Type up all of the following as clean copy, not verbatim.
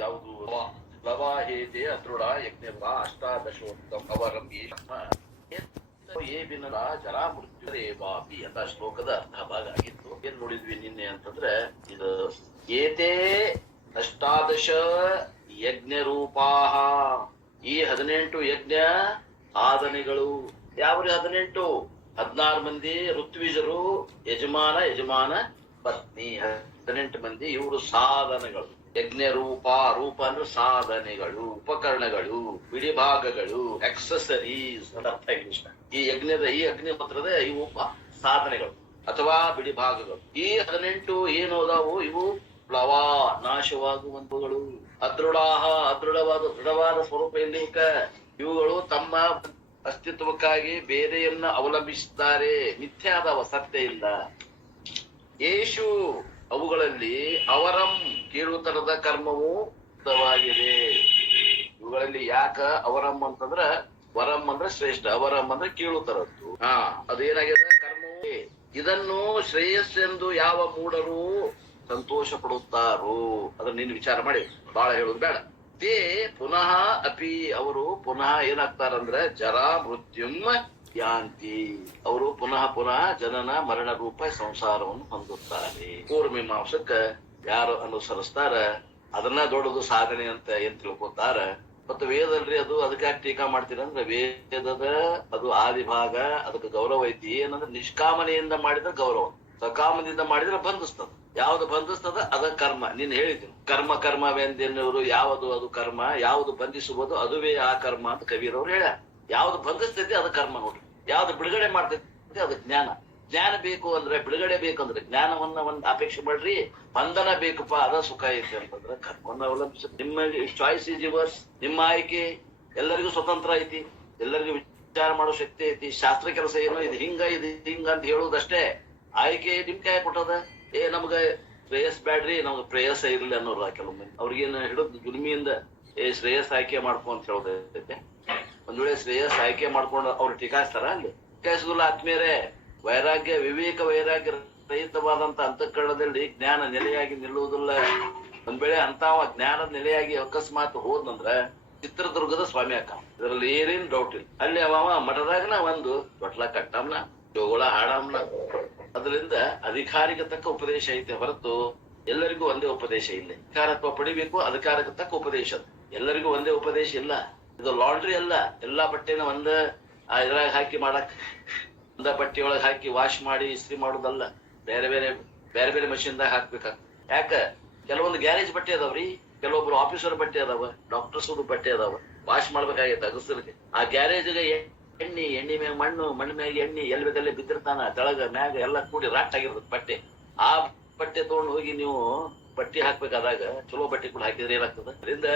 ಯಾವುದು ಲವಾಹೇತೆ ಅತೃಢ ಯಜ್ಞ ಅಷ್ಟಾದಶೋತ್ತಮ ಅವರಂ ಏ ಬಿನರ ಜರಾ ಮೃತ್ಯುರೇವಾಪಿ ಅಂತ ಶ್ಲೋಕದ ಅರ್ಥ ಭಾಗ ಆಗಿತ್ತು. ಏನ್ ನೋಡಿದ್ವಿ ನಿನ್ನೆ ಅಂತಂದ್ರೆ, ಇದು ಏತೇ ಅಷ್ಟಾದಶ ಯಜ್ಞ ರೂಪಾಹ, ಈ 18 ಯಜ್ಞ ಸಾಧನೆಗಳು. ಯಾವ್ರಿ 18? 16 ಮಂದಿ ಋತ್ವಿಜರು, ಯಜಮಾನ ಪತ್ನಿ, 18 ಮಂದಿ ಇವರು ಸಾಧನೆಗಳು. ಯಜ್ಞ ರೂಪ ಅಂದ್ರೆ ಸಾಧನೆಗಳು, ಉಪಕರಣಗಳು, ಬಿಡಿಭಾಗಗಳು, ಎಕ್ಸಸರೀಸ್ ಅಂತ ಅರ್ಥ ಇಂಗ್ಲಿಷ್. ಈ ಅಗ್ನಿಹೋತ್ರದ ಇವು ಸಾಧನೆಗಳು ಅಥವಾ ಬಿಡಿಭಾಗಗಳು. ಈ 18 ಏನು ಅದಾವು, ಇವು ಪ್ಲವ ನಾಶವಾಗುವಂತಗಳು. ದೃಢವಾದ ಸ್ವರೂಪ ಇಲ್ಲಿಕ ಇವುಗಳು ತಮ್ಮ ಅಸ್ತಿತ್ವಕ್ಕಾಗಿ ಬೇರೆಯನ್ನ ಅವಲಂಬಿಸುತ್ತಾರೆ. ಮಿಥ್ಯಾದವ, ಸತ್ಯ ಇಲ್ಲ. ಯೇಷು ಅವುಗಳಲ್ಲಿ ಅವರಂ ಕೀಳುತರದ ಕರ್ಮವು ಯುಕ್ತವಾಗಿದೆ. ಇವುಗಳಲ್ಲಿ ಯಾಕ ಅವರಂ ಅಂತಂದ್ರ, ವರಂ ಅಂದ್ರೆ ಶ್ರೇಷ್ಠ, ಅವರಂ ಅಂದ್ರೆ ಕೀಳುತರದ್ದು. ಅದೇನಾಗಿದೆ ಕರ್ಮವು. ಇದನ್ನು ಶ್ರೇಯಸ್ಸೆಂದು ಯಾವ ಮೂಢರು ಸಂತೋಷ ಪಡುತ್ತಾರೋ ಅದನ್ನ ನೀನು ವಿಚಾರ ಮಾಡಿ, ಬಹಳ ಹೇಳುದು ಬೇಡ. ತೇ ಪುನಃ ಅಪಿ, ಅವರು ಪುನಃ ಏನಾಗ್ತಾರಂದ್ರೆ ಜರಾ ಮೃತ್ಯುಂ ಯಾಂತಿ, ಅವರು ಪುನಃ ಜನನ ಮರಣ ರೂಪ ಸಂಸಾರವನ್ನು ಹೊಂದುತ್ತಾರೆ. ಪೂರ್ವಮೀಮಾಂಸಕ್ಕ ಯಾರು ಅನುಸರಿಸ್ತಾರ ಅದನ್ನ ದೊಡ್ಡದು ಸಾಧನೆ ಅಂತ ಏನ್ ತಿಳ್ಕೊತಾರ. ಮತ್ತು ವೇದಲ್ರಿ ಅದು ಅದಕ್ಕೆ ಟೀಕಾ ಮಾಡ್ತೀರಂದ್ರೆ, ವೇದದ ಅದು ಆದಿಭಾಗ, ಅದಕ್ಕೆ ಗೌರವ ಐತಿ. ಏನಂದ್ರೆ ನಿಷ್ಕಾಮನೆಯಿಂದ ಮಾಡಿದ್ರೆ ಗೌರವ, ಸಕಾಮದಿಂದ ಮಾಡಿದ್ರೆ ಬಂಧಿಸ್ತದ. ಯಾವ್ದು ಬಂಧಿಸ್ತದ ಅದ ಕರ್ಮ. ನೀನ್ ಹೇಳಿದ್ದೀನಿ ಕರ್ಮವೆಂದೆನ್ನುವರು, ಯಾವುದು ಅದು ಕರ್ಮ, ಯಾವುದು ಬಂಧಿಸುವುದು ಅದುವೇ ಆ ಕರ್ಮ ಅಂತ ಕವಿರವ್ರು ಹೇಳ್ಯಾರ. ಯಾವ್ದು ಬಂಧಿಸ್ತೈತಿ ಅದು ಕರ್ಮ ನೋಡ್ರಿ, ಯಾವ್ದು ಬಿಡುಗಡೆ ಮಾಡ್ತೈತಿ ಅದು ಜ್ಞಾನ. ಜ್ಞಾನ ಬೇಕು ಅಂದ್ರೆ, ಬಿಡುಗಡೆ ಬೇಕಂದ್ರೆ ಜ್ಞಾನವನ್ನ ಒಂದ್ ಅಪೇಕ್ಷೆ ಮಾಡ್ರಿ. ಬಂಧನ ಬೇಕಪ್ಪ ಅದ ಸುಖ ಐತಿ ಅಂತಂದ್ರೆ ಕರ್ಮವನ್ನ ಅವಲಂಬಿಸ. ನಿಮ್ಮ ಚಾಯ್ಸ್ ಈಸ್ ಯುವರ್ಸ್, ನಿಮ್ಮ ಆಯ್ಕೆ. ಎಲ್ಲರಿಗೂ ಸ್ವತಂತ್ರ ಐತಿ, ಎಲ್ಲರಿಗೂ ವಿಚಾರ ಮಾಡೋ ಶಕ್ತಿ ಐತಿ. ಶಾಸ್ತ್ರ ಕೆಲಸ ಏನೋ ಇದು ಹಿಂಗ ಅಂತ ಹೇಳುವುದಷ್ಟೇ. ಆಯ್ಕೆ ನಿಮ್ ಕೈ ಕೊಟ್ಟದ. ನಮ್ಗ ಶ್ರೇಯಸ್ ಬ್ಯಾಡ್ರಿ, ನಮ್ಗೆ ಪ್ರೇಯಸ್ ಇರ್ಲಿ ಅನ್ನೋರ ಕೆಲವೊಮ್ಮೆ ಅವ್ರಿಗೇನು ಹಿಡಿದು ದುಡಿಮೆಯಿಂದ ಶ್ರೇಯಸ್ ಆಯ್ಕೆ ಮಾಡ್ಕೊ ಅಂತ ಹೇಳೋದೈತೆ. ಒಂದ್ ವೇಳೆ ಶ್ರೇಯಸ್ ಆಯ್ಕೆ ಮಾಡ್ಕೊಂಡು ಅವ್ರು ಟೀಕಾಯಿಸ್ತಾರ ಅಲ್ಲಿ? ಟೀಕಾಯಿಸುದಿಲ್ಲ ಆತ್ಮೀಯರೇ. ವಿವೇಕ ವೈರಾಗ್ಯ ರಹಿತವಾದಂತ ಅಂತಃಕರಣದಲ್ಲಿ ಜ್ಞಾನ ನೆಲೆಯಾಗಿ ನಿಲ್ಲುವುದಿಲ್ಲ. ಒಂದ್ ವೇಳೆ ಅಂತಾವ ಜ್ಞಾನದ ನೆಲೆಯಾಗಿ ಅಕಸ್ಮಾತ್ ಹೋದ್ನಂದ್ರ ಚಿತ್ರದುರ್ಗದ ಸ್ವಾಮಿ ಅಕ್ಕ, ಇದರಲ್ಲಿ ಏನೇನ್ ಡೌಟ್ ಇಲ್ಲ. ಅಲ್ಲಿ ಅವ ಮಠದಾಗನ ಒಂದು ತೊಟ್ಲ ಕಟ್ಟಮ್ನ, ಜೋಗಳ ಹಾಡಮ್ನ. ಅದರಿಂದ ಅಧಿಕಾರಿಗೆ ತಕ್ಕ ಉಪದೇಶ ಐತೆ ಹೊರತು ಎಲ್ಲರಿಗೂ ಒಂದೇ ಉಪದೇಶ ಇಲ್ಲ. ಅಧಿಕಾರತ್ವ ಪಡಿಬೇಕು, ಅಧಿಕಾರಕ್ಕೆ ತಕ್ಕ ಉಪದೇಶ. ಎಲ್ಲರಿಗೂ ಒಂದೇ ಉಪದೇಶ ಇಲ್ಲ. ಇದು ಲಾಂಡ್ರಿ ಅಲ್ಲ, ಎಲ್ಲಾ ಬಟ್ಟೆನ ಇದ್ರಾಗ ಹಾಕಿ ಮಾಡಕ್, ಒಂದ ಬಟ್ಟೆ ಒಳಗೆ ಹಾಕಿ ವಾಶ್ ಮಾಡಿ ಇಸ್ತ್ರಿ ಮಾಡೋದಲ್ಲ. ಬೇರೆ ಬೇರೆ ಮಷಿನ್ದಾಗ ಹಾಕ್ಬೇಕಾಗ. ಯಾಕ ಕೆಲವೊಂದು ಗ್ಯಾರೇಜ್ ಬಟ್ಟೆ ಅದಾವ್ರಿ, ಕೆಲವೊಬ್ರು ಆಫೀಸರ್ ಬಟ್ಟೆ ಅದಾವ, ಡಾಕ್ಟರ್ಸ್ ಬಟ್ಟೆ ಅದಾವ. ವಾಶ್ ಮಾಡ್ಬೇಕಾಗೈತೆ ಅಗಸರಿಗೆ. ಆ ಗ್ಯಾರೇಜ್ಗೆ ಎಣ್ಣೆ ಮ್ಯಾಗ ಮಣ್ಣು ಮ್ಯಾಗ ಎಣ್ಣೆ ಎಲ್ಲಿ ಬೇಕಲ್ಲೇ ಬಿದ್ದಿರ್ತಾನ, ತೆಳಗ ಮ್ಯಾಗ ಎಲ್ಲ ಕೂಡಿ ರಾಟ್ ಆಗಿರ್ತದ ಬಟ್ಟೆ. ಆ ಬಟ್ಟೆ ತಗೊಂಡು ಹೋಗಿ ನೀವು ಬಟ್ಟೆ ಹಾಕ್ಬೇಕಾದಾಗ ಚಲೋ ಬಟ್ಟೆ ಕೂಡ ಹಾಕಿದ್ರೆ ಏನಾಗ್ತದ? ಅದರಿಂದ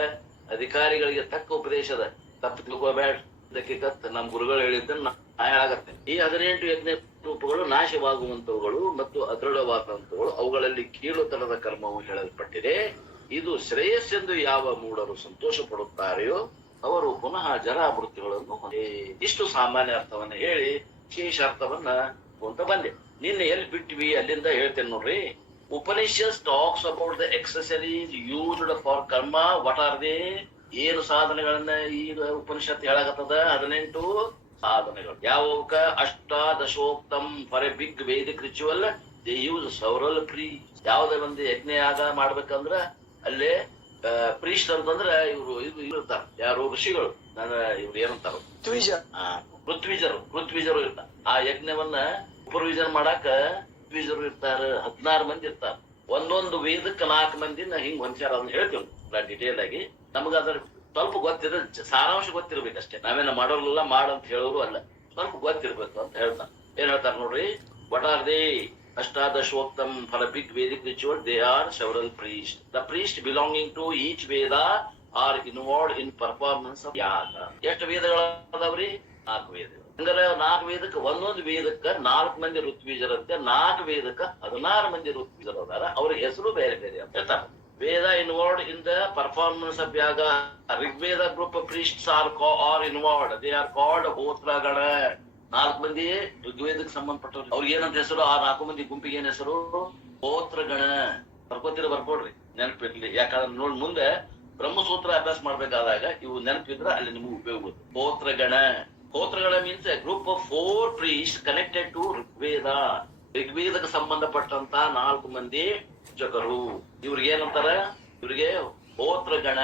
ಅಧಿಕಾರಿಗಳಿಗೆ ತಕ್ಕ ಉಪದೇಶದ, ತಪ್ಪು ತಿಳ್ಕೋಬೇಡ. ಇದಕ್ಕೆ ನಮ್ ಗುರುಗಳು ಹೇಳಿದ್ದನ್ನ ನಾ ಹೇಳಾಗತ್ತೇನೆ. ಈ 18 ಯಜ್ಞ ರೂಪಗಳು ನಾಶವಾಗುವಂತವುಗಳು ಮತ್ತು ಅದೃಢವಾದಂತವುಗಳು, ಅವುಗಳಲ್ಲಿ ಕೀಳುತನದ ಕರ್ಮವು ಹೇಳಲ್ಪಟ್ಟಿದೆ. ಇದು ಶ್ರೇಯಸ್ಸೆಂದು ಯಾವ ಮೂಢರು ಸಂತೋಷ ಪಡುತ್ತಾರೆಯೋ ಅವರು ಪುನಃ ಜರಾ ಮೃತ್ಯುಗಳನ್ನು ಇಷ್ಟು ಸಾಮಾನ್ಯ ಅರ್ಥವನ್ನ ಹೇಳಿ ವಿಶೇಷ ಅರ್ಥವನ್ನ ಅಂತ ಬಂದೆ. ನಿನ್ನೆ ಎಲ್ಲಿ ಬಿಟ್ವಿ ಅಲ್ಲಿಂದ ಹೇಳ್ತೇನೆ ನೋಡ್ರಿ. Upanishad talks about the exercises used for karma. What are they? ಏನು ಸಾಧನೆಗಳನ್ನ ಈಗ ಉಪನಿಷತ್ ಹೇಳಾಗತ್ತದ? 18 ಸಾಧನೆಗಳು. ಯಾವಕ ಅಷ್ಟಾದಶೋಕ್ತಂ for a big Vedic ritual they use several priest. ಯಾವ್ದೇ ಒಂದು ಯಜ್ಞ ಯಾಗ ಮಾಡ್ಬೇಕಂದ್ರ ಅಲ್ಲೇ ಪ್ರೀಸ್ಟ್ ಅಂತಂದ್ರ ಇವ್ರು ಇರ್ತಾರ. ಯಾರು? ಋಷಿಗಳು. ಇವ್ರು ಏನಂತಾರ? ಋತ್ವಿಜರು ಇರ್ತಾರ. ಆ ಯಜ್ಞವನ್ನ ಸೂಪರ್ವಿಷನ್ ಮಾಡಾಕ ಋತ್ವಿಜರು ಇರ್ತಾರ. 16 ಮಂದಿ ಇರ್ತಾರ. ಒಂದೊಂದು ವೇದಕ್ಕೆ 4 ಮಂದಿನ ಹಿಂಗ್ ಹೊಂದ್ಯಾರ. ಅದನ್ನ ಹೇಳ್ತೀವಿ ಡಿಟೇಲ್ ಆಗಿ. ನಮ್ಗ ಅದ್ರ ಸ್ವಲ್ಪ ಗೊತ್ತಿದ್ರೆ, ಸಾರಾಂಶ ಗೊತ್ತಿರ್ಬೇಕಷ್ಟೇ. ನಾವೇನ ಮಾಡೋರ್ಲೆಲ್ಲ ಮಾಡಂತ ಹೇಳೋರು ಅಲ್ಲ, ಸ್ವಲ್ಪ ಗೊತ್ತಿರ್ಬೇಕು ಅಂತ ಹೇಳ್ತಾರ. ಏನ್ ಹೇಳ್ತಾರ ನೋಡ್ರಿ. What are they? ಅಷ್ಟಾದಶೋಕ್ತಂ for a big Vedic ritual, they are several priests. The priests belonging to each Veda are involved in performance of yaga. ಎಷ್ಟು ವೇದಗಳು ಅದಾವ್ರಿ? 4 ವೇದಗಳು. ಹಂಗಾರೆ 4 ವೇದಕ್ಕೆ ಒಂದೊಂದು ವೇದಕ್ಕ 4 ಮಂದಿ ಋತ್ವಿಜರಂತೆ, 4 ವೇದಕ್ಕ 16 ಮಂದಿ ಋತ್ವಿಜರು ಅದಾರ. ಅವ್ರ ಹೆಸರು ಬೇರೆ ಬೇರೆ ಅಂತ ಹೇಳ್ತಾರ. Veda involved in the performance of yaga. Rigveda group of priests are involved. They are called hotragana. 4 ಮಂದಿ ಋಗ್ವೇದಕ್ಕೆ ಸಂಬಂಧಪಟ್ಟವ್ರು. ಅವ್ರಿಗೆ ಏನಂತ ಹೆಸರು? ಆ 4 ಮಂದಿ ಗುಂಪಿಗೆ ಏನ್ ಹೆಸರು? ಹೋತ್ರಗಣ. ಬರ್ಕೋತೀರ, ಬರ್ಕೊಡ್ರಿ, ನೆನಪಿರ್ಲಿ. ಯಾಕಂದ್ರೆ ನೋಡ್ ಮುಂದೆ ಬ್ರಹ್ಮಸೂತ್ರ ಅಭ್ಯಾಸ ಮಾಡ್ಬೇಕಾದಾಗ ಇವು ನೆನಪಿದ್ರೆ ಅಲ್ಲಿ ನಿಮ್ಗೆ ಉಪಯೋಗ. Hotragana means a group of 4 priests connected to Rigveda. ಋಗ್ವೇದಕ್ಕೆ ಸಂಬಂಧಪಟ್ಟಂತ 4 ಮಂದಿ ಜಗರು. ಇವ್ರಿಗೆ ಏನಂತಾರ? ಇವ್ರಿಗೆ ಹೋತ್ರಗಣ.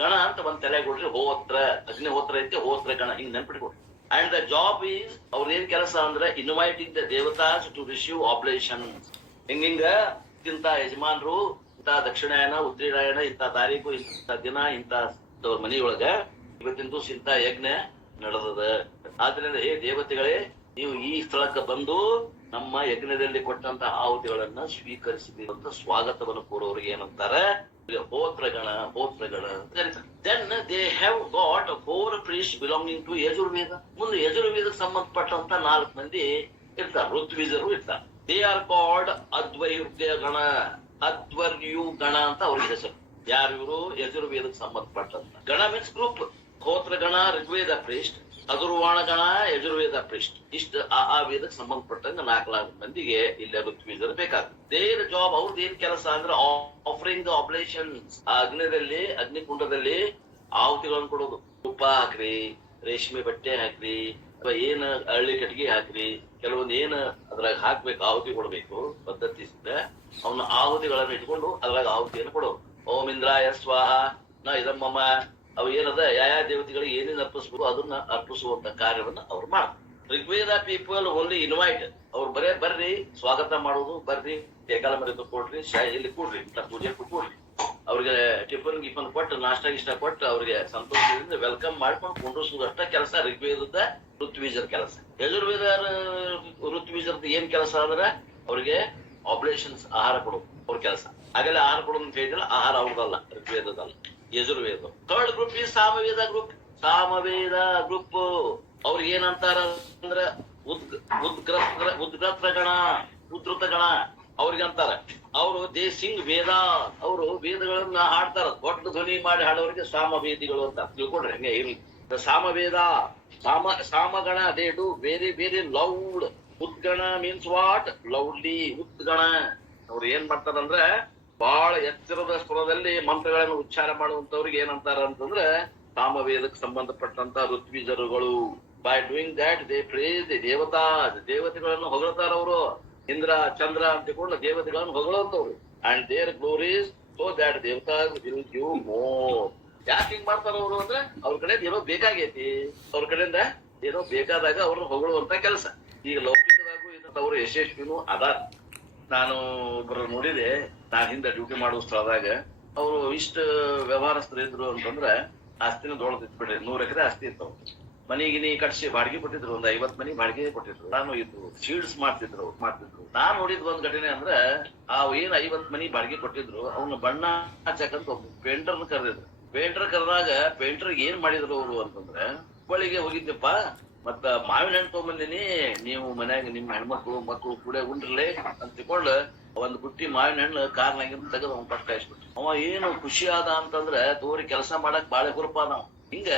ಗಣ ಅಂತ ಒಂದ್ ತಲೆ ಕೊಡ್ರಿ, ಹೋತ್ರ ಅಗ್ನಿಹೋತ್ರ ಐತಿ, ಹೋತ್ರಗಣ ಹಿಂಗ್ ನೆನ್ಪಿಟ್ಕೊಡ್ರಿ. ಅಂಡ್ ದ ಜಾಬ್ ಈಸ್ ಅವ್ರ ಏನ್ ಕೆಲಸ ಅಂದ್ರೆ inviting the devatas to receive oblations. ಹಿಂಗಿಂಗ ಇಂತ ಯಜಮಾನ್ರು ಇಂತ ದಕ್ಷಿಣಾಯನ ಉತ್ತರಾಯಣ ಇಂತ ತಾರೀಕು ಇಂತ ದಿನ ಇಂತ ಮನೆಯೊಳಗ ಇವತ್ತಿನ ದಿವಸ ಇಂತ ಯಜ್ಞ ನಡೆದದ. ಆದ್ರಿಂದ ಹೇ ದೇವತೆಗಳೇ, ನೀವು ಈ ಸ್ಥಳಕ್ಕೆ ಬಂದು ನಮ್ಮ ಯಜ್ಞದಲ್ಲಿ ಕೊಟ್ಟಂತಹ ಆಹುತಿಗಳನ್ನ ಸ್ವೀಕರಿಸಿದೀವಿ ಅಂತ ಸ್ವಾಗತವನ್ನು ಕೋರೋರಿಗೆ ಏನಂತಾರೆ? ಹೋತ್ರಗಣ ಅಂತ ಕರೀತಾರೆ. Then they have got 4 priests belonging to Yajurveda. ಮುಂದೆ ಯಜುರ್ವೇದಕ್ಕೆ ಸಂಬಂಧಪಟ್ಟಂತ 4 ಮಂದಿ ಇರ್ತಾರೆ, ಋತ್ವಿಜರು ಇರ್ತಾರೆ. ದೇ ಆರ್ ಕಾಲ್ಡ್ ಅಧ್ವರ್ಯ ಗಣ ಅಂತ ಅವ್ರಿಗೆ ಹೆಸರು. ಯಾರು ಇವರು? ಯಜುರ್ವೇದಕ್ಕೆ ಸಂಬಂಧಪಟ್ಟಂತ ಗಣ ಮೀನ್ಸ್ ಗ್ರೂಪ್. ಹೋತ್ರಗಣ ಋಗ್ವೇದ ಪ್ರೀಸ್ಟ್, ಅದುರ್ವಾಣ ಗಣ ಯಜುರ್ವೇದ ಪ್ರೀಸ್ಟ್. ಇಷ್ಟ ಆ ವೇದಕ್ಕೆ ಸಂಬಂಧಪಟ್ಟಂಗ 4 ಮಂದಿಗೆ ಇಲ್ಲಿ ಋತ್ವಿಜರು ಬೇಕಾಗ್ತದೆ. ದೇರ್ ಜಾಬ್ ಅವ್ರದ್ದು ಏನ್ ಕೆಲಸ ಅಂದ್ರೆ ಆಫರಿಂಗ್ ದ ಆಬ್ಲೇಷನ್ಸ್. ಆ ಅಗ್ನಿಕುಂಡದಲ್ಲಿ ಆಹುತಿಗಳನ್ನು ಕೊಡೋದು. ತುಪ್ಪ ಹಾಕ್ರಿ, ರೇಷ್ಮೆ ಬಟ್ಟೆ ಹಾಕ್ರಿ, ಅಥವಾ ಏನ್ ಹಳ್ಳಿ ಕಟ್ಟಿಗೆ ಹಾಕ್ರಿ, ಕೆಲವೊಂದು ಏನ್ ಅದ್ರಾಗ ಹಾಕ್ಬೇಕು, ಆಹುತಿ ಕೊಡ್ಬೇಕು ಪದ್ಧತಿಸಿದ ಅವನ ಆಹುತಿಗಳನ್ನ ಇಟ್ಕೊಂಡು ಅದ್ರಾಗ ಆಹುತಿಯನ್ನು ಕೊಡೋದು. ಓಂ ಇಂದ್ರಾಯ ಸ್ವಾಹ ನ ಇದಮ್ಮಮ್ಮ. ಅವು ಏನದ ಯಾವ ದೇವತೆಗಳಿಗೆ ಏನೇನು ಅರ್ಪಿಸ್ಬೇಕು ಅದನ್ನ ಅರ್ಪಿಸುವಂತ ಕಾರ್ಯವನ್ನ ಅವ್ರು ಮಾಡ್ತಾರೆ. Rigveda people only invite. ಅವ್ರು ಬರ್ರಿ ಸ್ವಾಗತ ಮಾಡೋದು, ಬರ್ರಿ ಏಕಾಲ ಮರಿ ಕೊಡ್ರಿ, ಇಲ್ಲಿ ಕೂಡ್ರಿ, ಇಂತ ಪೂಜೆ ಕೂಡ್ರಿ, ಅವ್ರಿಗೆ ಟಿಫನ್ ಕೊಟ್ಟು ನಾಷ್ಟ ಕೊಟ್ಟು ಅವ್ರಿಗೆ ಸಂತೋಷದಿಂದ ವೆಲ್ಕಮ್ ಮಾಡ್ಕೊಂಡು ಕುಂಡ್ರಿಸೋದು ಅಷ್ಟ ಕೆಲಸ ಋಗ್ವೇದದ ಋತ್ವಿಜರ ಕೆಲಸ. ಯಜುರ್ವೇದ ಋತ್ವಿಜರದ ಏನ್ ಕೆಲಸ ಅಂದ್ರೆ ಅವ್ರಿಗೆ ಆಬ್ಲೇಷನ್ಸ್ ಆಹಾರ ಕೊಡೋದು ಅವ್ರ ಕೆಲಸ. ಹಾಗೆಲ್ಲ ಆಹಾರ ಕೊಡೋದು ಅಂತ ಹೇಳಿದ್ರೆ ಆಹಾರ ಅವ್ರದಲ್ಲ, ಋಗ್ವೇದದಲ್ಲ, ಯಜುರ್ವೇದ. ಥರ್ಡ್ ಗ್ರೂಪ್ ಈ ಸಾಮವೇದ ಗ್ರೂಪ್. ಅವ್ರಿಗೆ ಏನಂತಾರ ಅಂದ್ರ ಉದ್ಧತ ಗಣ ಅವ್ರಿಗೆ ಅಂತಾರ. ಅವರು ದೇ ಸಿಂಗ್ ವೇದ. ಅವರು ವೇದಗಳನ್ನ ಹಾಡ್ತಾರ, ದೊಡ್ಡ ಧ್ವನಿ ಮಾಡಿ ಹಾಡೋರಿಗೆ ಸಾಮವೇದಿಗಳು ಅಂತ ತಿಳ್ಕೊಂಡ್ರೆ ಹಂಗೆ ಇರ್ಲಿ. Samaveda samagana they do very loud. Udgana means what? Loudly. ಉದ್ಗಣ ಅವ್ರು ಏನ್ ಮಾಡ್ತಾರಂದ್ರೆ ಬಹಳ ಎಚ್ಚರದ ಸ್ವರದಲ್ಲಿ ಮಂತ್ರಗಳನ್ನು ಉಚ್ಚಾರ ಮಾಡುವಂತವ್ರಿಗೆ ಏನಂತಾರ ಅಂತಂದ್ರೆ ಸಾಮವೇದಕ್ಕೆ ಸಂಬಂಧಪಟ್ಟಂತ ಋತ್ವಿಜರುಗಳು. By doing that they praise the ದೇವತೆಗಳನ್ನು ಹೊಗಳ್ತಾರ ಅವರು. ಇಂದ್ರ ಚಂದ್ರ ಅಂತ ತಿಳ್ಕೊಂಡು ದೇವತೆಗಳನ್ನು ಹೊಗಳುವಂತವ್ರು. And their glories so that devatas will give more. ಯಾಕೆ ಹಿಂಗ್ ಮಾಡ್ತಾರ ಅವರು ಅಂದ್ರೆ ಅವ್ರ ಕಡೆ ಏನೋ ಬೇಕಾಗೈತಿ, ಅವ್ರ ಕಡೆಯಿಂದ ಏನೋ ಬೇಕಾದಾಗ ಅವ್ರನ್ನ ಹೊಗಳುವಂತ ಕೆಲಸ. ಈಗ ಲೌಕಿಕದಾಗೂ ಅವರು ಯಶಸ್ವಿನೂ ಅದಾರ. ನಾನು ಒಬ್ಬರು ನೋಡಿದೆ, ನಾನ್ ಹಿಂದೆ ಡ್ಯೂಟಿ ಮಾಡುವ ಸ್ಥಳದಾಗ ಅವರು ಇಷ್ಟ ವ್ಯವಹಾರಸ್ಥರು ಇದ್ರು ಅಂತಂದ್ರೆ ಆಸ್ತಿನ ದೊಡ್ಡದಿತ್ತು ಬಿಡ್ರಿ, 100 ಎಕರೆ ಆಸ್ತಿ ಇರ್ತಾವ. ಮನಿಗಿನಿ ಕಟ್ಸಿ ಬಾಡಿಗೆ ಕೊಟ್ಟಿದ್ರು, ಒಂದು 50 ಮನಿ ಬಾಡಿಗೆ ಕೊಟ್ಟಿದ್ರು. ನಾನು ಇದ್ರು ಶೀಲ್ಡ್ಸ್ ಮಾಡ್ತಿದ್ರು. ನಾನ್ ನೋಡಿದ್ ಒಂದ್ ಘಟನೆ ಅಂದ್ರೆ ಆ ಏನ್ 50 ಮನಿ ಬಾಡಿಗೆ ಕೊಟ್ಟಿದ್ರು ಅವ್ನ ಬಣ್ಣ ಹಚ್ಚಕಂತ ಒಬ್ಬ ಪೇಂಟರ್ನ ಕರೆದಿದ್ರು. ಪೇಂಟರ್ ಕರೆದಾಗ ಪೇಂಟರ್ ಏನ್ ಮಾಡಿದ್ರು ಅವರು ಅಂತಂದ್ರೆ, ಹುಬ್ಬಳ್ಳಿಗೆ ಹೋಗಿದ್ದಪ್ಪ, ಮತ್ತ ಮಾವಿನ ಹಣ್ಣು ತಗೊಂಬಂದಿನಿ, ನೀವು ಮನ್ಯಾಗ ನಿಮ್ ಮಕ್ಕಳು ಕೂಡ ಉಂಡ್ರಲೆ ಅಂತ ತಿಳ್ಕೊಂಡು ಒಂದ್ ಬುಟ್ಟಿ ಮಾವಿನ ಹಣ್ಣು ಕಾರ್ನಾಗಿಂದ ತೆಗೆದು ಅವ್ನು ಪಟ್ಟ ಕಾಯಿಸ್ಬಿಟ್ಟು. ಅವ ಏನು ಖುಷಿ ಆದ ಅಂತಂದ್ರೆ ತೋರಿ ಕೆಲಸ ಮಾಡಕ್ ಬಾಳೆ ಹುರುಪ ನಾವು. ಹಿಂಗ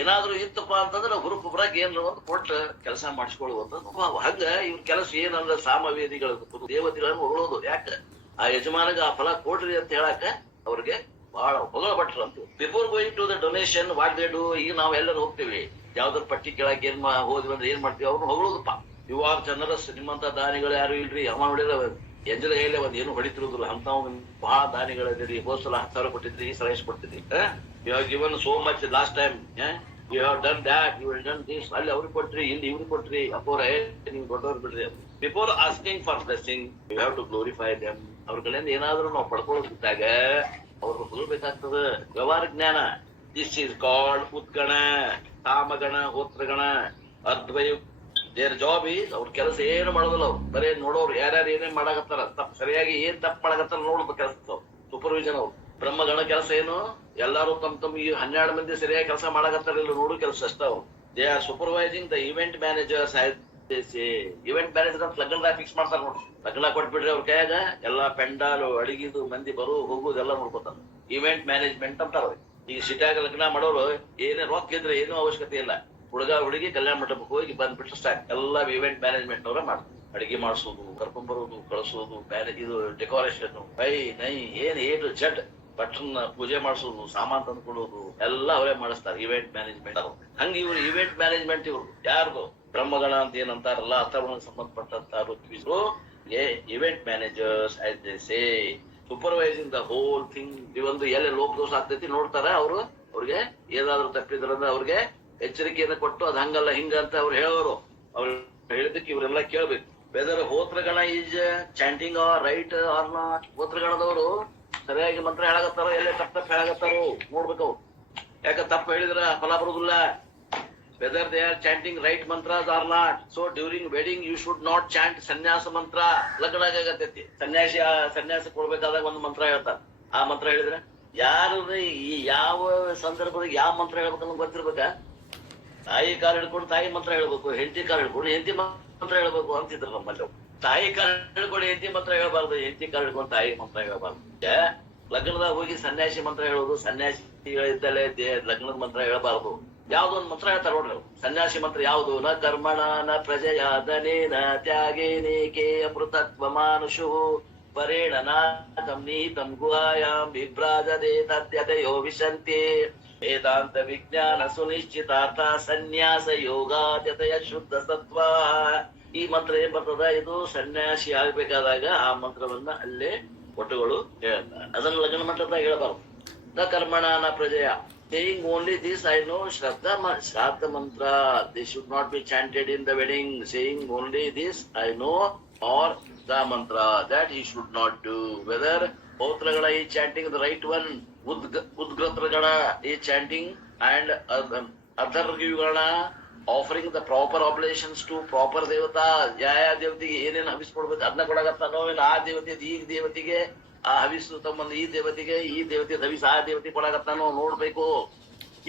ಏನಾದ್ರು ಇತ್ತಪ್ಪ ಅಂತಂದ್ರೆ ಹುರುಪ ಬರಾಕ್ ಏನ್ ಒಂದು ಕೊಟ್ಟು ಕೆಲಸ ಮಾಡಿಸ್ಕೊಳ್ಳುವಂತ ಹಂಗ ಇವ್ರ ಕೆಲಸ ಏನಂದ್ರೆ ಸಾಮವೇದಿಗಳು ದೇವತೆಗಳನ್ನು ಹೊಗಳೋದು. ಯಾಕ? ಆ ಯಜಮಾನಗ ಆ ಫಲ ಕೊಡ್ರಿ ಅಂತ ಹೇಳಾಕ ಅವ್ರಿಗೆ ಬಹಳ ಹೊಗಳಪಟ್ರು ಅಂತ. Before going to the donation what they do. ಈಗ ನಾವ್ ಎಲ್ಲರೂ ಹೋಗ್ತೀವಿ, ಯಾವ್ದಾರ ಪಟ್ಟಿ ಕೇಳಕ್ ಹೋದ್ವಿ ಅಂದ್ರೆ ಏನ್ ಮಾಡ್ತೀವಿ? ಅವ್ರನ್ನ ಹೊಗಳೋದಪ್ಪ. ಇವಾರ ಜನರಸ್ ನಿಮ್ಮಂತ ದಾನಿಗಳು ಯಾರು ಇಲ್ರಿ, ಅವ ನೋಡಿದ್ರೆ ಎಂಜಲ ಹೇಳಿ ಒಂದ್ ಏನು ಹೊಡಿತಿರುದಿಲ್ಲ ಅಂತ ಬಹಳ ದಾನಿಗಳಿದ್ರಿ. ಹೋದ್ ಸಲ 10,000 ಕೊಟ್ಟಿದ್ರಿ, ಈ ಸಲ ಎಷ್ಟು ಕೊಡ್ತಿದ್ರಿ? You have given so much last time, you have done that, you have done this. ಅಲ್ಲಿ ಅವ್ರಿಗೆ ಕೊಟ್ರಿ, ಇಲ್ಲಿ ಇವ್ರಿಗೆ ಕೊಟ್ರಿ. ಅಪ್ಪೋರ ನೀವು ದೊಡ್ಡವ್ರು ಬಿಡ್ರಿ. Before asking for blessing you have to glorify them. ಅವ್ರ ಕಡೆಯಿಂದ ಏನಾದ್ರು ನಾವು ಪಡ್ಕೊಳ್ಳೋದಿದ್ದಾಗ ಅವ್ರನ್ನ ಹೊಗಳ್ಬೇಕಾಗ್ತದ. ವ್ಯವಹಾರ ಜ್ಞಾನ. This is called udgana, samagana, hotragana, advaya. Their job is ಅವ್ರ ಕೆಲಸ ಏನು ಮಾಡೋದಿಲ್ಲ. ಅವ್ರು ಬರೇ ನೋಡೋರು ಯಾರ್ಯಾರು ಏನೇನ್ ಮಾಡಾಕತ್ತಾರ, ಸರಿಯಾಗಿ ಏನ್ ತಪ್ಪು ಮಾಡಕತ್ತಾರ ನೋಡೋದು ಕೆಲಸ. ಸೂಪರ್ವಿಷನ್ ಅವ್ರು. ಬ್ರಹ್ಮಗಣ ಕೆಲಸ ಏನು? ಎಲ್ಲಾರು ತಮ್ಮ ಈ 12 ಮಂದಿ ಸರಿಯಾಗಿ ಕೆಲಸ ಮಾಡಾಕತ್ತಾರ ಇಲ್ಲ ನೋಡು ಕೆಲಸ ಅಷ್ಟ. ಅವ್ರು they are supervising the event managers. Event manager ಅಂತ ಲಗ್ನದಾಗ ಫಿಕ್ಸ್ ಮಾಡ್ತಾರ ನೋಡ್ರಿ. ಲಗ್ನ ಕೊಟ್ಬಿಡ್ರಿ ಅವ್ರ ಕೈಯಾಗ ಎಲ್ಲಾ ಪೆಂಡಾಲು ಅಡಿಗಿದು ಮಂದಿ ಹೋಗುದು ಎಲ್ಲ ನೋಡ್ಕೊತಾರ. ಇವೆಂಟ್ ಮ್ಯಾನೇಜ್ಮೆಂಟ್ ಅಂತಾರ. ಈಗ ಸಿಟ್ಯಾಗ ಲಗ್ನ ಮಾಡೋರು ಏನೇ ರೊಕ್ಕ ಇದ್ರೆ ಏನೂ ಅವಶ್ಯಕತೆ ಇಲ್ಲ. ಹುಡುಗಿ ಕಲ್ಯಾಣ ಮಂಟಪಕ್ಕೆ ಹೋಗಿ ಬಂದ್ಬಿಟ್ರೆ ಸ್ಟಾರ್ಟ್ ಎಲ್ಲ ಇವೆಂಟ್ ಮ್ಯಾನೇಜ್ಮೆಂಟ್ ಅವರ ಮಾಡ್ತಾರೆ. ಅಡಿಗೆ ಮಾಡಿಸೋದು, ಕರ್ಕೊಂಡ್ ಬರೋದು, ಕಳಿಸೋದು, ಇದು ಡೆಕೋರೇಷನ್, ನೈ ಏನ್ A to Z ಭಟ್ರನ್ನ ಪೂಜೆ ಮಾಡಿಸೋದು, ಸಾಮಾನ್ ತಂದು ಕೊಡೋದು ಎಲ್ಲ ಅವರೇ ಮಾಡಿಸ್ತಾರೆ. ಇವೆಂಟ್ ಮ್ಯಾನೇಜ್ಮೆಂಟ್ ಹಂಗ ಇವ್ರು ಇವೆಂಟ್ ಮ್ಯಾನೇಜ್ಮೆಂಟ್ ಇವ್ರು ಯಾರ್ದು ಬ್ರಹ್ಮಗಣ ಅಂತ ಏನಂತಾರಲ್ಲ ಅಥರ್ವಣಕ್ಕೆ ಸಂಬಂಧಪಟ್ಟಂತ ಋತ್ವಿಜರು event managers as they say, supervising the whole thing. ಇವೊಂದು ಎಲ್ಲಿ ಲೋಕದೋಷ ಆಗ್ತೈತಿ ನೋಡ್ತಾರ ಅವರು, ಅವ್ರಿಗೆ ಏನಾದ್ರು ತಪ್ಪಿದ್ರಂದ್ರೆ ಅವ್ರಿಗೆ ಎಚ್ಚರಿಕೆಯನ್ನು ಕೊಟ್ಟು ಅದ್ ಹಂಗಲ್ಲ ಹಿಂಗ ಅಂತ ಅವ್ರು ಹೇಳೋರು. ಅವ್ರು ಹೇಳಿದಕ್ಕೆ ಇವರೆಲ್ಲ ಕೇಳ್ಬೇಕು. Whether hotragana is chanting are right or not. ಹೋತ್ರಗಣದವರು ಸರಿಯಾಗಿ ಮಂತ್ರ ಹೇಳಾಗತ್ತಾರೋ ಎಲ್ಲೇ ತಪ್ಪ ಹೇಳಾಗತ್ತಾರೋ ನೋಡ್ಬೇಕು. ಯಾಕ ತಪ್ಪು ಹೇಳಿದ್ರ ಫಲ ಬರುದಿಲ್ಲ. Whether they are chanting right mantras or not. So during wedding you should not chant sanyasa mantra. ಲಗ್ನ ಆಗತೈತಿ, ಸನ್ಯಾಸ ಕೊಡ್ಬೇಕಾದಾಗ ಒಂದು ಮಂತ್ರ ಹೇಳ್ತಾರ. ಆ ಮಂತ್ರ ಹೇಳಿದ್ರೆ ಯಾರು ಈ ಯಾವ ಸಂದರ್ಭದಾಗ ಯಾವ ಮಂತ್ರ ಹೇಳ್ಬೇಕನ್ನೋ ಗೊತ್ತಿರ್ಬೇಕ. ತಾಯಿ ಕಾಲ್ ಹಿಡ್ಕೊಂಡು ತಾಯಿ ಮಂತ್ರ ಹೇಳ್ಬೇಕು, ಹೆಂಡತಿ ಕಾಲ್ ಹಿಡ್ಕೊಂಡು ಹೆಂಡತಿ ಮಂತ್ರ ಹೇಳ್ಬೇಕು ಅಂತಿದ್ರು ನಮ್ಮಲ್ಲಿ. ತಾಯಿ ಕಾಲ್ ಹಿಡ್ಕೊಂಡು ಹೆಂಡತಿ ಮಂತ್ರ ಹೇಳ್ಬಾರ್ದು, ಹೆಂಡತಿ ಕಾಲ್ ಹಿಡ್ಕೊಂಡು ತಾಯಿ ಮಂತ್ರ ಹೇಳ್ಬಾರ್ದು. ಲಗ್ನದಾಗ ಹೋಗಿ ಸನ್ಯಾಸಿ ಮಂತ್ರ ಹೇಳೋದು, ಸನ್ಯಾಸಿಗಳಿದ್ದಲೇ ಲಗ್ನದ ಮಂತ್ರ ಹೇಳಬಾರ್ದು. ಯಾವ್ದೋ ಒಂದು ಮಂತ್ರ ಹೇಳ್ತಾರೆ ನೋಡ್ರಿ. ಸನ್ಯಾಸಿ ಮಂತ್ರ ಯಾವ್ದು? ನ ಕರ್ಮಣ ನ ಪ್ರಜೆಯ ಧನೇನ ತ್ಯಾಗೇನೇ ಕೇ ಅಮೃತತ್ವ ಮಾನುಷು ಪರೇಣ ನಾಕಂ ನೀತಂ ಗುಹಾಯಾಂ ವಿಭ್ರಾಜದೆ ತದ್ಯತಯೋ ವಿಶಂತೆ ವೇದಾಂತ ವಿಜ್ಞಾನ ಸುನಿಶ್ಚಿತಾರ್ಥ ಸನ್ಯಾಸ ಯೋಗಾದ್ಯತೆಯ ಶುದ್ಧ ಸತ್ವ. ಈ ಮಂತ್ರ ಏನ್ ಬರ್ತದ? ಇದು ಸನ್ಯಾಸಿ ಆಗ್ಬೇಕಾದಾಗ ಆ ಮಂತ್ರವನ್ನ ಅಲ್ಲೇ ಒಟ್ಟುಗಳು ಹೇಳ್ತಾರೆ. ಅದನ್ನ ಲಗ್ನ ಮಂತ್ರದಾಗ ಹೇಳಬಾರ್ದು. ನ ಕರ್ಮಣ ನ ಪ್ರಜೆಯ saying only this I know Shraddha mantra. They should not be chanted in the wedding. Saying only this I know or the mantra that he should not do. Whether Hotragana is chanting the right one, Udgratragana is chanting, and Adhargana offering the proper oblations to proper devata. ಯಾವ ದೇವತೆಗೆ ಏನೇನು ಹವಿಸ್ ಕೊಡ್ಬೇಕು ಅದನ್ನ ಕೊಡಗತ್ತಾನೋ, ಆ ದೇವತೆ ಈ ದೇವತೆಗೆ ಆ ಹವಿಸ್ಸು ತಮ್ಮಂದು ಈ ದೇವತೆಗೆ ಹವಿಸ್ ಆ ದೇವತೆ ಕೊಡಗತ್ತಾನೋ ನೋಡ್ಬೇಕು.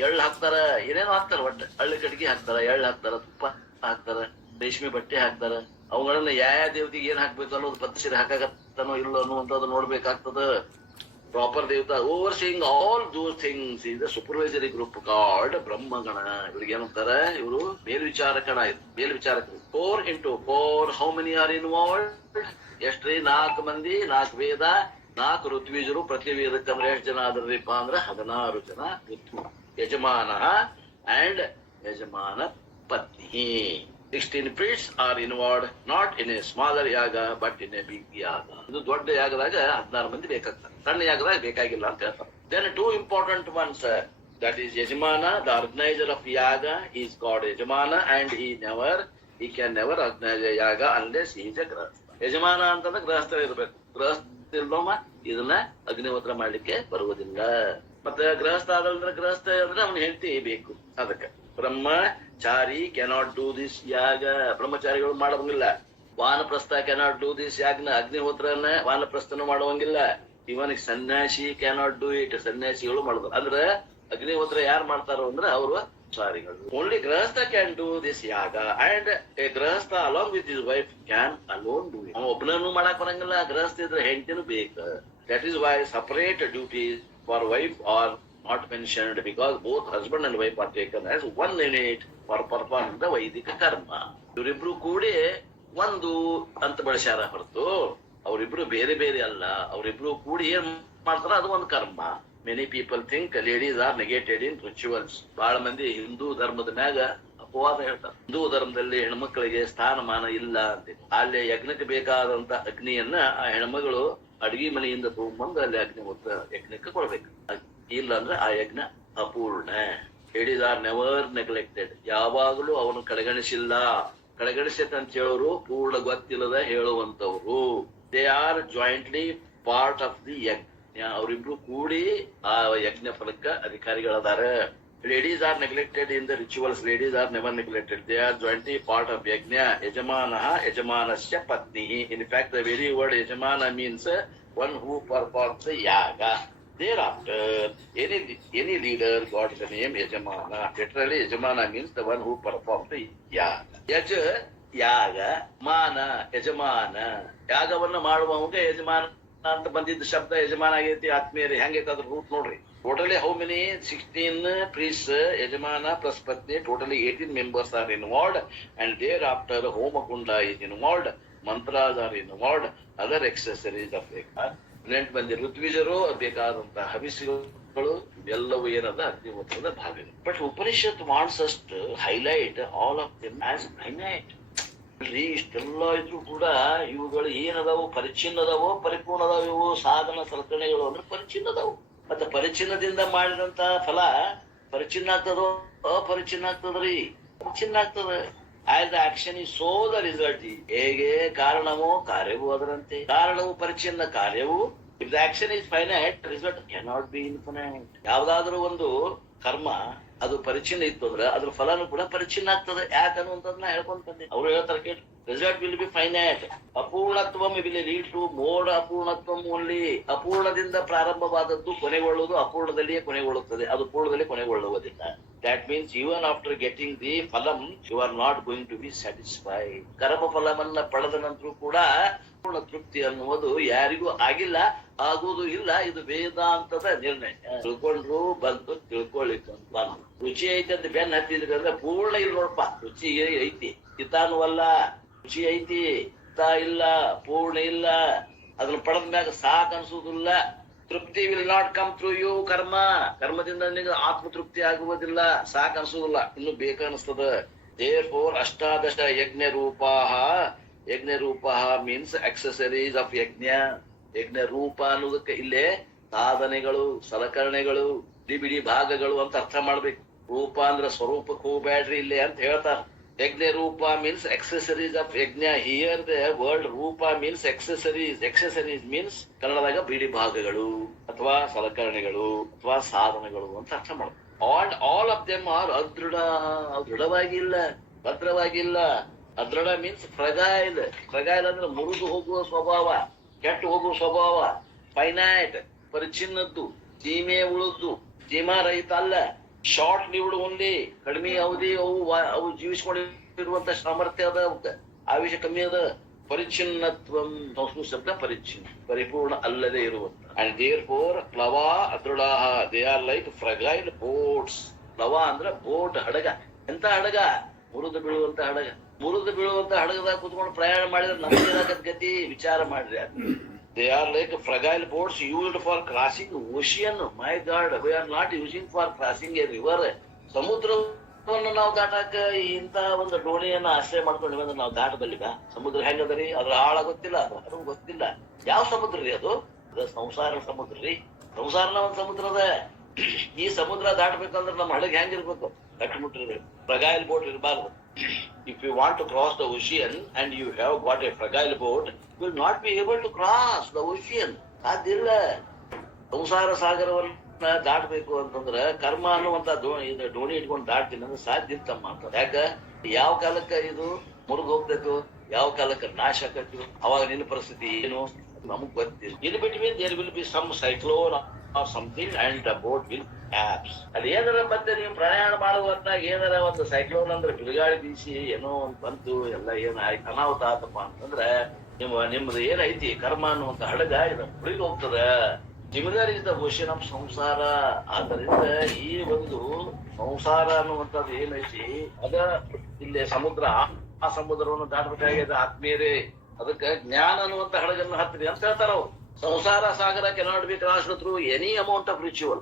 ಎಳ್ಳು ಹಾಕ್ತಾರ, ಏನೇನೋ ಹಾಕ್ತಾರ, ಒಟ್ಟು ಹಳ್ಳಿ ಕಟ್ಟಿಗೆ ಹಾಕ್ತಾರ, ಎಳ್ಳು ಹಾಕ್ತಾರ, ತುಪ್ಪ ಹಾಕ್ತಾರ, ರೇಷ್ಮೆ ಬಟ್ಟೆ ಹಾಕ್ತಾರ. ಅವುಗಳನ್ನ ಯಾವ ದೇವತೆಗೆ ಏನ್ ಹಾಕ್ಬೇಕು ಅನ್ನೋದು ಪದ್ಧತಿ ಹಾಕಾಗತ್ತಾನೋ ಇಲ್ಲೋ ಅನ್ನುವಂಥದ್ದು ನೋಡ್ಬೇಕಾಗ್ತದ. Proper devata overseeing all those things is the supervisory group called Brahmagana. ಇವ್ರಿಗೆ ಏನಂತಾರ? ಇವರು ಮೇಲ್ವಿಚಾರಕಣ. ಮೇಲ್ವಿಚಾರಕರು 4 ಹೌ ಮೆನಿ ಆರ್ ಇನ್ವಾಲ್ವ್ಡ್? ಎಷ್ಟ್ರಿ? 4 ಮಂದಿ, 4 ವೇದ, 4 ಋತ್ವಿಜರು. ಪ್ರತಿ ವೇದಕ್ಕಂದ್ರೆ ಎಷ್ಟು ಜನ ಆದ್ರಿಪ್ಪ ಅಂದ್ರ 16 ಜನ ಋತ್ವಿ. ಯಜಮಾನ ಅಂಡ್ ಯಜಮಾನ ಪತ್ನಿ. 16 priests are involved, not in a smaller yaga but in a big yaga. ಇದು ದೊಡ್ಡ ಯಾಗದಾಗ 16 ಮಂದಿ ಬೇಕಾಗ್ತಾರೆ, ಸಣ್ಣ ಯಾಗದಾಗ ಬೇಕಾಗಿಲ್ಲ ಅಂತ ಹೇಳ್ತಾರೆ. Then 2 important ones, that is Yajamana, the organizer of yaga is called Yajamana, and he can never organize a yaga unless he is a grahastha. ಯಜಮಾನ ಅಂತಂದ್ರೆ ಗೃಹಸ್ಥ ಇರ್ಬೇಕು. ಗೃಹಸ್ಥ ಇಲ್ದೋಮ ಇದನ್ನ ಅಗ್ನಿಹೋತ್ರ ಮಾಡ್ಲಿಕ್ಕೆ ಬರುವುದಿಲ್ಲ. ಮತ್ತೆ ಗೃಹಸ್ಥ ಆದ್ರೆ ಗೃಹಸ್ಥ ಅಂದ್ರೆ ಅವನ ಹೆಂಡತಿ ಬೇಕು. ಅದಕ್ಕೆ ಬ್ರಹ್ಮಚಾರಿ ಕ್ಯಾನಾಟ್ ಡೂ ದಿಸ್ ಯಾಗ. ಬ್ರಹ್ಮಚಾರಿಗಳು ಮಾಡಂಗಿಲ್ಲ. ವಾನಪ್ರಸ್ಥ ಕ್ಯಾನಾಟ್ ಡೂ ದಿಸ್ ಯಾಗ್ನ. ಅಗ್ನಿಹೋತ್ರನ ವಾನಪ್ರಸ್ಥನು ಮಾಡುವಂಗಿಲ್ಲ. ಇವನ್ ಸನ್ಯಾಸಿ ಕ್ಯಾನಾಟ್ ಡೂ ಇಟ್. ಸನ್ಯಾಸಿಗಳು ಮಾಡುದು. ಅಂದ್ರೆ ಅಗ್ನಿಹೋತ್ರ ಯಾರು ಮಾಡ್ತಾರೋ ಅಂದ್ರೆ ಅವರು ಸಾರಿಗಳು. ಓನ್ಲಿ ಗೃಹಸ್ಥ ಕ್ಯಾನ್ ಡೂ ದಿಸ್ ಯಾಗ, ಅಂಡ್ ಎ ಗೃಹಸ್ಥ along with his wife can alone do it. ಒಬ್ಬನನ್ನು ಮಾಡಕ್ ಬರಂಗಿಲ್ಲ. ಗೃಹಸ್ಥ ಇದ್ರೆ ಹೆಂಡತಿನೂ ಬೇಕು. That is why separate duties for wife are not mentioned, because both husband and wife are taken as one unit for performing the ವೈದಿಕ ಕರ್ಮ. ಇವರಿಬ್ರು ಕೂಡಿ ಒಂದು ಅಂತ ಬಳಸ್ಯಾರ ಹೊರತು ಅವರಿಬ್ರು ಬೇರೆ ಬೇರೆ ಅಲ್ಲ. ಅವರಿಬ್ರು ಕೂಡಿ ಏನ್ ಮಾಡ್ತಾರ ಅದು ಒಂದು ಕರ್ಮ. Many people think ladies are neglected in rituals. ಬಹಳ ಮಂದಿ ಹಿಂದೂ ಧರ್ಮದ ಮ್ಯಾಗ ಅಪವಾದ ಹೇಳ್ತಾರೆ. ಹಿಂದೂ ಧರ್ಮದಲ್ಲಿ ಹೆಣ್ಮಕ್ಳಿಗೆ ಸ್ಥಾನಮಾನ ಇಲ್ಲ ಅಂತ. ಅಲ್ಲಿ ಯಜ್ಞಕ್ಕೆ ಬೇಕಾದಂತ ಅಗ್ನಿಯನ್ನ ಆ ಹೆಣ್ಮಗಳು ಅಡಿಗೆ ಮನೆಯಿಂದ ತಗೊಂಡ್ಬಂದು ಅಲ್ಲಿ ಯಜ್ಞಕ್ಕೆ ಕೊಡ್ಬೇಕು. ಇಲ್ಲ ಅಂದ್ರೆ ಆ ಯಜ್ಞ ಅಪೂರ್ಣ. Ladies are never neglected. ಯಾವಾಗಲೂ ಅವನು ಕಡೆಗಣಿಸಿಲ್ಲ. ಕಡೆಗಣಿಸೈತೆ ಅಂತ ಹೇಳೋರು ಪೂರ್ಣ ಗೊತ್ತಿಲ್ಲದ ಹೇಳುವಂತವ್ರು. They are jointly part of the yajna. ಅವರಿಬ್ರು ಕೂಡಿ ಆ ಯಜ್ಞ ಫಲಕ್ಕ ಅಧಿಕಾರಿಗಳದಾರ. Ladies are neglected in the rituals. Ladies are never neglected. They are jointly part of yajna. ಯಜಮಾನ ಯಜಮಾನಸ್ಯ ಪತ್ನಿ. In fact the very word yajamana means one who performs the yaga. Thereafter, any leader got the name Yajamana. Literally, Yajamana means the one who performs the yaga. Yaja, yaga, mana, Yajamana. ಯಾಗವನ್ನ ಮಾಡುವವಂಗ ಯಜಮಾನ ಅಂತ ಬಂದಿದ್ದ ಶಬ್ದ ಯಜಮಾನ ಆಗೈತಿ. ಆತ್ಮೀಯರಿ ಹೆಂಗೈತೆ ಅದ್ರ root ನೋಡ್ರಿ. Totally how many? 16 priests, ಯಜಮಾನ ಪ್ಲಸ್ ಪತ್ನಿ. Totally 18 members are involved, and thereafter Homakunda is involved. Mantras are involved, other accessories of yaga 18 ಮಂದಿ ಋತ್ವಿಜರು ಬೇಕಾದಂತ ಹವಿಸ್ಸುಗಳು ಇವೆಲ್ಲವೂ ಏನದ ಅಗ್ನಿಹೋತ್ರದ ಭಾಗ. But Upanishad wants us to highlight all of them as finite. ಇಷ್ಟೆಲ್ಲ ಇದ್ರು ಕೂಡ ಇವುಗಳು ಏನದಾವು ಪರಿಚ್ಛಿನ್ನದವೋ ಪರಿಪೂರ್ಣದವ. ಇವು ಸಾಧನ ಸಲಕರಣೆಗಳು ಅಂದ್ರೆ ಪರಿಚ್ಛಿನ್ನದವು. ಮತ್ತೆ ಪರಿಚ್ಛಿನ್ನದಿಂದ ಮಾಡಿದಂತ ಫಲ ಪರಿಚ್ಛಿನ್ನ ಆಗ್ತದೋ ಅಪರಿಚ್ಛಿನ್ನ ಆಗ್ತದ್ರಿ? ಪರಿಚ್ಛಿನ್ನ ಆಗ್ತದ. ಆಸ್ ದ ಆಕ್ಷನ್ ಈ ಸೋ ದ ರಿಸಲ್ಟ್. ಹೇಗೆ ಕಾರಣವೋ ಕಾರ್ಯವೂ ಅದರಂತೆ. ಕಾರಣವು ಪರಿಚ್ಛಿನ್ನ, ಕಾರ್ಯವು. If the action is finite, result cannot be infinite. ಯಾವ್ದಾದ್ರು ಒಂದು ಕರ್ಮ ಅದು ಪರಿಚ್ಛಿನ್ನ ಇತ್ತು ಅಂದ್ರೆ ಅದ್ರ ಫಲನೂ ಕೂಡ ಪರಿಚ್ಛಿನ್ನ ಆಗ್ತದೆ. ಯಾಕೆ ಅನ್ನುವಂಥದ್ದನ್ನ ಹೇಳ್ಕೊಂಡ್ ಬಂದೆ. ಅವ್ರು ಹೇಳ್ತಾರೆ ಕೇಳಿ, ರಿಸಲ್ಟ್ ವಿಲ್ ಬಿ ಫೈನೈಟ್. ಅಪೂರ್ಣತ್ವಂ ವಿಲ್ ಲೀಡ್ ಟು ಮೋರ್ ಅಪೂರ್ಣತ್ವಂ ಓನ್ಲಿ. ಅಪೂರ್ಣದಿಂದ ಪ್ರಾರಂಭವಾದದ್ದು ಕೊನೆಗೊಳ್ಳುವುದು ಅಪೂರ್ಣದಲ್ಲಿಯೇ ಕೊನೆಗೊಳ್ಳುತ್ತದೆ, ಅದು ಪೂರ್ಣದಲ್ಲಿ ಕೊನೆಗೊಳ್ಳುವುದಿಲ್ಲ. That means even after getting the phalam, you are not going to be satisfied. ಕರ್ಮ ಫಲವನ್ನ ಪಡೆದ ನಂತರ ಕೂಡ ಪೂರ್ಣ ತೃಪ್ತಿ ಅನ್ನುವುದು ಯಾರಿಗೂ ಆಗಿಲ್ಲ, ಆಗುವುದು ಇಲ್ಲ. ಇದು ವೇದಾಂತದ ನಿರ್ಣಯ. ತಿಳ್ಕೊಂಡ್ರು ಬಂತು, ತಿಳ್ಕೊಳ್ಳಿಕ್ಕೆ ಬಂತು. ರುಚಿ ಐತಿ ಅಂತ ಬೆನ್ ಹತ್ತಿದ್ರಿ ಅಂದ್ರೆ ಪೂರ್ಣ ಇಲ್ಲ ನೋಡಪ್ಪ. ರುಚಿ ಐತಿ, ಹಿತಾನು ಅಲ್ಲ. ರುಚಿ ಐತಿ, ಹಿತ ಇಲ್ಲ, ಪೂರ್ಣ ಇಲ್ಲ. ಅದನ್ನ ಪಡೆದ ಮ್ಯಾಗ ಸಾಕ್ ಅನ್ಸುವುದಿಲ್ಲ. ತೃಪ್ತಿ will not come through you. ಕರ್ಮದಿಂದ ನಿಮಗೆ ಆತ್ಮತೃಪ್ತಿ ಆಗುವುದಿಲ್ಲ, ಸಾಕ್ ಅನ್ಸುವುದಿಲ್ಲ, ಇನ್ನು ಬೇಕನ್ನಿಸ್ತದ. ದೇರ್ಫೋರ್ ಅಷ್ಟಾದಶ ಯಜ್ಞ ರೂಪ ಮೀನ್ಸ್ ಅಕ್ಸೆಸರೀಸ್ ಆಫ್ ಯಜ್ಞ. ಯಜ್ಞ ರೂಪ ಅನ್ನೋದಕ್ಕೆ ಇಲ್ಲೇ ಸಾಧನೆಗಳು, ಸಲಕರಣೆಗಳು, ಬಿಡಿ ಭಾಗಗಳು ಅಂತ ಅರ್ಥ ಮಾಡ್ಬೇಕು. ರೂಪ ಅಂದ್ರೆ ಸ್ವರೂಪಕ್ಕೆ ಹೋಗ್ಬ್ಯಾಡ್ರಿ ಇಲ್ಲೇ ಅಂತ ಹೇಳ್ತಾರ. ಯಜ್ಞ ರೂಪ ಮೀನ್ಸ್ accessories of ಯಜ್ಞ. ಹಿಯರ್ ದ ವರ್ಡ್ ರೂಪ ಮೀನ್ಸ್ accessories. accessories ಮೀನ್ಸ್ ಕನ್ನಡದಾಗ ಬಿಡಿ ಭಾಗಗಳು ಅಥವಾ ಸಲಕರಣೆಗಳು ಅಥವಾ ಸಾಧನಗಳು ಅಂತ ಅರ್ಥ ಮಾಡ್ತಾರೆ. ಆಲ್ ಆಫ್ ದೆಮ್ ಆರ್ ಅದೃಢ. ದೃಢವಾಗಿಲ್ಲ, ಭದ್ರವಾಗಿಲ್ಲ. ಅದೃಢ ಮೀನ್ಸ್ ಫ್ರಗೈಲ್. ಫ್ರಗೈಲ್ ಅಂದ್ರೆ ಮುರಿದು ಹೋಗುವ ಸ್ವಭಾವ, ಕೆಟ್ಟು ಹೋಗುವ ಸ್ವಭಾವ. ಫೈನೈಟ್ ಪರಿಚ್ಛಿನ್ನದ್ದು, ಸೀಮೆ ಉಳಿದ್ದು, ಸೀಮಾ ರಹಿತ ಅಲ್ಲ. Short lived only. ಕಡಿಮೆ ಅವಧಿ ಅವು ಜೀವಿಸಿಕೊಂಡಿರುವಂತ ಸಾಮರ್ಥ್ಯ ಅದ, ಅವಕ್ಕೆ ಆಯುಷ್ಯ ಕಮ್ಮಿ ಅದ. ಪರಿಚ್ಛಿನ್ನತ್ವಂ ಸಂಸ್ಕೃತ ಶಬ್ದ ಪರಿಚ್ಛಿನ್ನ, ಪರಿಪೂರ್ಣ ಅಲ್ಲದೆ ಇರುವಂತ. ಅಂಡ್ ದೇರ್ ಫೋರ್ ಪ್ಲವ ಅದೃಢಾಹ, they are like fragile boats. ಪ್ಲವ ಅಂದ್ರೆ ಬೋಟ್, ಹಡಗ. ಎಂತ ಹಡಗ? ಮುರಿದು ಬೀಳುವಂತ ಹಡಗ. ಮುರಿದು ಬೀಳುವಂತ ಹಡಗದಾಗ ಕುತ್ಕೊಂಡು ಪ್ರಯಾಣ ಮಾಡಿದ್ರೆ ನಮ್ಗೆ ಗತಿ ವಿಚಾರ ಮಾಡ್ರಿ. They are like fragile boats used for crossing ocean. My God, we are not using for crossing a river. ಸಮುದ್ರವನ್ನು ನಾವು ದಾಟಾಕ ಇಂತ ಒಂದು ಡೋಣಿಯನ್ನ ಆಶ್ರಯ ಮಾಡ್ಕೊಂಡು ಬಂದ್ರೆ ನಾವು ದಾಟಬಲ್ಲಿಗ? ಸಮುದ್ರ ಹೆಂಗದರಿ? ಅದ್ರ ಆಳ ಗೊತ್ತಿಲ್ಲ, ಅದು ಗೊತ್ತಿಲ್ಲ. ಯಾವ ಸಮುದ್ರ ರೀ ಅದು? ಸಂಸಾರ ಸಮುದ್ರ ರೀ. ಸಂಸಾರನ ಒಂದ್ ಸಮುದ್ರ ಅದ. ಈ ಸಮುದ್ರ ದಾಟಬೇಕಂದ್ರೆ ನಮ್ಮ ಹಡಗ್ ಹೆಂಗಿರ್ಬೇಕು? ಕಟ್ಟುಮುಟ್ರಿ ಫ್ರಗೈಲ್ ಬೋಟ್ ಇರಬಾರ್ದು. If you want to cross the ocean and you have got a fragile boat, you will not be able to cross the ocean. ಸಾಧ್ಯ ಇಲ್ಲ. ಸಂಸಾರ ಸಾಗರವನ್ನ ದಾಟಬೇಕು ಅಂತಂದ್ರ ಕರ್ಮ ಅನ್ನುವಂತ ಡೋಣಿ ಇಟ್ಕೊಂಡು ದಾಟ್ತೀನಿ ಅಂದ್ರೆ ಸಾಧ್ಯ ಇತ್ತಮ್ಮ ಅಂತ. ಯಾಕ? ಯಾವ ಕಾಲಕ್ಕ ಇದು ಮುರಿದು ಹೋಗ್ಬೇಕು, ಯಾವ ಕಾಲಕ್ಕ ನಾಶ ಆಕತಿ, ಅವಾಗ ನಿನ್ನ ಪರಿಸ್ಥಿತಿ ಏನು ನಮಗ್ ಗೊತ್ತಿಲ್ಲ. ಇದು between there will be some cyclone or something and the boat will ups. ಅಲ್ಲಿ ಏನಾರ ಮತ್ತೆ ನೀವು ಪ್ರಯಾಣ ಮಾಡುವಂತಾಗ ಏನಾರ ಒಂದು ಸೈಕ್ಲೋನ್ ಅಂದ್ರೆ ಬಿರುಗಾಳಿ ಬೀಸಿ ಏನೋ ಒಂದ್ ಬಂತು, ಎಲ್ಲ ಏನ್ ಆಯ್ತು, ಅನಾಹುತ ಆತಪ್ಪ ಅಂತಂದ್ರೆ ನಿಮ್ದು ಏನೈತಿ ಕರ್ಮ ಅನ್ನುವಂತ ಹಡಗ ಇದು ಮುರಿದು ಹೋಗ್ತದ. ಜಿಮ್ಮೆದಾರಿ ಇದ್ದ ಬಹುಶಃ ನಮ್ ಸಂಸಾರ. ಆದ್ದರಿಂದ ಈ ಒಂದು ಸಂಸಾರ ಅನ್ನುವಂಥದ್ದು ಏನೈತಿ ಅದ ಇಲ್ಲಿ ಸಮುದ್ರ. ಆ ಸಮುದ್ರವನ್ನು ದಾಟಬೇಕಾಗಿದೆ ಆತ್ಮೀಯರೇ. ಅದಕ್ಕೆ ಜ್ಞಾನ ಅನ್ನುವಂತ ಹಡಗನ್ನು ಹತ್ತಿರಿ ಅಂತ ಹೇಳ್ತಾರ ಅವ್ರು. ಸಂಸಾರ ಸಾಗರ cannot be crossed through any amount of ritual.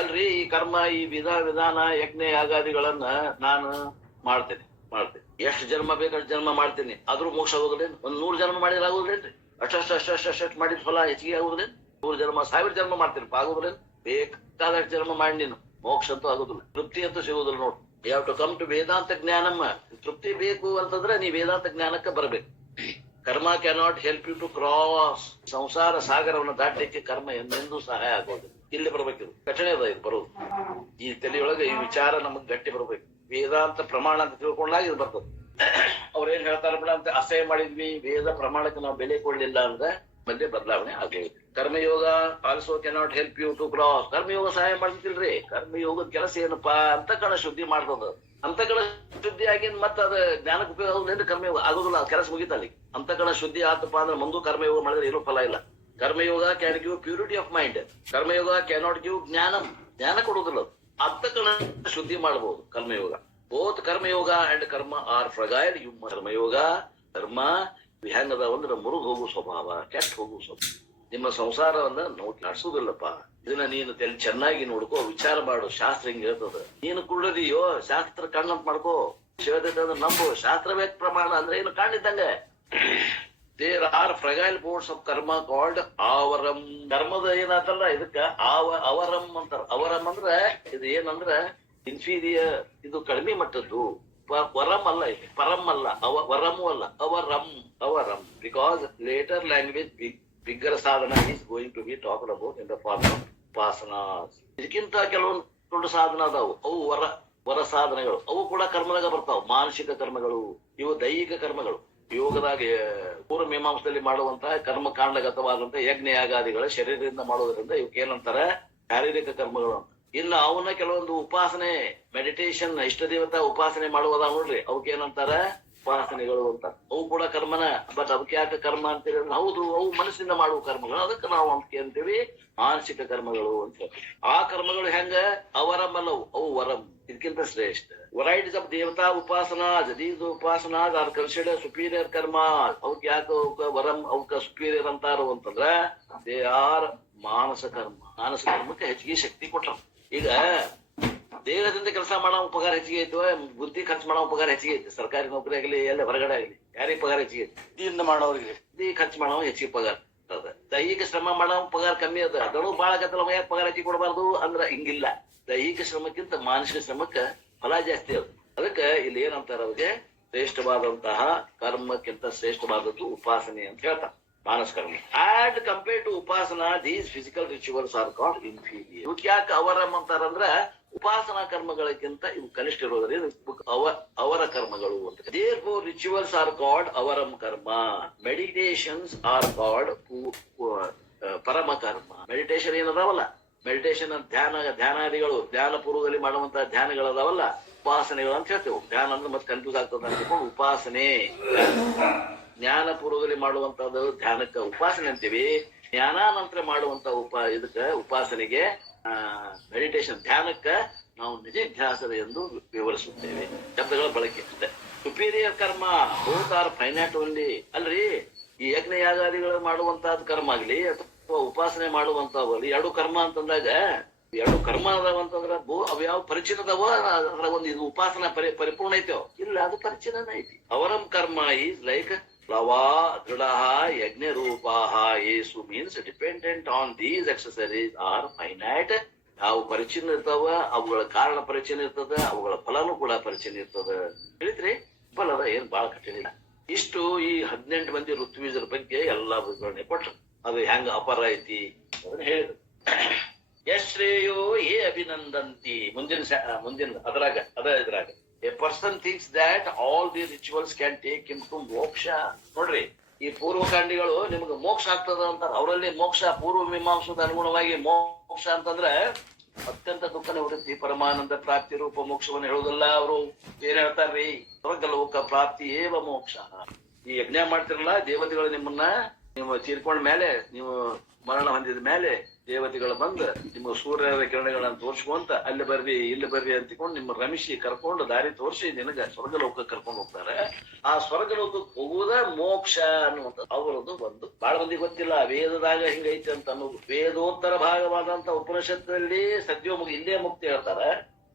ಅಲ್ರಿ, ಈ ಕರ್ಮ, ಈ ವಿಧಾನ, ಯಜ್ಞ ಯಾಗಾದಿಗಳನ್ನ ನಾನು ಮಾಡ್ತೇನೆ. ಎಷ್ಟು ಜನ್ಮ ಬೇಕಷ್ಟು ಜನ್ಮ ಮಾಡ್ತೀನಿ, ಆದ್ರೂ ಮೋಕ್ಷ ಆಗೋದಿಲ್ಲೇನು? 100 ಜನ್ಮ ಮಾಡಿದ್ರೆ ಆಗೋದಿಲ್ಲೇನ್ರಿ? ಅಷ್ಟು ಮಾಡಿದ ಫಲ ಹೆಚ್ಚಿಗೆ ಆಗುದಿಲ್ಲೇನು? 100 ಜನ್ಮ 1000 ಜನ್ಮ ಮಾಡ್ತೀನಿ, ಆಗುದಿಲ್ಲೇನು? ಬೇಕಾದಷ್ಟು ಜನ್ಮ ಮಾಡಿ ನೀನು ಮೋಕ್ಷ ಅಂತೂ ಆಗುದಿಲ್ಲ, ತೃಪ್ತಿ ಅಂತೂ ಸಿಗುದಿಲ್ಲ. ನೋಡು, you have to come to ವೇದಾಂತ ಜ್ಞಾನಮ್ಮ. ತೃಪ್ತಿ ಬೇಕು ಅಂತಂದ್ರೆ ನೀ ವೇದಾಂತ ಜ್ಞಾನಕ್ಕೆ ಬರಬೇಕು. ಕರ್ಮ cannot help you to cross. ಸಂಸಾರ ಸಾಗರವನ್ನು ದಾಟಲಿಕ್ಕೆ ಕರ್ಮ ಎಂದೆಂದೂ ಸಹಾಯ ಆಗೋದು. ಇಲ್ಲಿ ಬರ್ಬೇಕಿದು, ಕಠಿಣ ಅದ ಇದು ಬರೋದು. ಈ ತಲೆಯೊಳಗೆ ಈ ವಿಚಾರ ನಮಗ್ ಗಟ್ಟಿ ಬರ್ಬೇಕು. ವೇದಾಂತ ಪ್ರಮಾಣ ಅಂತ ತಿಳ್ಕೊಂಡಾಗ ಇದು ಬರ್ತದೆ. ಅವ್ರೇನ್ ಹೇಳ್ತಾರ ಬಿಡ ಅಂತ ಅಸಹ್ಯ ಮಾಡಿದ್ವಿ, ವೇದ ಪ್ರಮಾಣಕ್ಕೆ ನಾವು ಬೆಲೆ ಕೊಡ್ಲಿಲ್ಲ ಅಂದ್ರೆ ಮಧ್ಯೆ ಬದಲಾವಣೆ ಆಗೋದು. ಕರ್ಮಯೋಗ also cannot help you to cross. ಕರ್ಮಯೋಗ ಸಹಾಯ ಮಾಡ್ತಿಲ್ರಿ. ಕರ್ಮಯೋಗದ ಕೆಲಸ ಏನಪ್ಪಾ? ಅಂತಃಕರಣ ಶುದ್ಧಿ ಮಾಡ್ತದ. ಅಂತಃಕರಣ ಶುದ್ಧಿ ಆಗಿಂದ ಮತ್ತೆ ಅದ ಜ್ಞಾನಕ್ಕೆ ಉಪಯೋಗ ಆಗುದಿಲ್ಲ. ಕರ್ಮಯೋಗ ಆಗೋದಿಲ್ಲ, ಕೆಲಸ ಮುಗಿತ ಅಲ್ಲಿ. ಅಂತಃಕರಣ ಶುದ್ಧಿ ಆತಪ್ಪ ಅಂದ್ರೆ ಮುಂದೂ ಕರ್ಮಯೋಗ ಮಾಡಿದ್ರೆ ಏನೂ ಫಲ ಇಲ್ಲ. Karma yoga can give purity of mind. Karma yoga cannot give ಜ್ಞಾನ ಕೊಡುವುದಿಲ್ಲ. ಅಂತಃಕರಣ ಶುದ್ಧಿ ಮಾಡಬಹುದು ಕರ್ಮಯೋಗ. ಬೋತ್ ಕರ್ಮಯೋಗ ಅಂಡ್ ಕರ್ಮ ಆರ್ ಫ್ರಗೈಲ್. ಕರ್ಮಯೋಗ ಕರ್ಮ ಹೆಂಗದ ಅಂದ್ರೆ ಮುರಿದು ಹೋಗುವ ಸ್ವಭಾವ, ಕೆಟ್ಟ ಹೋಗುವ ಸ್ವಭಾವ. ನಿಮ್ಮ ಸಂಸಾರವನ್ನ ನಡೆಸುದಿಲ್ಲಪ್ಪ. ಇದನ್ನ ನೀನು ಚೆನ್ನಾಗಿ ನೋಡ್ಕೋ, ವಿಚಾರ ಮಾಡು. ಶಾಸ್ತ್ರ ಹಿಂಗ್ ಹೇಳ್ತದ. ನೀನು ಕುಳ್ಳದಿಯೋ ಶಾಸ್ತ್ರ ಕಣ್ಣಂತ ಮಾಡ್ಕೋ. ಶಿವದೈತೆ ಅಂದ್ರೆ ನಂಬು. ಶಾಸ್ತ್ರ ಬೇಕು ಪ್ರಮಾಣ ಅಂದ್ರೆ ಏನು ಕಾಣಿದ್ದಂಗೆ. ದೇರ್ ಆರ್ ಫ್ರಗೈಲ್ ಬೋರ್ಡ್ಸ್ ಆಫ್ ಕರ್ಮ ಕಾಲ್ಡ್ ಆವರಂ. ಕರ್ಮದ ಏನಾತಲ್ಲ ಇದಕ್ಕ ಅವರಂ ಅಂತಾರ. ಅವರಂ ಅಂದ್ರ ಇದು ಏನಂದ್ರ ಇನ್ಫೀರಿಯರ್, ಇದು ಕಡಿಮೆ ಮಟ್ಟದ್ದು. ವರಂ ಅಲ್ಲ, ಇದು ಪರಂ ಅಲ್ಲ, ವರಮು ಅಲ್ಲ, ಅವರಂ. ಬಿಕಾಸ್ ಲೇಟರ್ ಲ್ಯಾಂಗ್ವೇಜ್ ಬಿಗ್ಗರ್ ಸಾಧನ is going to be talked about in the form of ಉಪಾಸನಾಸ್. ಇದಕ್ಕಿಂತ ಕೆಲವೊಂದು ದೊಡ್ಡ ಸಾಧನ ಅದಾವು. ಅವು ವರ ಸಾಧನೆಗಳು. ಅವು ಕೂಡ ಕರ್ಮದಾಗ ಬರ್ತಾವ. ಮಾನಸಿಕ ಕರ್ಮಗಳು, ಇವು ದೈಹಿಕ ಕರ್ಮಗಳು. ಯೋಗದಾಗ ಪೂರ್ವ ಮೀಮಾಂಸದಲ್ಲಿ ಮಾಡುವಂತಹ ಕರ್ಮಕಾಂಡಗತವಾದಂತಹ ಯಜ್ಞ ಯಾಗಾದಿಗಳು ಶರೀರದಿಂದ ಮಾಡೋದ್ರಿಂದ ಇವಕ್ಕೇನಂತಾರೆ ಶಾರೀರಿಕ ಕರ್ಮಗಳು ಅಂತ. ಇನ್ನು ಅವನ್ನ ಕೆಲವೊಂದು ಉಪಾಸನೆ, ಮೆಡಿಟೇಷನ್, ಇಷ್ಟ ದೇವತಾ ಉಪಾಸನೆ ಮಾಡುವುದ ನೋಡ್ರಿ, ಅವಕ್ಕೇನಂತಾರ ಉಪಾಸನೆಗಳು ಅಂತ. ಅವು ಕೂಡ ಕರ್ಮನ. ಬಟ್ ಅದಕ್ಕೆ ಯಾಕೆ ಕರ್ಮ ಅಂತೀರಿ? ಹೌದು, ಅವು ಮನಸ್ಸಿಂದ ಮಾಡುವ ಕರ್ಮಗಳು. ಅದಕ್ಕೆ ನಾವು ಅದಕ್ಕೆ ಅಂತೀವಿ ಮಾನಸಿಕ ಕರ್ಮಗಳು ಅಂತ ಹೇಳ್ತೀವಿ. ಆ ಕರ್ಮಗಳು ಹೆಂಗ? ಅವರಂ ಅಲ್ಲವು, ಅವು ವರಂ. ಇದಕ್ಕಿಂತ ಶ್ರೇಷ್ಠ. ವರೈಟೀಸ್ ಆಫ್ ದೇವತಾ ಉಪಾಸನಾ, these upasanas are consider superior ಕರ್ಮ. ಅವಕ್ ಯಾಕೆ ವರಂ ಅವಕ್ಕ ಸುಪೀರಿಯರ್ ಅಂತಾರು ಅಂತಂದ್ರ ದೇ ಆರ್ ಮಾನಸ ಕರ್ಮ. ಮಾನಸ ಕರ್ಮಕ್ಕೆ ಹೆಚ್ಚಿಗೆ ಶಕ್ತಿ ಕೊಟ್ಟ. ಈಗ ದೇಹದಿಂದ ಕೆಲಸ ಮಾಡೋ ಪಗಾರ ಹೆಚ್ಚಿಗೆ ಐತವ, ಬುದ್ಧಿ ಖರ್ಚು ಮಾಡೋ ಪಗಾರ ಹೆಚ್ಚಿಗೆ ಐತಿ. ಸರ್ಕಾರಿ ನೌಕರಿ ಆಗಲಿ, ಎಲ್ಲ ಹೊರಗಡೆ ಆಗಲಿ, ಯಾರಿಗೆ ಪಗಾರ ಹೆಚ್ಚಿಗೆ ಐತಿ? ಬುದ್ಧಿಯಿಂದ ಮಾಡೋರಿಗೆ. ಬುದ್ಧಿ ಖರ್ಚು ಮಾಡೋ ಹೆಚ್ಚಿಗೆ ಪಗಾರ ಅದ. ದೈಹಿಕ ಶ್ರಮ ಮಾಡೋ ಪಗಾರ ಕಮ್ಮಿ ಅದ. ಅದನ್ನು ಬಾಳ ಗದ್ದಲ ಪಗಾರ ಹೆಚ್ಚಿಗೆ ಕೊಡಬಾರ್ದು ಅಂದ್ರ ಹಿಂಗಿಲ್ಲ. ದೈಹಿಕ ಶ್ರಮಕ್ಕಿಂತ ಮಾನಸಿಕ ಶ್ರಮಕ್ಕ ಫಲ ಜಾಸ್ತಿ ಅದ. ಅದಕ್ಕೆ ಇಲ್ಲಿ ಏನಂತಾರ ಅವ್ರಿಗೆ, ಶ್ರೇಷ್ಠವಾದಂತಹ ಕರ್ಮಕ್ಕಿಂತ ಶ್ರೇಷ್ಠವಾದದ್ದು ಉಪಾಸನೆ ಅಂತ ಹೇಳ್ತಾರೆ. ಮಾನಸ ಕರ್ಮ. ಅಂಡ್ ಕಂಪೇರ್ಡ್ ಟು ಉಪಾಸನಾ these physical rituals are called inferior. ಇವಕ್ಕೆ ಯಾಕೆ ಅವರಂ ಅಂತಾರಂದ್ರ ಉಪಾಸನಾ ಕರ್ಮಗಳಕ್ಕಿಂತ ಇವು ಕನಿಷ್ಠ ಇರೋದ್ರಿಂದ ಅವರ ಕರ್ಮಗಳು ಅಂತ. ದೇರ್ಫೋರ್ ರಿಚುವಲ್ಸ್ ಆರ್ ಕಾಲ್ಡ್ ಅವರಂ ಕರ್ಮ. ಮೆಡಿಟೇಷನ್ಸ್ ಆರ್ ಕಾಲ್ಡ್ ಪರಮ ಕರ್ಮ. ಮೆಡಿಟೇಷನ್ ಏನದಾವಲ್ಲ, ಮೆಡಿಟೇಷನ್ ಧ್ಯಾನಾದಿಗಳು, ಧ್ಯಾನ ಪೂರ್ವದಲ್ಲಿ ಮಾಡುವಂತಹ ಧ್ಯಾನಗಳದಾವಲ್ಲ, ಉಪಾಸನೆಗಳು ಅಂತ ಹೇಳ್ತೇವೆ. ಧ್ಯಾನ ಅಂದ್ರೆ ಮತ್ತೆ ಕನ್ಫ್ಯೂಸ್ ಆಗ್ತದೆ ಅಂತ ಉಪಾಸನೆ. ಜ್ಞಾನ ಪೂರ್ವದಲ್ಲಿ ಮಾಡುವಂತಹದ್ದು ಧ್ಯಾನಕ್ಕ ಉಪಾಸನೆ ಅಂತೀವಿ. ಜ್ಞಾನಾನಂತರ ಮಾಡುವಂತ ಇದಕ್ಕ ಉಪಾಸನೆಗೆ ಮೆಡಿಟೇಷನ್, ಧ್ಯಾನಕ್ಕ ನಾವು ನಿಧಿಧ್ಯಾಸನ ಎಂದು ವಿವರಿಸುತ್ತೇವೆ. ಶಬ್ದಗಳ ಬಳಕೆ ಅಷ್ಟೇ. ಸುಪೀರಿಯರ್ ಕರ್ಮ ಬೋತ್ ಆರ್ ಫೈನೈಟ್ ಓನ್ಲಿ. ಅಲ್ರಿ, ಈ ಯಜ್ಞ ಯಾಗಾದಿಗಳು ಮಾಡುವಂತಹದ್ದು ಕರ್ಮ ಆಗ್ಲಿ ಅಥವಾ ಉಪಾಸನೆ ಮಾಡುವಂತಹವು ಎರಡು ಕರ್ಮ ಅಂತಂದಾಗ, ಎರಡು ಕರ್ಮ ಅದಾವಂತಂದ್ರ ಅವ್ ಯಾವ ಪರಿಚಯ ಅದಾವ, ಅದ್ರ ಒಂದು ಇದು ಉಪಾಸನ ಪರಿಪೂರ್ಣ ಐತೋ ಇಲ್ಲ, ಅದು ಪರಿಚಯನ ಐತಿ. ಅವರಂ ಕರ್ಮ ಈಸ್ ಲೈಕ್ ಲವಾ ದೃಢ ಯಜ್ಞ ರೂಪಾಹ ಯೇಸು means dependent on these accessories are finite. ಅವು ಪರಿಚಯ ಇರ್ತಾವ, ಅವುಗಳ ಕಾರಣ ಪರಿಚಯ ಇರ್ತದ, ಅವುಗಳ ಫಲನೂ ಕೂಡ ಪರಿಚಯ ಇರ್ತದ. ಹೇಳಿದ್ರಿ, ಫಲದ ಏನ್ ಬಹಳ ಕಠಿಣ ಇಲ್ಲ. ಇಷ್ಟು ಈ 18 ಮಂದಿ ಋತ್ವಿಜರ ಬಗ್ಗೆ ಎಲ್ಲಾ ವಿವರಣೆ ಕೊಟ್ರು. ಅದು ಹೆಂಗ ಅಪರ ಐತಿ ಅದನ್ನ ಹೇಳಿದ್ರು. ಯಶ್ರೇಯೋ ಯೇ ಅಭಿನಂದಂತಿ. ಮುಂದಿನ ಇದ್ರಾಗ a person thinks that all the rituals can take him to moksha. ನೋಡ್ರಿ, ಈ ಪೂರ್ವಕಾಂಡಿಗಳು ನಿಮ್ಗೆ ಮೋಕ್ಷ ಆಗ್ತದ ಅಂತಾರ. ಅವರಲ್ಲಿ ಮೋಕ್ಷ ಪೂರ್ವ ಮೀಮಾಂಸದ ಅನುಗುಣವಾಗಿ ಮೋಕ್ಷ ಅಂತಂದ್ರೆ ಅತ್ಯಂತ ದುಃಖ ನಿವೃತ್ತಿ, ಪರಮಾನಂದ ಪ್ರಾಪ್ತಿ ರೂಪ ಮೋಕ್ಷವನ್ನು ಹೇಳುವುದಲ್ಲ. ಅವರು ಏನ್ ಹೇಳ್ತಾರ್ರಿ, ಸ್ವರ್ಗಲೋಕ ಪ್ರಾಪ್ತಿ ಏವ ಮೋಕ್ಷ. ಈ ಯಜ್ಞ ಮಾಡ್ತಿರಲ್ಲ, ದೇವತೆಗಳು ನಿಮ್ಮನ್ನ ನೀವು ತೀರ್ಕೊಂಡ ಮೇಲೆ, ನೀವು ಮರಣ ಹೊಂದಿದ ಮೇಲೆ ದೇವತೆಗಳು ಬಂದು ನಿಮ್ಮ ಸೂರ್ಯರ ಕಿರಣಗಳನ್ನ ತೋರ್ಸ್ಕೊಂತ ಅಲ್ಲಿ ಬರ್ರಿ ಇಲ್ಲಿ ಬರ್ರಿ ಅಂತಿಕೊಂಡು ನಿಮ್ಮ ರಮಿಸಿ ಕರ್ಕೊಂಡು ದಾರಿ ತೋರಿಸಿ ನಿನಗ ಸ್ವರ್ಗಲೋಕ ಕರ್ಕೊಂಡು ಹೋಗ್ತಾರೆ. ಆ ಸ್ವರ್ಗಲೋಕಕ್ಕೆ ಹೋಗುವುದ ಮೋಕ್ಷ ಅನ್ನುವಂಥದ್ದು ಅವರದ್ದು ಒಂದು. ಬಹಳ ಮಂದಿ ಗೊತ್ತಿಲ್ಲ ವೇದದಾಗ ಹಿಂಗೈತಿ ಅಂತ ಅನ್ನೋದು. ವೇದೋತ್ತರ ಭಾಗವಾದಂತ ಉಪನಿಷತ್ತಲ್ಲಿ ಸದ್ಯೋಮುಖ ಇಲ್ಲೇ ಮುಕ್ತಿ ಹೇಳ್ತಾರೆ.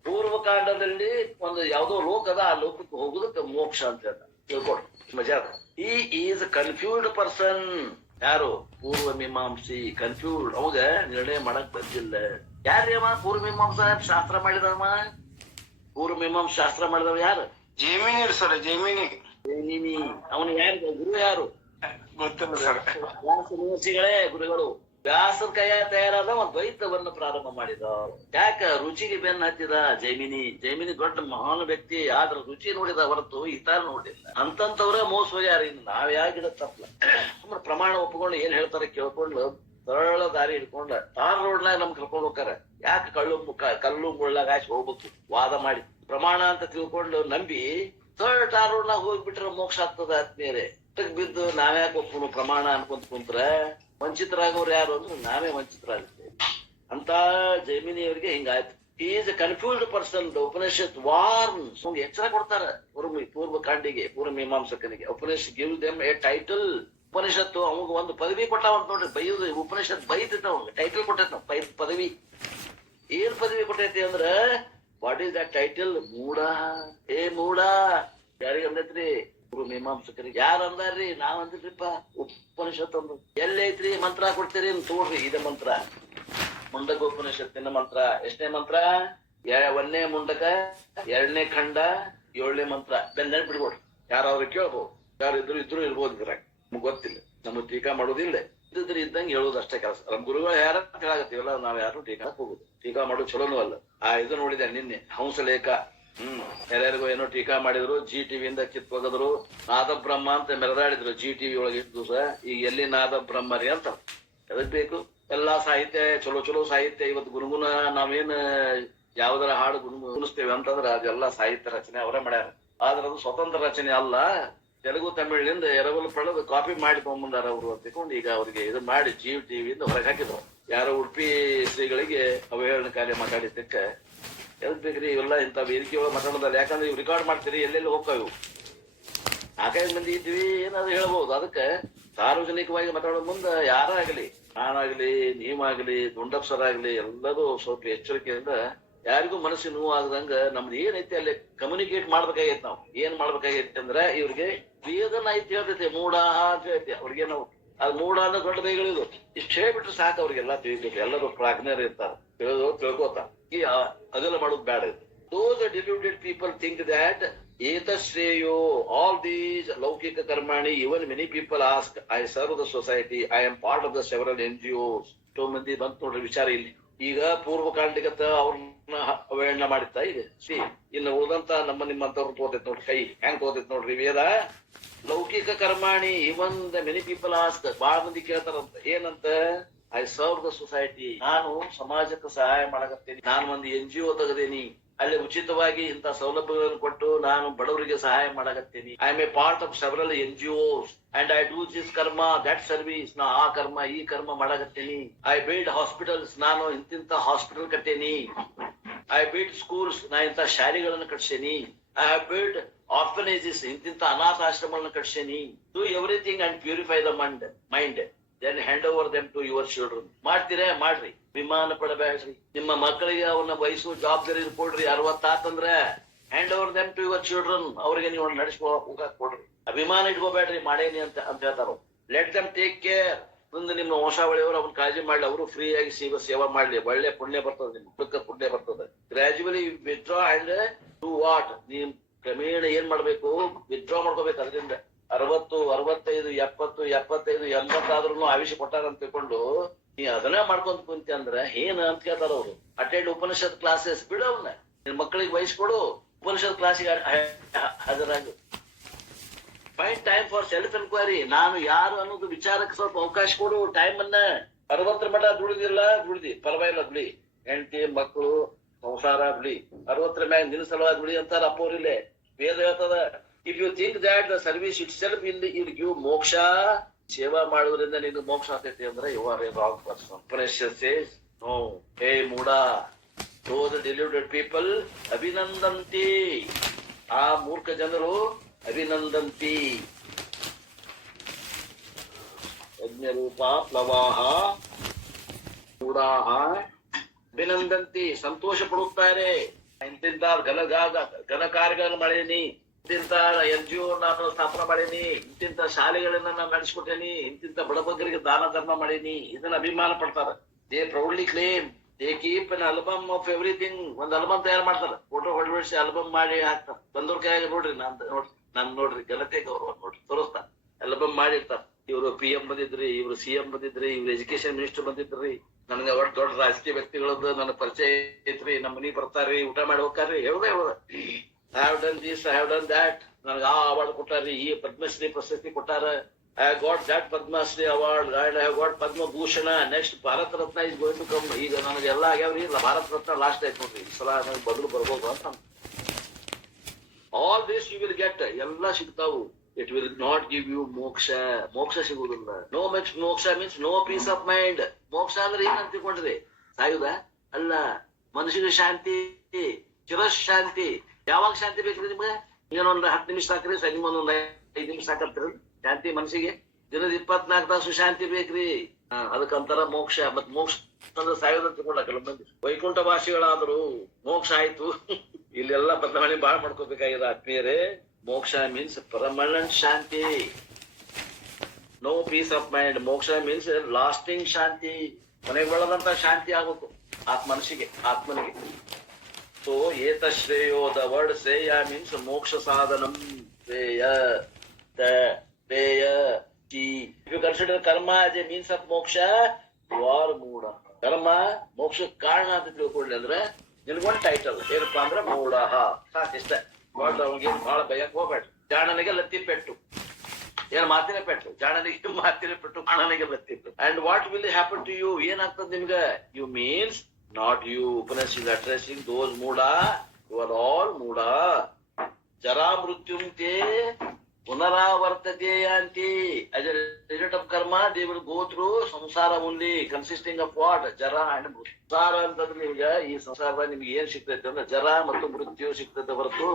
ಪೂರ್ವಕಾಂಡದಲ್ಲಿ ಒಂದು ಯಾವ್ದೋ ಲೋಕ ಅದ, ಆ ಲೋಕಕ್ಕೆ ಹೋಗುದಕ್ಕೆ ಮೋಕ್ಷ ಅಂತ ಹೇಳ್ತಾರೆ. ತಿಳ್ಕೊಡ್ರಿ, ಮಜಾ. ಈ ಈಸ್ ಕನ್ಫ್ಯೂಸ್ಡ್ ಪರ್ಸನ್. ಯಾರು? ಪೂರ್ವ ಮೀಮಾಂಸಿ. ಕನ್ಫ್ಯೂಸ್ಡ್, ಅವಾಗ ನಿರ್ಣಯ ಮಾಡಕ್ ಬಂದಿಲ್ಲ. ಯಾರ್ಯವ ಪೂರ್ವ ಮೀಮಾಂಸಾ ಶಾಸ್ತ್ರ ಮಾಡಿದವ? ಪೂರ್ವ ಮೀಮಾಂಸ ಶಾಸ್ತ್ರ ಮಾಡಿದವ ಯಾರು? ಜೈಮಿನಿ ಸರ್. ಜೈಮಿನಿ. ಅವನು ಯಾರು? ಗುರು ಯಾರು? ಗೊತ್ತಿಲ್ಲ ಸರ್. ವ್ಯಾಸಮಹರ್ಷಿಗಳೇ ಗುರುಗಳು. ವ್ಯಾಸರ ಕೈಯ ತಯಾರಾದ ಒಂದು ದ್ವೈತವನ್ನು ಪ್ರಾರಂಭ ಮಾಡಿದ. ಯಾಕ? ರುಚಿಗೆ ಬೆನ್ನ ಹತ್ತಿದ ಜೈಮಿನಿ ದೊಡ್ಡ ಮಹಾನ್ ವ್ಯಕ್ತಿ, ಆದ್ರ ರುಚಿ ನೋಡಿದ ಹೊರತು ಇತರ ನೋಡಿಲ್ಲ. ಅಂತಂತವ್ರ ಮೋಸ ಹೋಗ್ಯಾರ. ಇನ್ನು ನಾವ್ ಯಾಕಿದ ತಪ್ಪಲ. ಸುಮ್ಮನೆ ಪ್ರಮಾಣ ಒಪ್ಪಿಕೊಂಡು ಏನ್ ಹೇಳ್ತಾರೆ ಕೇಳ್ಕೊಂಡು ಸರಳ ದಾರಿ ಹಿಡ್ಕೊಂಡ ತಾರ್ ರೋಡ್ನಾಗ ನಮ್ ಕರ್ಕೊಂಡು ಹೋಗ್ತಾರ. ಯಾಕೆ ಕಲ್ಲು ಮುಳ್ಳಾಗ ಹಾಕಿ ಹೋಗ್ಬೇಕು ವಾದ ಮಾಡಿ ಪ್ರಮಾಣ ಅಂತ ತಿಳ್ಕೊಂಡು ನಂಬಿ ಟಾರ್ ರೋಡ್ನಾಗ ಹೋಗ್ಬಿಟ್ರೆ ಮೋಕ್ಷ ಆಗ್ತದ ಆತ್ಮೀಯರೇ. ಬಿದ್ದು ನಾವ್ಯಾಕೆ ಒಪ್ಪನು ಪ್ರಮಾಣ ಅನ್ಕೊಂತ ಕುಂತ್ರ ವಂಚಿತರಾಗೋರು ಯಾರು ಅಂದ್ರೆ ನಾವೇ ವಂಚಿತರಾಗುತ್ತೇವೆ ಅಂತ. ಜೈಮಿನಿಯವರಿಗೆ ಹಿಂಗಾಯ್ತು. He is a confused person. The Upanishad warns. ಎಚ್ಚರ ಕೊಡ್ತಾರ ಪೂರ್ವ ಕಾಂಡಿಗೆ, ಪೂರ್ವ ಮೀಮಾಂಸಕನಿಗೆ. Upanishad gives them a title. ಉಪನಿಷತ್ತು ಅವಾಗ ಒಂದು ಪದವಿ ಕೊಟ್ಟಾವಂತ ನೋಡ್ರಿ, ಬೈಯುದು ಉಪನಿಷತ್ ಬೈತೈತೆ ಅವಾಗ, ಟೈಟಲ್ ಕೊಟ್ಟೈತೆ ನಾವು ಪದವಿ. ಏನ್ ಪದವಿ ಕೊಟ್ಟೈತಿ ಅಂದ್ರ ವಾಟ್ ಈಸ್ ದಟ್ ಟೈಟಲ್? ಮೂಢ. ಏ ಮೂಢ ಯಾರಿಗೆ ಅಂದೈತ್ರಿ? ಗುರು ಮೀಮಾಂಸಕರಿಗೆ. ಯಾರು ಅಂದಾರ್ರಿ? ನಾವ್ ಅಂದಿಲ್ರಿಪ್ಪ. ಉಪನಿಷತ್ ಅಂದ್ರು. ಎಲ್ಲೈತ್ರಿ? ಮಂತ್ರ ಕೊಡ್ತೀರಿ ತೋಡ್ರಿ, ಇದ ಮಂತ್ರ ಮುಂಡಕ ಉಪನಿಷತ್ತಿನ ಮಂತ್ರ. ಎಷ್ಟನೇ ಮಂತ್ರ? ಒಂದನೇ ಮುಂಡಕ, 2ನೇ ಖಂಡ, 7ನೇ ಮಂತ್ರ. ನೆನ್ಪಿಡ್ಕೊಡ್ರಿ, ಯಾರಾದ್ರೂ ಕೇಳ್ಬೋದು, ಯಾರು ಇದ್ರು ಇರ್ಬೋದು. ಇದ್ರಾಗ ನಮ್ಗ್ ಗೊತ್ತಿಲ್ಲ, ನಮಗ್ ಟೀಕಾ ಮಾಡೋದಿಲ್ಲ. ಇದ್ರೆ ಇದ್ದಂಗೆ ಹೇಳೋದು ಅಷ್ಟೇ ಕೆಲಸ. ನಮ್ ಗುರುಗಳು ಯಾರ ಹೇಳಾಗತ್ತೀವಲ್ಲ, ನಾವ್ ಯಾರು ಟೀಕಾ ಹೋಗುದು. ಟೀಕಾ ಮಾಡೋದು ಚಲೋನೂ ಅಲ್ಲ. ಇದು ನೋಡಿದೆ ನಿನ್ನೆ ಹಂಸಲೇಖ. ಯಾರ್ಯಾರಿಗೂ ಏನೋ ಟೀಕಾ ಮಾಡಿದ್ರು, ಜಿ ಟಿವಿಯಿಂದ ಕಿತ್ ಹೋಗದ್ರು. ನಾದ ಬ್ರಹ್ಮ ಅಂತ ಮೆರೆದಾಡಿದ್ರು ಜಿ ಟಿವಿ ಒಳಗೆ ಇಷ್ಟು ದಿವಸ. ಈಗ ಎಲ್ಲಿ ನಾದ ಬ್ರಹ್ಮರಿ ಅಂತ ಎದಕ್ ಬೇಕು? ಎಲ್ಲಾ ಸಾಹಿತ್ಯ ಚಲೋ ಸಾಹಿತ್ಯ. ಇವತ್ತು ಗುರುಗುನ ನಾವೇನ್ ಯಾವ್ದಾರ ಹಾಡು ಗುಣಸ್ತೇವೆ ಅಂತಂದ್ರ ಅದೆಲ್ಲ ಸಾಹಿತ್ಯ ರಚನೆ ಅವರೇ ಮಾಡ್ಯಾರ. ಆದ್ರ ಅದು ಸ್ವತಂತ್ರ ರಚನೆ ಅಲ್ಲ. ತೆಲುಗು ತಮಿಳಿನಿಂದ ಎರವಲು ಪಡೆದು ಕಾಪಿ ಮಾಡಿ ತಗೊಂಡ್ಬಂದಾರ ಅವರು ಅಂತಿಕೊಂಡು ಈಗ ಅವ್ರಿಗೆ ಇದು ಮಾಡಿ ಜಿ ಟಿವಿಯಿಂದ ಹೊರಗೆ ಹಾಕಿದ್ರು. ಯಾರೋ ಉಡುಪಿ ಶ್ರೀಗಳಿಗೆ ಅವಹೇಳನಕಾರಿ ಮಾತಾಡಿದ್ದಕ್ಕೆ ಎದಕ್ ಬೇಕ್ರಿ ಇವೆಲ್ಲ ಇಂಥ ವೇದಿಕೆ ಒಳಗೆ ಮಾತಾಡೋದಲ್ಲ. ಯಾಕಂದ್ರೆ ಇವ್ ರೆಕಾರ್ಡ್ ಮಾಡ್ತೀರಿ, ಎಲ್ಲೆಲ್ಲಿ ಹೋಗ್ತಾವ ಇವು. 4-5 ಮಂದಿ ಇದ್ವಿ ಏನಾದ್ರು ಹೇಳ್ಬಹುದು. ಅದಕ್ಕೆ ಸಾರ್ವಜನಿಕವಾಗಿ ಮಾತಾಡೋ ಮುಂದೆ ಯಾರಾಗ್ಲಿ, ನಾನಾಗ್ಲಿ, ನೀವಾಗ್ಲಿ, ದುಂಡಪ್ಪ ಸರ್ ಆಗ್ಲಿ, ಎಲ್ಲರೂ ಸ್ವಲ್ಪ ಎಚ್ಚರಿಕೆಯಿಂದ ಯಾರಿಗೂ ಮನಸ್ಸಿನ ನೋವು ಆಗದಂಗ ನಮ್ದು ಏನೈತಿ ಅಲ್ಲಿ ಕಮ್ಯುನಿಕೇಟ್ ಮಾಡ್ಬೇಕಾಗೈತಿ. ನಾವು ಏನ್ ಮಾಡ್ಬೇಕಾಗೈತಿ ಅಂದ್ರೆ ಇವ್ರಿಗೆ ವೇದನ ಐತಿ ಹೇಳ್ತೈತಿ, ಮೂಢ ಅಂತ ಹೇಳ್ತಿ. ಅವ್ರಿಗೆ ನಾವು ಅದು ಮೂಢ ಅನ್ನೋ ದೊಡ್ಡ ಬೈಗಳಿದು ಇಷ್ಟು ಹೇಳ್ಬಿಟ್ರೆ ಸಾಕು. ಅವ್ರಿಗೆಲ್ಲ ತಿಳಿಬೇಕು. ಎಲ್ಲರೂ ಪ್ರಾಜ್ಞರು ಇರ್ತಾರ, ತಿಳ್ಕೋತಾರ. ಅದೆಲ್ಲ ಮಾಡೋದು ಬೇಡ. Those deluded people think that etasreyo, all these laukika karmani, even many people ask, I serve the society, I am part of the several NGOs. ಎಷ್ಟೋ ಮಂದಿ ಬಂತ ನೋಡ್ರಿ ವಿಚಾರ ಇಲ್ಲಿ. ಈಗ ಪೂರ್ವಕಾಂಡಿಗತ ಅವ್ರನ್ನ ಅವಹೇಳನ ಮಾಡಿತ್ತ. ಈಗ ಇನ್ನು ಉಳಿದಂತ ನಿಮ್ಮಂತವ್ರು ತೋತೈತ್ ನೋಡ್ರಿ, ಕೈ ಹೆಂಗ್ ತೋತೈತ್ ನೋಡ್ರಿ ವೇದ. ಲೌಕಿಕ ಕರ್ಮಾಣಿ, even the many people ask, ಬಾಳ ಮಂದಿ ಕೇಳ್ತಾರಂತ. ಏನಂತ? ಐ ಸರ್ವ್ ದ ಸೊಸೈಟಿ, ನಾನು ಸಮಾಜಕ್ಕೆ ಸಹಾಯ ಮಾಡಕತ್ತೇನಿ. ನಾನು ಒಂದು NGO ತೆಗದೇನಿ, ಅಲ್ಲಿ ಉಚಿತವಾಗಿ ಇಂತ ಸೌಲಭ್ಯಗಳನ್ನು ಕೊಟ್ಟು ನಾನು ಬಡವರಿಗೆ ಸಹಾಯ ಮಾಡಕತ್ತೇನಿ. I am a part of several NGOs and I do this ಕರ್ಮ, ದಟ್ ಸರ್ವಿಸ್. ನಾ ಆ ಕರ್ಮ ಈ ಕರ್ಮ ಮಾಡಕತ್ತೇನಿ. ಐ ಬಿಲ್ಡ್ ಹಾಸ್ಪಿಟಲ್ಸ್, ನಾನು ಇಂತಿಂತ ಹಾಸ್ಪಿಟಲ್ ಕಟ್ಟೇನಿ. ಐ ಬಿಲ್ಡ್ ಸ್ಕೂಲ್ಸ್, ನಾ ಇಂತ ಶಾಲೆಗಳನ್ನು ಕಟ್ಸೇನಿ. ಐ ಹ್ಯಾವ್ ಬಿಲ್ಡ್ ಆರ್ಫನೇಜಸ್, ಇಂತಿಂತ ಅನಾಥಾಶ್ರಮಗಳನ್ನು ಕಟ್ಸೇನಿ. Do everything and purify the mind, then hand over them to your children. ಮಾಡ್ತೀರಾ ಮಾಡ್ರಿ, ವಿಮಾನ ಪಡಬೇಡ್ರಿ. ನಿಮ್ಮ ಮಕ್ಕಳಿಗೆ ಅವನ್ನ ವಯಸ್ಸು ಜವಾಬ್ದಾರಿ ಕೊಡ್ರಿ. 60 ಆತಂದ್ರೆ hand over them to your children. ಅವ್ರಿಗೆ ನೀವು ನಡೆಸ್ಕೋಕ್ ಕೊಡ್ರಿ. ಅಭಿಮಾನ ಇಟ್ಕೋಬೇಡ್ರಿ ಮಾಡೇನಿ ಅಂತ ಹೇಳ್ತಾರ. Let them take care. ಮುಂದೆ ನಿಮ್ಮ ವಂಶಾವಳಿಯವರು ಅವ್ನ ಕಾಳಜಿ ಮಾಡ್ಲಿ, ಅವರು ಫ್ರೀ ಆಗಿ ಸೇವಾ ಮಾಡ್ಲಿ. ಒಳ್ಳೆ ಪುಣ್ಯ ಬರ್ತದೆ, ನಿಮ್ ಕುಟುಂಬಕ್ಕೆ ಪುಣ್ಯ ಬರ್ತದೆ. Gradually withdraw and to what? ನೀವ್ ಕ್ರಮೇಣ ಏನ್ ಮಾಡ್ಬೇಕು? ವಿತ್ಡ್ರಾ ಮಾಡ್ಕೋಬೇಕು. ಅದರಿಂದ 60, 65, 70, 75, 80 ಆದ್ರೂ ಆಯುಷ್ಯ ಕೊಟ್ಟಾರಂತ ತಿಳ್ಕೊಂಡು ನೀ ಅದನ್ನ ಮಾಡ್ಕೊಂತ ಕುಂತಿ ಅಂದ್ರ ಏನ್ ಅಂತ ಕೇಳ್ತಾರ ಅವ್ರು. ಅಟೆಂಡ್ ಉಪನಿಷತ್ ಕ್ಲಾಸಸ್ ಬಿಡವನ್ನ, ನಿನ್ ಮಕ್ಕಳಿಗೆ ವಹಿಸ್ಕೊಡು, ಉಪನಿಷತ್ ಕ್ಲಾಸಿಗೆ ಹಾಜರಾಗು. Find time for self enquiry. ನಾನು ಯಾರು ಅನ್ನೋದು ವಿಚಾರಕ್ಕೆ ಸ್ವಲ್ಪ ಅವಕಾಶ ಕೊಡು. ಟೈಮ್ ಅನ್ನ 60 ಮಠ ದುಡಿದಿ ಪರವಾಗಿಲ್ಲ, ಬಿಡಿ. ಹೆಂಡತಿ ಮಕ್ಕಳು ಸಂಸಾರ ಬಿಡಿ. 60 ಮ್ಯಾಗ ನಿನ್ನ ಸಲುವಾಗಿ ಬಿಡಿ ಅಂತಾರ ಅಪ್ಪವ್ರಿಲ್ಲೇ. ವೇದ ಹೇಳ್ತದ, if you think that the service itself will give ಮೋಕ್ಷ, ಸೇವಾ ಮಾಡೋದ್ರಿಂದ ನಿನ್ಗೆ ಮೋಕ್ಷ ಆಗ್ತೈತಿ ಅಂದ್ರೆ you are a wrong person. Upanishad says no. ಹೇ ಮೂಢ, those deluded people ಅಭಿನಂದಂತಿ. ಆ ಮೂರ್ಖ ಜನರು ಅಭಿನಂದಂತಿ. ಯಜ್ಞರೂಪ ಪ್ಲವಾಹ ಮೂಢಾಹ ಅಭಿನಂದಂತಿ, ಸಂತೋಷ ಪಡುತ್ತಾರೆ. ಇಂತಿಂತ ಘನ ಕಾರ್ಯಗಳನ್ನು ಮಾಡೀನಿ, ಇಂತಿಂತ NGO ನಾನು ಸ್ಥಾಪನೆ ಮಾಡೀನಿ, ಇಂತಿಂತ ಶಾಲೆಗಳನ್ನ ನಾನು ನಡೆಸ್ಕೊಟ್ಟೇನಿ, ಇಂತಿಂತ ಬಡಬಗ್ಗರಿಗೆ ದಾನ ಧರ್ಮ ಮಾಡೀನಿ. ಇದನ್ನ ಅಭಿಮಾನ ಪಡ್ತಾರ. They proudly claim they keep an album of everything. ಒಂದ್ ಆಲ್ಬಮ್ ತಯಾರು ಮಾಡ್ತಾರ, ಫೋಟೋ ಹೊಡೆಸಿ ಆಲ್ಬಮ್ ಮಾಡಿ ಹಾಕ್ತಾರ. ಬಂದವ್ರ ಕೈಯಾಗ ನೋಡ್ರಿ, ನೋಡ್ರಿ ಘನತೆ ಗೌರವ ನೋಡ್ರಿ ತೋರಿಸ್ತಾರ. ಆಲ್ಬಮ್ ಮಾಡಿರ್ತಾರ. ಇವ್ರು PM ಬಂದಿದ್ರಿ, ಇವ್ರು CM ಬಂದಿದ್ರಿ, ಇವ್ರು ಎಜುಕೇಶನ್ ಮಿನಿಸ್ಟರ್ ಬಂದಿದ್ರಿ, ನನ್ಗೆ ಒಟ್ಟು ದೊಡ್ಡ ರಾಜಕೀಯ ವ್ಯಕ್ತಿಗಳದ್ದು ನನ್ನ ಪರಿಚಯ ಐತ್ರಿ, ನಮ್ಮ ಮನಿಗ್ ಬರ್ತಾರ್ರಿ, ಊಟ ಮಾಡಿ ಹೋಗ್ತಾರ್ರಿ. ಹೇಳುದ I have done this, I have done that. ನನಗೆ ಆ ಅವಾರ್ಡ್ ಕೊಟ್ಟಾರ್ರಿ, ಈ ಪದ್ಮಶ್ರೀ ಪ್ರಶಸ್ತಿ ಕೊಟ್ಟಾರ. I got that Padmashri award and I got Padmabhushan. Next Bharat Ratna is going to come. ಈಗ ನನಗೆ ಎಲ್ಲ ಆಗ್ಯಾವ್ರಿ. ಭಾರತ ರತ್ನ ಲಾಸ್ಟ್ ಆಯ್ತು ನೋಡ್ರಿ, ಈ ಸಲ ನನಗೆ ಬದಲು ಬರ್ಬೋದು ಅಂತ. All this you will get, ಎಲ್ಲ ಸಿಗ್ತಾವು. It will not give you moksha. ಮೋಕ್ಷ ಸಿಗುವುದಿಲ್ಲ. No moksha means no peace of mind. ಮೋಕ್ಷ ಅಂದ್ರೆ ಏನ್ ಅಂತಿಕೊಂಡ್ರಿ? ಸಾಯುದ ಅಲ್ಲ, ಮನುಷ್ಯನಿಗೆ ಶಾಂತಿ, ಚಿರಶಾಂತಿ. ಯಾವಾಗ ಶಾಂತಿ ಬೇಕ್ರಿ ನಿಮ್ಗೆ? ಏನೊಂದ್ 10 ನಿಮಿಷ ಸಾಕ್ರಿ, ನಿಮ್ಮೊಂದೊಂದ್ 5 ನಿಮಿಷ ಸಾಕತ್ರಿ ಶಾಂತಿ ಮನಸ್ಸಿಗೆ. ದಿನದ 24 ತಾಸು ಶಾಂತಿ ಬೇಕ್ರಿ. ಅದಕ್ಕಂತಾರ ಮೋಕ್ಷ. ಮತ್ ಮೋಕ್ಷ ಅಂದ್ರೆ ಸಾಯೋದ ತಿಳ್ಕೊಂಡಾಕಲ್ಲ ಮಂದಿ. ವೈಕುಂಠ ಭಾಷೆಗಳಾದ್ರು ಮೋಕ್ಷ ಆಯ್ತು. ಇಲ್ಲೆಲ್ಲ ಬದಲಾವಣೆ ಬಾಳ್ ಮಾಡ್ಕೋಬೇಕಾಗಿದೆ ಆತ್ಮೀಯರೇ. ಮೋಕ್ಷ ಮೀನ್ಸ್ ಪರ್ಮನೆಂಟ್ ಶಾಂತಿ, ನೋ ಪೀಸ್ ಆಫ್ ಮೈಂಡ್. ಮೋಕ್ಷ ಮೀನ್ಸ್ ಲಾಸ್ಟಿಂಗ್ ಶಾಂತಿ, ಮನೆಗೆ ಬೆಳೆದಂತ ಶಾಂತಿ ಆಗ್ಬೇಕು ಮನಸ್ಸಿಗೆ, ಆತ್ಮನಿಗೆ. ಸೊ ಏತಶ್ರೇಯೋ, ದ ವರ್ಡ್ ಶ್ರೇಯ ಮೀನ್ಸ್ ಮೋಕ್ಷ ಸಾಧನಂ. ಶ್ರೇಯ if you consider karma as a means of moksha, you are ಮೂಢ. ಕರ್ಮ ಮೋಕ್ಷಕ್ಕೆ ಕಾರಣ ಅಂತ ತಿಳ್ಕೊಳ್ಳಿ ಅಂದ್ರೆ ನಿನ್ಗೊಂದ್ ಟೈಟಲ್ ಏನಪ್ಪಾ ಅಂದ್ರೆ ಮೂಢ. ಸಾಕಿಷ್ಟ ಅವ್ನಿಗೆ ಬಹಳ ಭಯಕ್ಕೆ ಹೋಗ್ಬೇಡ. ಜಾಣನಿಗೆ ಲತ್ತಿ ಪೆಟ್ಟು, ಏನ್ ಮಾತಿನ ಪೆಟ್ಟು. ಜಾಣನಿಗೆ ಮಾತಿನ ಪೆಟ್ಟು, ಕಾಣನಿಗೆ ಲತ್ತಿ ಪೆಟ್ಟು. And what will happen to you? ಏನಾಗ್ತದೆ ನಿಮ್ಗೆ? You means not you. Upanishad is addressing those MUDA. You are all ಮೂಢ. ಜರಾ ಮೃತ್ಯುಂತೆ ಪುನರಾವರ್ತತೆ ಅಂತಿ. as a result of karma they will go through samsara only, consisting of what? ಜರ and ಮೃತ್ಯು. ಸಂಸಾರ ಅಂತಂದ್ರೆ ನಿಮ್ಗೆ ಈ ಸಂಸಾರದಾಗ ನಿಮ್ಗೆ ಏನ್ ಸಿಗ್ತೈತೆ ಅಂದ್ರೆ ಜರ ಮತ್ತು ಮೃತ್ಯು ಸಿಗ್ತೈತೆ ಹೊರತು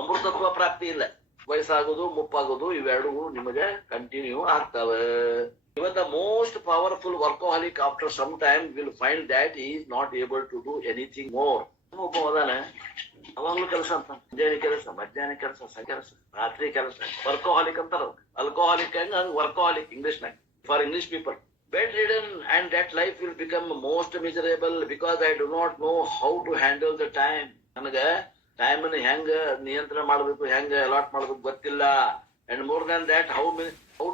ಅಮೃತತ್ವ ಪ್ರಾಪ್ತಿ ಇಲ್ಲ. ವಯಸ್ಸಾಗೋದು, ಮುಪ್ಪಾಗೋದು ಇವೆರಡು ನಿಮಗೆ ಕಂಟಿನ್ಯೂ ಆಗ್ತಾವೆ. Even the most powerful workaholic after some time will find that he is not able to do anything more. ಒಬ್ಬ ಹೋದಾನ, ಅವಾಗ್ಲೂ ಕೆಲಸ ಅಂತ, ಮುಂಜಾನೆ ಕೆಲಸ, ಮಧ್ಯಾಹ್ನ ಕೆಲಸ, ಕೆಲಸ, ರಾತ್ರಿ ಕೆಲಸ. ವರ್ಕೋಹಾಲಿಕ್ ಅಂತಾರ. ಅಲ್ಕೋಹಾಲಿಕ್ ಅಂಡ್ ವರ್ಕೋಹಾಲಿಕ್ ಇಂಗ್ಲಿಷ್ ನಾಗ. For English people bedridden, and that life will become most miserable because I do not know how to handle the time. ನನಗ ಟೈಮ್ ಅನ್ನು ಹೆಂಗ ನಿಯಂತ್ರಣ ಮಾಡ್ಬೇಕು, ಹೆಂಗ ಅಲಾಟ್ ಮಾಡ್ಬೇಕು ಗೊತ್ತಿಲ್ಲ. And more than that how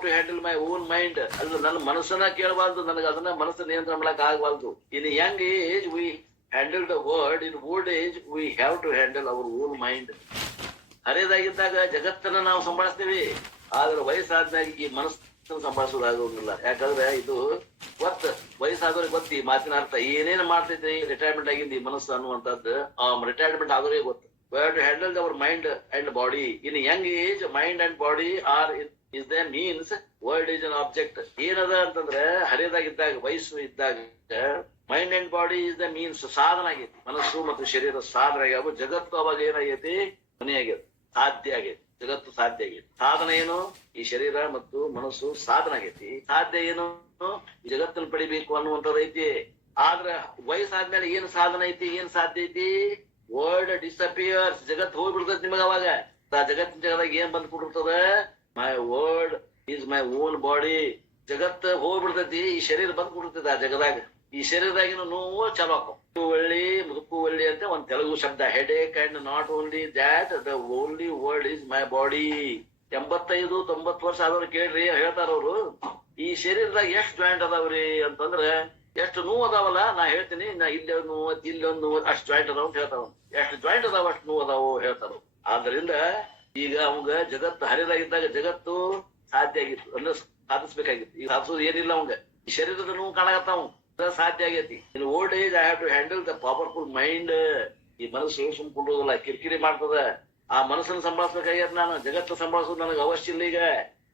to handle my own mind. ಅದು ನನ್ನ ಮನಸ್ಸನ್ನ ಕೇಳಬಾರ್ದು, ನನಗೆ ಅದನ್ನ ಮನಸ್ಸು ನಿಯಂತ್ರಣ ಮಾಡಕ್ ಆಗಬಾರ್ದು. In young age we handle the word, in old age we have to handle our own mind. ಹರಿದಾಗಿದ್ದಾಗ ಜಗತ್ತನ್ನ ನಾವು ಸಂಭಾಳಿಸ್ತೀವಿ, ಆದ್ರೆ ವಯಸ್ಸಾದ್ಮೇಲೆ ಈ ಮನಸ್ಸನ್ನು ಸಂಭಾಳಿಸೋದಾಗೋದಿಲ್ಲ. ಯಾಕಂದ್ರೆ ಇದು ವಯಸ್ಸಾದವ್ರಿಗೆ ಗೊತ್ತಿ ಮಾತಿನ ಅರ್ಥ. ಏನೇನು ಮಾಡ್ತೈತಿ ರಿಟೈರ್ಮೆಂಟ್ ಆಗಿಂದ ಈ ಮನಸ್ಸು ಅನ್ನುವಂಥದ್ದು ರಿಟೈರ್ಮೆಂಟ್ ಆದವ್ರಿಗೆ ಗೊತ್ತು. We have to handle our mind and body. In young age, mind and body are is the means, world is an object. ಏನದ ಅಂತಂದ್ರೆ ಹರಿದಾಗಿದ್ದಾಗ, ವಯಸ್ಸು ಇದ್ದಾಗ mind and body is the means, ಸಾಧನ ಆಗೈತಿ. ಮನಸ್ಸು ಮತ್ತು ಶರೀರ ಸಾಧನ ಆಗ್ಯಾವ. ಜಗತ್ತು ಅವಾಗ ಏನಾಗೈತಿ? ಮನೆ ಆಗೈತಿ, ಸಾಧ್ಯ ಆಗೈತಿ. ಜಗತ್ತು ಸಾಧ್ಯ ಆಗೈತಿ. ಸಾಧನ ಏನು? ಈ ಶರೀರ ಮತ್ತು ಮನಸ್ಸು ಸಾಧನ ಆಗೈತಿ. ಸಾಧ್ಯ ಏನು? ಈ ಜಗತ್ತನ್ನು ಪಡಿಬೇಕು ಅನ್ನುವಂಥದ್ದು ಐತಿ. ಆದ್ರ ವಯಸ್ಸಾದ್ಮೇಲೆ ಏನ್ ಸಾಧನ ಐತಿ, ಏನ್ ಸಾಧ್ಯ ಐತಿ? World disappears. ಜಗತ್ ಹೋಗ್ಬಿಡ್ತದ ನಿಮಗ. ಅವಾಗ ಜಗತ್ತಿನ ಜಗದಾಗ ಏನ್ ಬಂದ್ಬಿಟ್ಟಿರ್ತದ? My world is my own body. ಜಗತ್ ಹೋಗ್ಬಿಡ್ತೈತಿ, ಈ ಶರೀರ ಬಂದ್ಬಿಡ್ತದ ಆ ಜಗದಾಗ. ಈ ಶರೀರದಾಗಿನ ನೋವು ಚಲೋ ಒಳ್ಳಿ ಮುದುಕು ಒಳ್ಳಿ ಅಂತ ಒಂದ್ ತೆಲುಗು ಶಬ್ದ. Headache and not only that the only world is my body. 85-90 ವರ್ಷ ಆದವ್ರು ಕೇಳ್ರಿ, ಹೇಳ್ತಾರ ಅವ್ರು, ಈ ಶರೀರದಾಗ ಎಷ್ಟ್ ಜಾಯಿಂಟ್ ಅದಾವ್ರಿ ಅಂತಂದ್ರ ಎಷ್ಟು ನೋವು ಅದಾವಲ್ಲ. ನಾ ಹೇಳ್ತೀನಿ, ನಾ ಇಲ್ಲೊಂದು ನೋವು, ಇಲ್ಲೊಂದು ನೋವು, ಅಷ್ಟು ಜಾಯಿಂಟ್ ಅದಾವ ಅಂತ ಹೇಳ್ತಾವ. ಎಷ್ಟು ಜಾಯಿಂಟ್ ಅದಾವ ಅಷ್ಟು ನೋವು ಅದಾವು ಹೇಳ್ತಾರ. ಆದ್ರಿಂದ ಈಗ ಅವಂಗ ಜಗತ್ತು ಹರಿದಾಗಿದ್ದಾಗ ಜಗತ್ತು ಸಾಧ್ಯ ಆಗಿತ್ತು ಅಂದ್ರೆ ಸಾಧಿಸ್ಬೇಕಾಗಿತ್ತು. ಈಗ ಸಾಧಿಸೋದು ಏನಿಲ್ಲ ಅವಂಗ. ಈ ಶರೀರದ ನೋವು ಕಾಣಕತ್ತಾವ, ಸಾಧ್ಯ ಆಗೈತಿ. In old age I have to handle the powerful mind. ಈ ಮನಸ್ಸು ಸುಮ್ಕೊಂಡೋದಲ್ಲ, ಕಿರಿಕಿರಿ ಮಾಡ್ತದ. ಆ ಮನಸ್ಸನ್ನು ಸಂಭಾಳಿಸ್ಬೇಕಾಗ್ಯದ. ನಾನು ಜಗತ್ತು ಸಂಭಾಳಿಸೋದು ನನಗೆ ಅವಶ್ಯ ಇಲ್ಲ. ಈಗ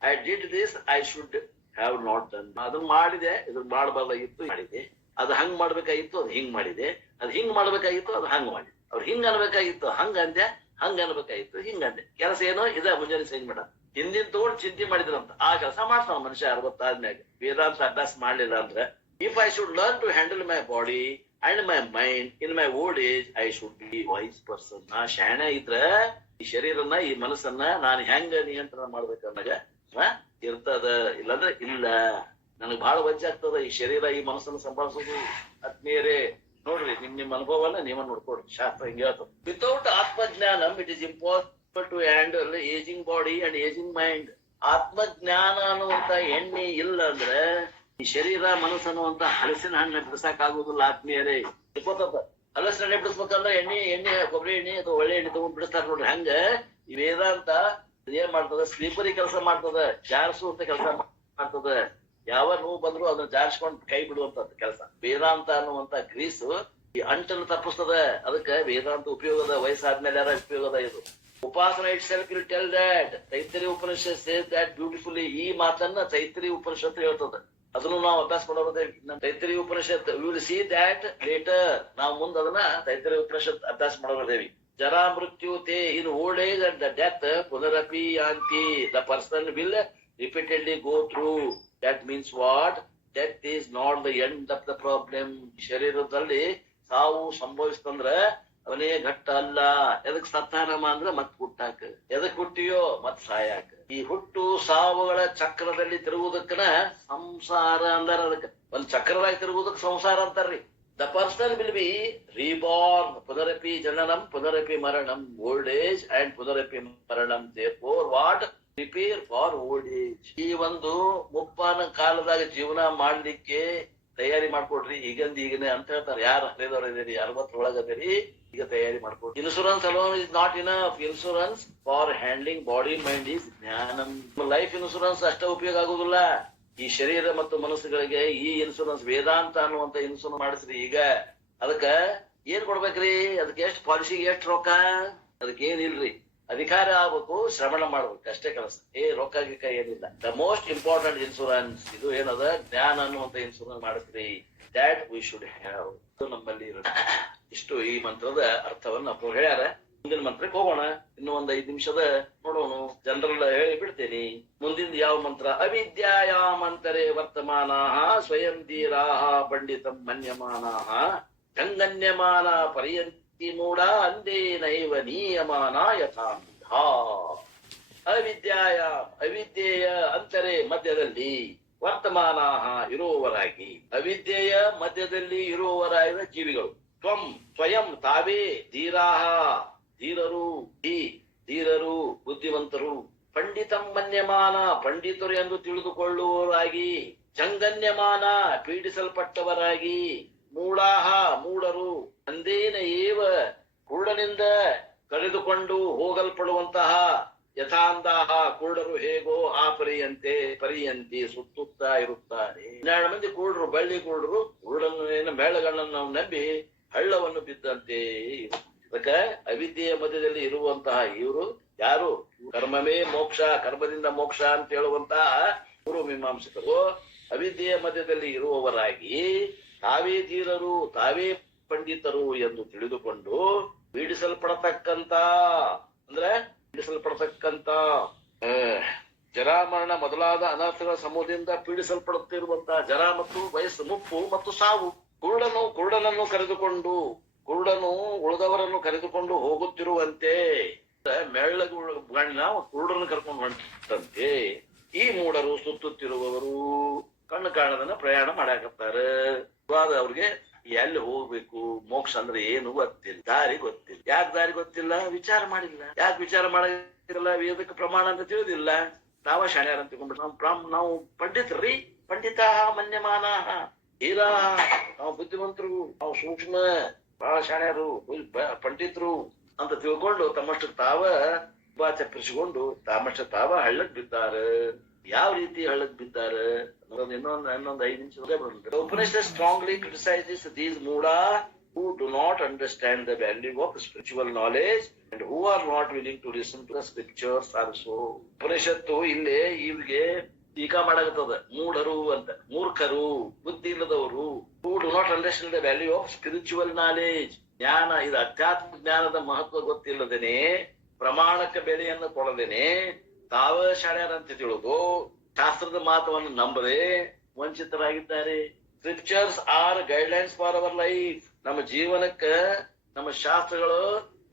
I did this, I should have not done. ಅದನ್ನ ಮಾಡಿದೆ, ಇದನ್ನ ಮಾಡಬಾರ್ದಾಗಿತ್ತು, ಮಾಡಿದೆ. ಅದು ಹಂಗ್ ಮಾಡ್ಬೇಕಾಗಿತ್ತು, ಅದು ಹಿಂಗ್ ಮಾಡಿದೆ. ಅದು ಹಿಂಗ್ ಮಾಡ್ಬೇಕಾಗಿತ್ತು, ಅದು ಹಂಗ್ ಮಾಡಿದೆ. ಅವ್ರು ಹಿಂಗ್ ಅನ್ಬೇಕಾಗಿತ್ತು, ಹಂಗ ಅಂದೆ. ಹಂಗ ಅನ್ಬೇಕಾಗಿತ್ತು, ಹಿಂಗ ಅಂದೆ. ಕೆಲಸ ಏನೋ ಇದ ಮುಂಜಾನೆ ಸೈನ್ ಮಾಡ. ಹಿಂದಿನ ತಗೊಂಡು ಚಿಂತೆ ಮಾಡಿದ್ರಂತ ಆ ಕೆಲಸ ಮಾಡ್ತಾವ ಮನುಷ್ಯ 60 ಆದ್ಮ್ಯಾಗ. ವೇದಾಂತ ಅಭ್ಯಾಸ ಮಾಡ್ಲಿಲ್ಲ ಅಂದ್ರೆ, if I should learn to handle my body and my mind in my old age, I should be wise person. ನಾ ಶಾಣೆ ಇದ್ರ ಈ ಶರೀರನ, ಈ ಮನಸ್ಸನ್ನ ನಾನು ಹೆಂಗ ನಿಯಂತ್ರಣ ಮಾಡ್ಬೇಕನ್ನಾಗ ಇರ್ತದ. ಇಲ್ಲಾಂದ್ರೆ ಇಲ್ಲ. ನನಗ್ ಬಹಳ ವಜ್ಜೆ ಆಗ್ತದ ಈ ಶರೀರ, ಈ ಮನಸ್ಸನ್ನು ಸಂಭಾಳಿಸೋದು. ಆತ್ಮೀಯರೇ ನೋಡ್ರಿ, ನಿಮ್ ಅನುಭವನ ನೀವ ನೋಡ್ಕೊಡ್ರಿ. ಶಾಸ್ತ್ರ ಹಿಂಗೆ ಹೇಳ್ತದೆ, ವಿತೌಟ್ ಆತ್ಮಜ್ಞಾನಂ it is impossible to handle ageing body and ageing mind. ಆತ್ಮಜ್ಞಾನ ಅನ್ನುವಂತ ಎಣ್ಣೆ ಇಲ್ಲ ಅಂದ್ರೆ ಈ ಶರೀರ ಮನಸ್ಸು ಅನ್ನುವಂತ ಹಲಸಿನ ಹಣ್ಣು ಬಿಡಿಸಕ್ ಆಗುದಿಲ್ಲ. ಆತ್ಮೀಯರೇ ಗೊತ್ತದ, ಹಲಸಿನ ಹಣ್ಣೆ ಬಿಡಿಸ್ಬೇಕಂದ್ರೆ ಎಣ್ಣೆ ಕೊಬ್ಬರಿ ಎಣ್ಣೆ ಅಥವಾ ಒಳ್ಳೆ ಎಣ್ಣೆ ತಗೊಂಡ್ ಬಿಡಿಸ್ತಾರ ನೋಡ್ರಿ. ಹಂಗ ಈ ವೇದಾಂತ ಏನ್ ಮಾಡ್ತದ? ಸ್ಲೀಪರಿ ಕೆಲಸ ಮಾಡ್ತದ, ಜಾರಿಸುವಂತ ಕೆಲಸ ಮಾಡ್ತದ. ಯಾವ ನೋವು ಬಂದ್ರು ಅದನ್ನ ಜಾರಿಸ್ಕೊಂಡ್ ಕೈ ಬಿಡುವಂತದ್ದು ಕೆಲಸ. ವೇದಾಂತ ಅನ್ನುವಂತ ಗ್ರೀಸು ಈ ಅಂಟನ್ನು ತಪ್ಪಿಸ್ತದ. ಅದಕ್ಕೆ ವೇದಾಂತ ಉಪಯೋಗದ. ವಯಸ್ಸಾದ್ಮೇಲೆ ಯಾರ ಉಪಯೋಗದ ಇದು. ಉಪಾಸನ itself will tell that. Taittiriya Upanishad says that beautifully. ಈ ಮಾತನ್ನ ತೈತ್ರಿಯ ಉಪನಿಷತ್ತು ಹೇಳ್ತದ. ಅದನ್ನು ನಾವು ಅಭ್ಯಾಸ ಮಾಡೋದೇ Taittiriya Upanishad. You will see that later. ನಾವು ಮುಂದೆ ಅದನ್ನ ತೈತ್ರಿಯ ಉಪನಿಷತ್ ಅಭ್ಯಾಸ ಮಾಡೋದೇವಿ. ಜರಾ ಮೃತ್ಯು ತೇ in old age and the death ಪುನರಪಿ ಯಾಂತಿ. The person will repeatedly go through. That means what? Death is not the end of the problem. ಶರೀರದಲ್ಲಿ ಸಾವು ಸಂಭವಿಸ್ತಂದ್ರ ಅವನೇ ಘಟ್ಟ ಅಲ್ಲ. ಎದಕ್ ಸತ್ತಾನಮ್ಮ ಅಂದ್ರ ಮತ್ ಹುಟ್ಟಾಕ. ಎದಕ್ ಹುಟ್ಟಿಯೋ ಮತ್ ಸಾಯಾಕ. ಈ ಹುಟ್ಟು ಸಾವುಗಳ ಚಕ್ರದಲ್ಲಿ ತಿರುಗುದಕ್ಕನ ಸಂಸಾರ ಅಂದಾರ. ಅದಕ್ಕ ಒಂದ್ ಚಕ್ರದಾಗ ತಿರುಗುದಕ್ ಸಂಸಾರ ಅಂತಾರ್ರಿ. The person will be reborn. Punarapi jananam, punarapi maranam. Old age and punarapi maranam. Therefore, what? Prepare for old age. ಈ ಒಂದು ಮುಪ್ಪಾನ ಕಾಲದಾಗ ಜೀವನ ಮಾಡ್ಲಿಕ್ಕೆ ತಯಾರಿ ಮಾಡ್ಕೊಡ್ರಿ. ಈಗನೇ ಅಂತ ಹೇಳ್ತಾರೆ. ಯಾರು ಹರಿದವ್ರ ಇದೀರಿ, 60 ಒಳಗದಿರಿ, ಈಗ ತಯಾರಿ ಮಾಡ್ಕೊಡ್ರಿ. Insurance alone is not enough. Insurance for handling body mind is ಜ್ಞಾನಂ. ಲೈಫ್ ಇನ್ಶೂರೆನ್ಸ್ ಅಷ್ಟ ಉಪಯೋಗ ಆಗುದಿಲ್ಲ. ಈ ಶರೀರ ಮತ್ತು ಮನಸ್ಸುಗಳಿಗೆ ಈ ಇನ್ಶೂರೆನ್ಸ್ ವೇದಾಂತ ಅನ್ನುವಂತ ಇನ್ಶೂರೆನ್ಸ್ ಮಾಡಿಸ್ರಿ. ಈಗ ಅದಕ್ಕ ಏನ್ ಕೊಡ್ಬೇಕ್ರಿ? ಅದಕ್ಕೆ ಎಷ್ಟು ಪಾಲಿಸಿಗೆ ಎಷ್ಟು ರೊಕ್ಕ? ಅದಕ್ಕೆ ಏನಿಲ್ರಿ. ಅಧಿಕಾರ ಆಗ್ಬೇಕು, ಶ್ರವಣ ಮಾಡ್ಬೇಕು, ಅಷ್ಟೇ ಕೆಲಸ. ರೊಕ್ಕ ಗಿಕ್ಕ ಏನಿಲ್ಲ. ದ ಮೋಸ್ಟ್ ಇಂಪಾರ್ಟೆಂಟ್ ಇನ್ಶೂರೆನ್ಸ್ ಇದು ಏನದ? ಜ್ಞಾನ ಅನ್ನುವಂತ ಇನ್ಶೂರೆನ್ಸ್ ಮಾಡಿಸ್ರಿ. That we should have. ನಮ್ಮಲ್ಲಿ ಇರೋದು ಇಷ್ಟು. ಈ ಮಂತ್ರದ ಅರ್ಥವನ್ನ ಅಪ್ಪ ಹೇಳ್ಯಾರ. ಮುಂದಿನ ಮಂತ್ರಕ್ಕೆ ಹೋಗೋಣ. ಇನ್ನು ಒಂದ್ 5 ನಿಮಿಷದ ನೋಡೋಣ. ಜನರಲ್ ಹೇಳಿ ಬಿಡ್ತೇನೆ. ಮುಂದಿನ ಯಾವ ಮಂತ್ರ? ಅವಿದ್ಯಾಯಾಮಂತರೆ ವರ್ತಮಾನಾಃ ಸ್ವಯಂ ಧೀರಾಃ ಪಂಡಿತಂ ಮನ್ಯಮಾನಾಃ ಗಂಗನ್ಯಮಾನ ಪರ್ಯಂತಿ ಮೂಢ ಅಂದೇನೈವ ನೀಯಮಾನ ಯಥಾಂಧಾ. ಅವಿದ್ಯಾಯಾಮ್, ಅವಿದ್ಯೆಯ ಅಂತರೆ ಮಧ್ಯದಲ್ಲಿ, ವರ್ತಮಾನಾಃ ಇರುವವರಾಗಿ, ಅವಿದ್ಯೆಯ ಮಧ್ಯದಲ್ಲಿ ಇರುವವರಾದ ಜೀವಿಗಳು. ತ್ವಂ ಸ್ವಯಂ ತಾವೇ ಧೀರಾಃ ಧೀರರು, ಧೀರರು ಬುದ್ಧಿವಂತರು, ಪಂಡಿತಂ ಮನ್ಯಮಾನ ಪಂಡಿತರು ಎಂದು ತಿಳಿದುಕೊಳ್ಳುವವರಾಗಿ, ಜಂಗನ್ಯಮಾನ ಪೀಡಿಸಲ್ಪಟ್ಟವರಾಗಿ, ಮೂಢಾಹ ಮೂಢರು, ಅಂದೇನ ಏವ ಕುರುಡನಿಂದ ಕರೆದುಕೊಂಡು ಹೋಗಲ್ಪಡುವಂತಹ, ಯಥಾಂಧಾಹ ಕುರುಡರು ಹೇಗೋ ಆ ಪರಿಯಂತಿ ಸುತ್ತುತ್ತಾ ಇರುತ್ತಾರೆ. 12 ಮಂದಿ ಕುರುಡರು, ಬಳ್ಳಿ ಕುರುಡರು, ಕುರುಡನ ಮೇಳಗಳನ್ನು ನಾವು ನಂಬಿ ಹಳ್ಳವನ್ನು ಬಿದ್ದಂತೆ. ಅದಕ್ಕ ಅವಿದ್ಯೆಯ ಮಧ್ಯದಲ್ಲಿ ಇರುವಂತಹ ಇವರು ಯಾರು? ಕರ್ಮವೇ ಮೋಕ್ಷ, ಕರ್ಮದಿಂದ ಮೋಕ್ಷ ಅಂತ ಹೇಳುವಂತಹ ಪೂರ್ವ ಮೀಮಾಂಸಕರು ಅವಿದ್ಯೆಯ ಮಧ್ಯದಲ್ಲಿ ಇರುವವರಾಗಿ ತಾವೇ ಧೀರರು, ತಾವೇ ಪಂಡಿತರು ಎಂದು ತಿಳಿದುಕೊಂಡು ಪೀಡಿಸಲ್ಪಡತಕ್ಕಂತ ಜರಾಮರಣ ಮೊದಲಾದ ಅನರ್ಥಗಳ ಸಮೂಹದಿಂದ ಪೀಡಿಸಲ್ಪಡುತ್ತಿರುವಂತಹ ಜರ ಮತ್ತು ವಯಸ್ಸು, ಮುಪ್ಪು ಮತ್ತು ಸಾವು. ಕುರುಡನನ್ನು ಕರೆದುಕೊಂಡು, ಕುರುಡನು ಉಳಿದವರನ್ನು ಕರೆದುಕೊಂಡು ಹೋಗುತ್ತಿರುವಂತೆ, ಮೆಳ್ಳಗಣ್ಣ ಕುರುಡನ್ನು ಕರ್ಕೊಂಡು ಹೊಂಟಂತೆ ಈ ಮೂಢರು ಸುತ್ತುತ್ತಿರುವವರು ಕಣ್ಣು ಕಾಣದನ್ನ ಪ್ರಯಾಣ ಮಾಡಾಕತ್ತಾರ. ಅವ್ರಿಗೆ ಎಲ್ಲಿ ಹೋಗ್ಬೇಕು, ಮೋಕ್ಷ ಅಂದ್ರೆ ಏನು ಗೊತ್ತಿಲ್ಲ, ದಾರಿ ಗೊತ್ತಿಲ್ಲ. ಯಾಕೆ ದಾರಿ ಗೊತ್ತಿಲ್ಲ? ವಿಚಾರ ಮಾಡಿಲ್ಲ. ಯಾಕೆ ವಿಚಾರ ಮಾಡಿಲ್ಲ? ವೇದಕ್ಕೆ ಪ್ರಮಾಣ ಅಂತ ತಿಳಿದಿಲ್ಲ. ನಾವ ಶಾಣ್ಯಾರ ಅಂತ ತಿಳ್ಕೊಂಡ್ಬಿಟ್ಟು ನಾವು ಪಂಡಿತರಿ, ಪಂಡಿತ ಮನ್ಯಮಾನ ಹೀರ, ನಾವು ಬುದ್ಧಿವಂತರು, ನಾವು ಸೂಕ್ಷ್ಮ, ಬಹಳ ಶಾಣ್ಯರು, ಪಂಡಿತರು ಅಂತ ತಿಳ್ಕೊಂಡು ತಮ್ಮಷ್ಟು ತಾವ ಚಪ್ಪರಿಸಿಕೊಂಡು ತಮ್ಮಷ್ಟು ತಾವ ಹಳ್ಳಕ್ ಬಿದ್ದಾರೆ. ಯಾವ ರೀತಿ ಹಳ್ಳಕ್ ಬಿದ್ದಾರೆ ಇನ್ನೊಂದು 5 ನಿಮಿಷ. Upanishad strongly ಕ್ರಿಟಿಸೈಸಸ್ these MUDA who do not understand the value of spiritual knowledge and who are not willing to listen to the scriptures also. ಉಪನಿಷತ್ತು ಇಲ್ಲಿ ಇವ್ರಿಗೆ ಟೀಕಾ ಮಾಡಾಕತ್ತದ. ಮೂಢರು ಅಂತ, ಮೂರ್ಖರು, ಬುದ್ಧಿ ಇಲ್ಲದವರು. who do not understand the value of spiritual knowledge. ಜ್ಞಾನ, ಇದು ಅಧ್ಯಾತ್ಮ ಜ್ಞಾನದ ಮಹತ್ವ ಗೊತ್ತಿಲ್ಲದೇನೆ, ಪ್ರಮಾಣಕ್ಕೆ ಬೆಲೆಯನ್ನು ಕೊಡದೇನೆ, ತಾವ ಶಾಣ್ಯರ ಅಂತ ತಿಳಿದು ಶಾಸ್ತ್ರದ ಮಾತವನ್ನು ನಂಬದೆ ವಂಚಿತರಾಗಿದ್ದಾರೆ. Scriptures are guidelines for our life. ನಮ್ಮ ಜೀವನಕ್ಕ ನಮ್ಮ ಶಾಸ್ತ್ರಗಳು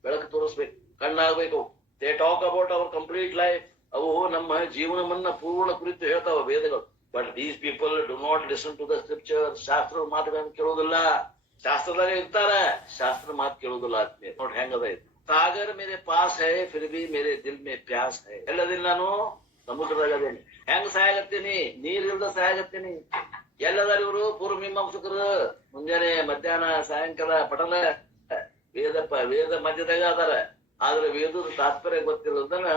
ಬೆಳಕು ತೋರಿಸ್ಬೇಕು, ಕಣ್ಣಾಗ್ಬೇಕು. They talk about our complete life. ಅವು ನಮ್ಮ ಜೀವನವನ್ನ ಪೂರ್ಣ ಕುರಿತು ಹೇಳ್ತಾವ ವೇದಗಳು. But these people do not listen to the scripture. ಶಾಸ್ತ್ರದ ಮಾತುಗಳನ್ನು ಕೇಳುವುದಿಲ್ಲ. ಶಾಸ್ತ್ರದಾಗ ಇರ್ತಾರ, ಶಾಸ್ತ್ರದ ಮಾತು ಕೇಳುವುದಿಲ್ಲ. ಆತ್ಮೀಯ ನೋಡಿ ಹೆಂಗದ ಇದು. ಸಾಗರ್ ಮೇರೆ ಪಾಸ್ ಹೈ ಫಿರ್ ಭಿ ಮೇರೆ ದಿಲ್ ಮೇ ಪ್ಯಾಸ್ ಹೈ. ಎಲ್ಲದಿಲ್ಲ ನಾನು ಸಮುದ್ರದಾಗ ಅದೇನಿ. ಹೆಂಗ್ ಸಹಾಯಗತ್ತೀನಿ? ನೀರಿಲ್ದ ಸಹಾಯಗತ್ತೀನಿ. ಎಲ್ಲದಾರ ಇವರು ಪೂರ್ವ ಮೀಮಾಂಸಕರು. ಮುಂಜಾನೆ ಮಧ್ಯಾಹ್ನ ಸಾಯಂಕಾಲ ಪಠನ ವೇದ ಮಧ್ಯದಾಗ ಅದಾರ. ಆದ್ರೆ ವೇದದ ತಾತ್ಪರ್ಯ ಗೊತ್ತಿಲ್ಲದನ್ನ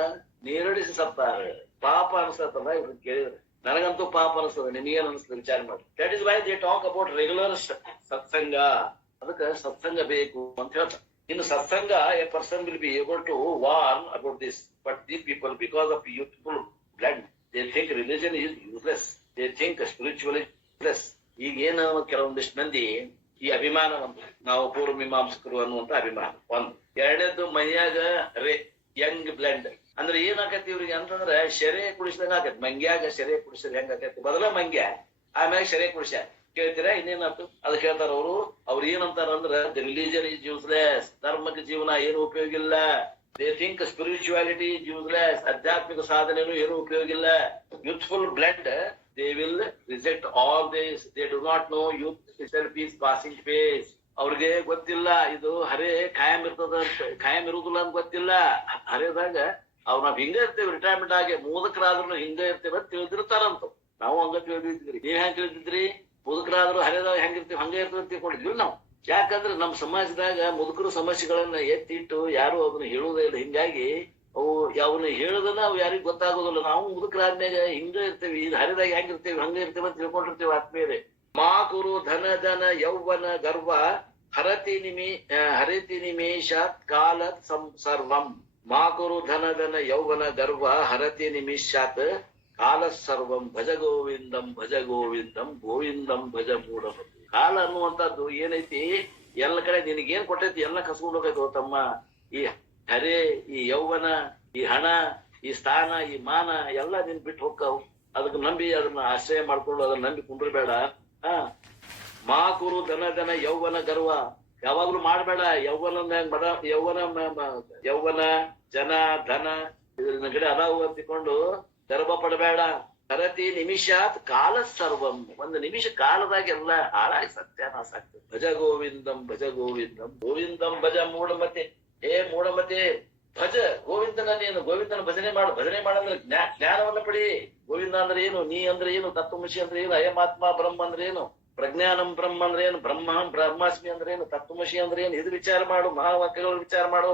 ನೀರಡಿಸಿ ಸತ್ತಾರ. ಪಾಪ ಅನ್ಸತ್ತಲ್ಲ ಇವ್ರು ಕೇಳಿದ್ರೆ. ನನಗಂತೂ ಪಾಪ ಅನಿಸ್ತದ. ನಿಮಗೇನ್ ಅನಿಸ್ತದೆ ವಿಚಾರ ಮಾಡಿ. That is why they talk about regular satsang. ಅದಕ್ಕೆ ಸತ್ಸಂಗ ಬೇಕು ಅಂತ ಹೇಳ್ತಾರೆ. ಇನ್ನು ಸತ್ಸಂಗ, a person will be able to warn about this. But the people, because of youthful blood, they think religion is useless. They think spiritual is useless. ಈಗ ಏನು ಕೆಲವೊಂದಿಷ್ಟು ಮಂದಿ ಈ ಅಭಿಮಾನ, ಒಂದು ನಾವು ಪೂರ್ವ ಮೀಮಾಂಸಕರು ಅನ್ನುವಂತ ಅಭಿಮಾನ ಒಂದು. ಎರಡನೇದು ಮನೆಯಾಗ ಯಂಗ್ ಬ್ಲೆಂಡ್ ಅಂದ್ರೆ ಏನಾಕತಿ ಇವ್ರಿಗೆ ಅಂತಂದ್ರೆ ಶೆರೆ ಕುಡಿಸಿದಂಗ ಆಕತಿ. ಮಂಗ್ಯಾಗ ಶೆರೆ ಕುಡಿಸಿದ್ರೆ ಹೆಂಗ ಆಕತಿ, ಮೊದಲ ಮಂಗ್ಯ ಆಮ್ಯಾಗ ಶೆರೆ ಕುಡಿಸ. ಕೇಳ್ತೀರಾ ಇನ್ನೇನಾಯ್ತು? ಅದ್ ಕೇಳ್ತಾರ ಅವ್ರು ಏನಂತಾರ ಅಂದ್ರ ದ ರಿಲಿಜನ್ ಈಸ್ ಯೂಸ್ಲೆಸ್, ಧರ್ಮಕ್ಕೆ ಜೀವನ ಏನು ಉಪಯೋಗ ಇಲ್ಲ. They think spirituality is useless, ಆಧ್ಯಾತ್ಮಿಕ ಸಾಧನೆನು ಏನು ಉಪಯೋಗ ಇಲ್ಲ. Youthful blood they will reject all this. They do not know youth itself is passing phase. ಅವ್ರಿಗೆ ಗೊತ್ತಿಲ್ಲ ಇದು ಹರೇ ಖಾಯಂ ಇರ್ತದ ಅಂತ, ಖಾಯಂ ಇರುದಿಲ್ಲ ಅಂತ ಗೊತ್ತಿಲ್ಲ. ಹರೇದಾಗ ಅವ್ರು ನಾವ್ ಹಿಂಗ ಇರ್ತೇವೆ, ರಿಟೈರ್ಮೆಂಟ್ ಆಗಿ ಮುದುಕರಾದ್ರೂ ಹಿಂಗ ಇರ್ತೇವೆ ಅಂತ ತಿಳಿದಿರ್ತಾರಂತ. ನಾವು ಹಂಗ ತಿಳಿದಿದ್ರಿ. ನೀವ್ ಹೆಂಗ್ ತಿಳಿದಿದ್ರಿ? ಮುದುಕರಾದ್ರೂ ಹರೇದಾಗ ಹೆಂಗಿರ್ತೀವಿ ಹಂಗ ಇರ್ತೇವೆ ಅಂತ ತಿಳ್ಕೊಂಡಿದ್ವಿ ನಾವು. ಯಾಕಂದ್ರೆ ನಮ್ ಸಮಾಜದಾಗ ಮುದುಕರು ಸಮಸ್ಯೆಗಳನ್ನ ಎತ್ತಿಟ್ಟು ಯಾರು ಅದನ್ನ ಹೇಳುವುದೇ ಇಲ್ಲ. ಹಿಂಗಾಗಿ ಅವು ಅವನ್ನ ಹೇಳದನ್ನ ಅವು ಯಾರಿಗ್ ಗೊತ್ತಾಗೋದಿಲ್ಲ. ನಾವು ಮುದುಕರಾದ್ಮೇಲೆ ಹಿಂಗ ಇರ್ತೇವಿ, ಇದು ಹರಿದಾಗ ಹೆಂಗಿರ್ತೇವಿ ಹಂಗ ಇರ್ತೇವೆ ಅಂತ ತಿಳ್ಕೊಂಡಿರ್ತೇವೆ ಆತ್ಮೀಯರೇ. ಮಾ ಕುರು ಧನ ಧನ ಯೌವನ ಗರ್ವ ಹರತಿ ನಿಮೇಶಾತ್ ಕಾಲತ್ ಸರ್ವಂ. ಮಾ ಕುರು ಧನ ಧನ ಯೌವನ ಗರ್ವ ಹರತಿ ನಿಮಿಷಾತ್ ಕಾಲ ಸರ್ವಂ. ಭಜ ಗೋವಿಂದಂ ಭಜ ಗೋವಿಂದಂ ಗೋವಿಂದಂ ಭಜ ಮೂಢಮತಿ. ಕಾಲ ಅನ್ನುವಂಥದ್ದು ಏನೈತಿ, ಎಲ್ಲ ಕಡೆ ನಿನಗೇನ್ ಕೊಟ್ಟೈತಿ ಎಲ್ಲ ಕಸ್ಕೊಂಡು ಹೋಗೈತಿ ತಮ್ಮ. ಈ ಹರೆ, ಈ ಯೌವನ, ಈ ಹಣ, ಈ ಸ್ಥಾನ, ಈ ಮಾನ ಎಲ್ಲ ನಿನ್ ಬಿಟ್ಟು ಹೋಗ್ತಾವ್. ಅದಕ್ಕೆ ನಂಬಿ ಅದನ್ನ ಆಶ್ರಯ ಮಾಡ್ಕೊಂಡು ಅದನ್ನ ನಂಬಿ ಕುಂಡ್ರಬೇಡ. ಮಾ ಕುರು ಧನ ಧನ ಯೌವನ ಗರ್ವ. ಯಾವಾಗ್ಲೂ ಮಾಡ್ಬೇಡ ಯೌವನ ಜನ ಧನ ಇದ್ರ ಕಡೆ ಅದಾವು ಅಂತಿಕೊಂಡು ಗರ್ವ ಪಡಬೇಡ. ಹರತಿ ನಿಮಿಷಾತ್ ಕಾಲ ಸರ್ವಂ. ಒಂದು ನಿಮಿಷ ಕಾಲದಾಗ ಎಲ್ಲ ಹಾಳಾಗಿ ಸತ್ಯಾನಾಶ ಆಗ್ತದೆ. ಭಜ ಗೋವಿಂದಂ ಭಜ ಗೋವಿಂದಂ ಗೋವಿಂದಂ ಭಜ ಮೂಢಮತೆ. ಮೂಢಮತೆ ಭಜ ಗೋವಿಂದನ, ನೀನು ಗೋವಿಂದನ ಭಜನೆ ಮಾಡು. ಭಜನೆ ಮಾಡಂದ್ರೆ ಜ್ಞಾನವನ್ನ ಪಡಿ. ಗೋವಿಂದ ಅಂದ್ರೆ ಏನು, ನೀ ಅಂದ್ರೆ ಏನು, ತತ್ವಮಸಿ ಅಂದ್ರೆ ಏನು, ಅಯಮಾತ್ಮ ಬ್ರಹ್ಮ ಅಂದ್ರೆ ಏನು, ಪ್ರಜ್ಞಾನಂ ಬ್ರಹ್ಮ ಅಂದ್ರೆ ಏನು, ಬ್ರಹ್ಮಾಸ್ಮಿ ಅಂದ್ರೆ ಏನು, ತತ್ವಮಸಿ ಅಂದ್ರೆ ಏನು, ಇದು ವಿಚಾರ ಮಾಡು. ಮಹಾವಾಕ್ಯಗಳು ವಿಚಾರ ಮಾಡು.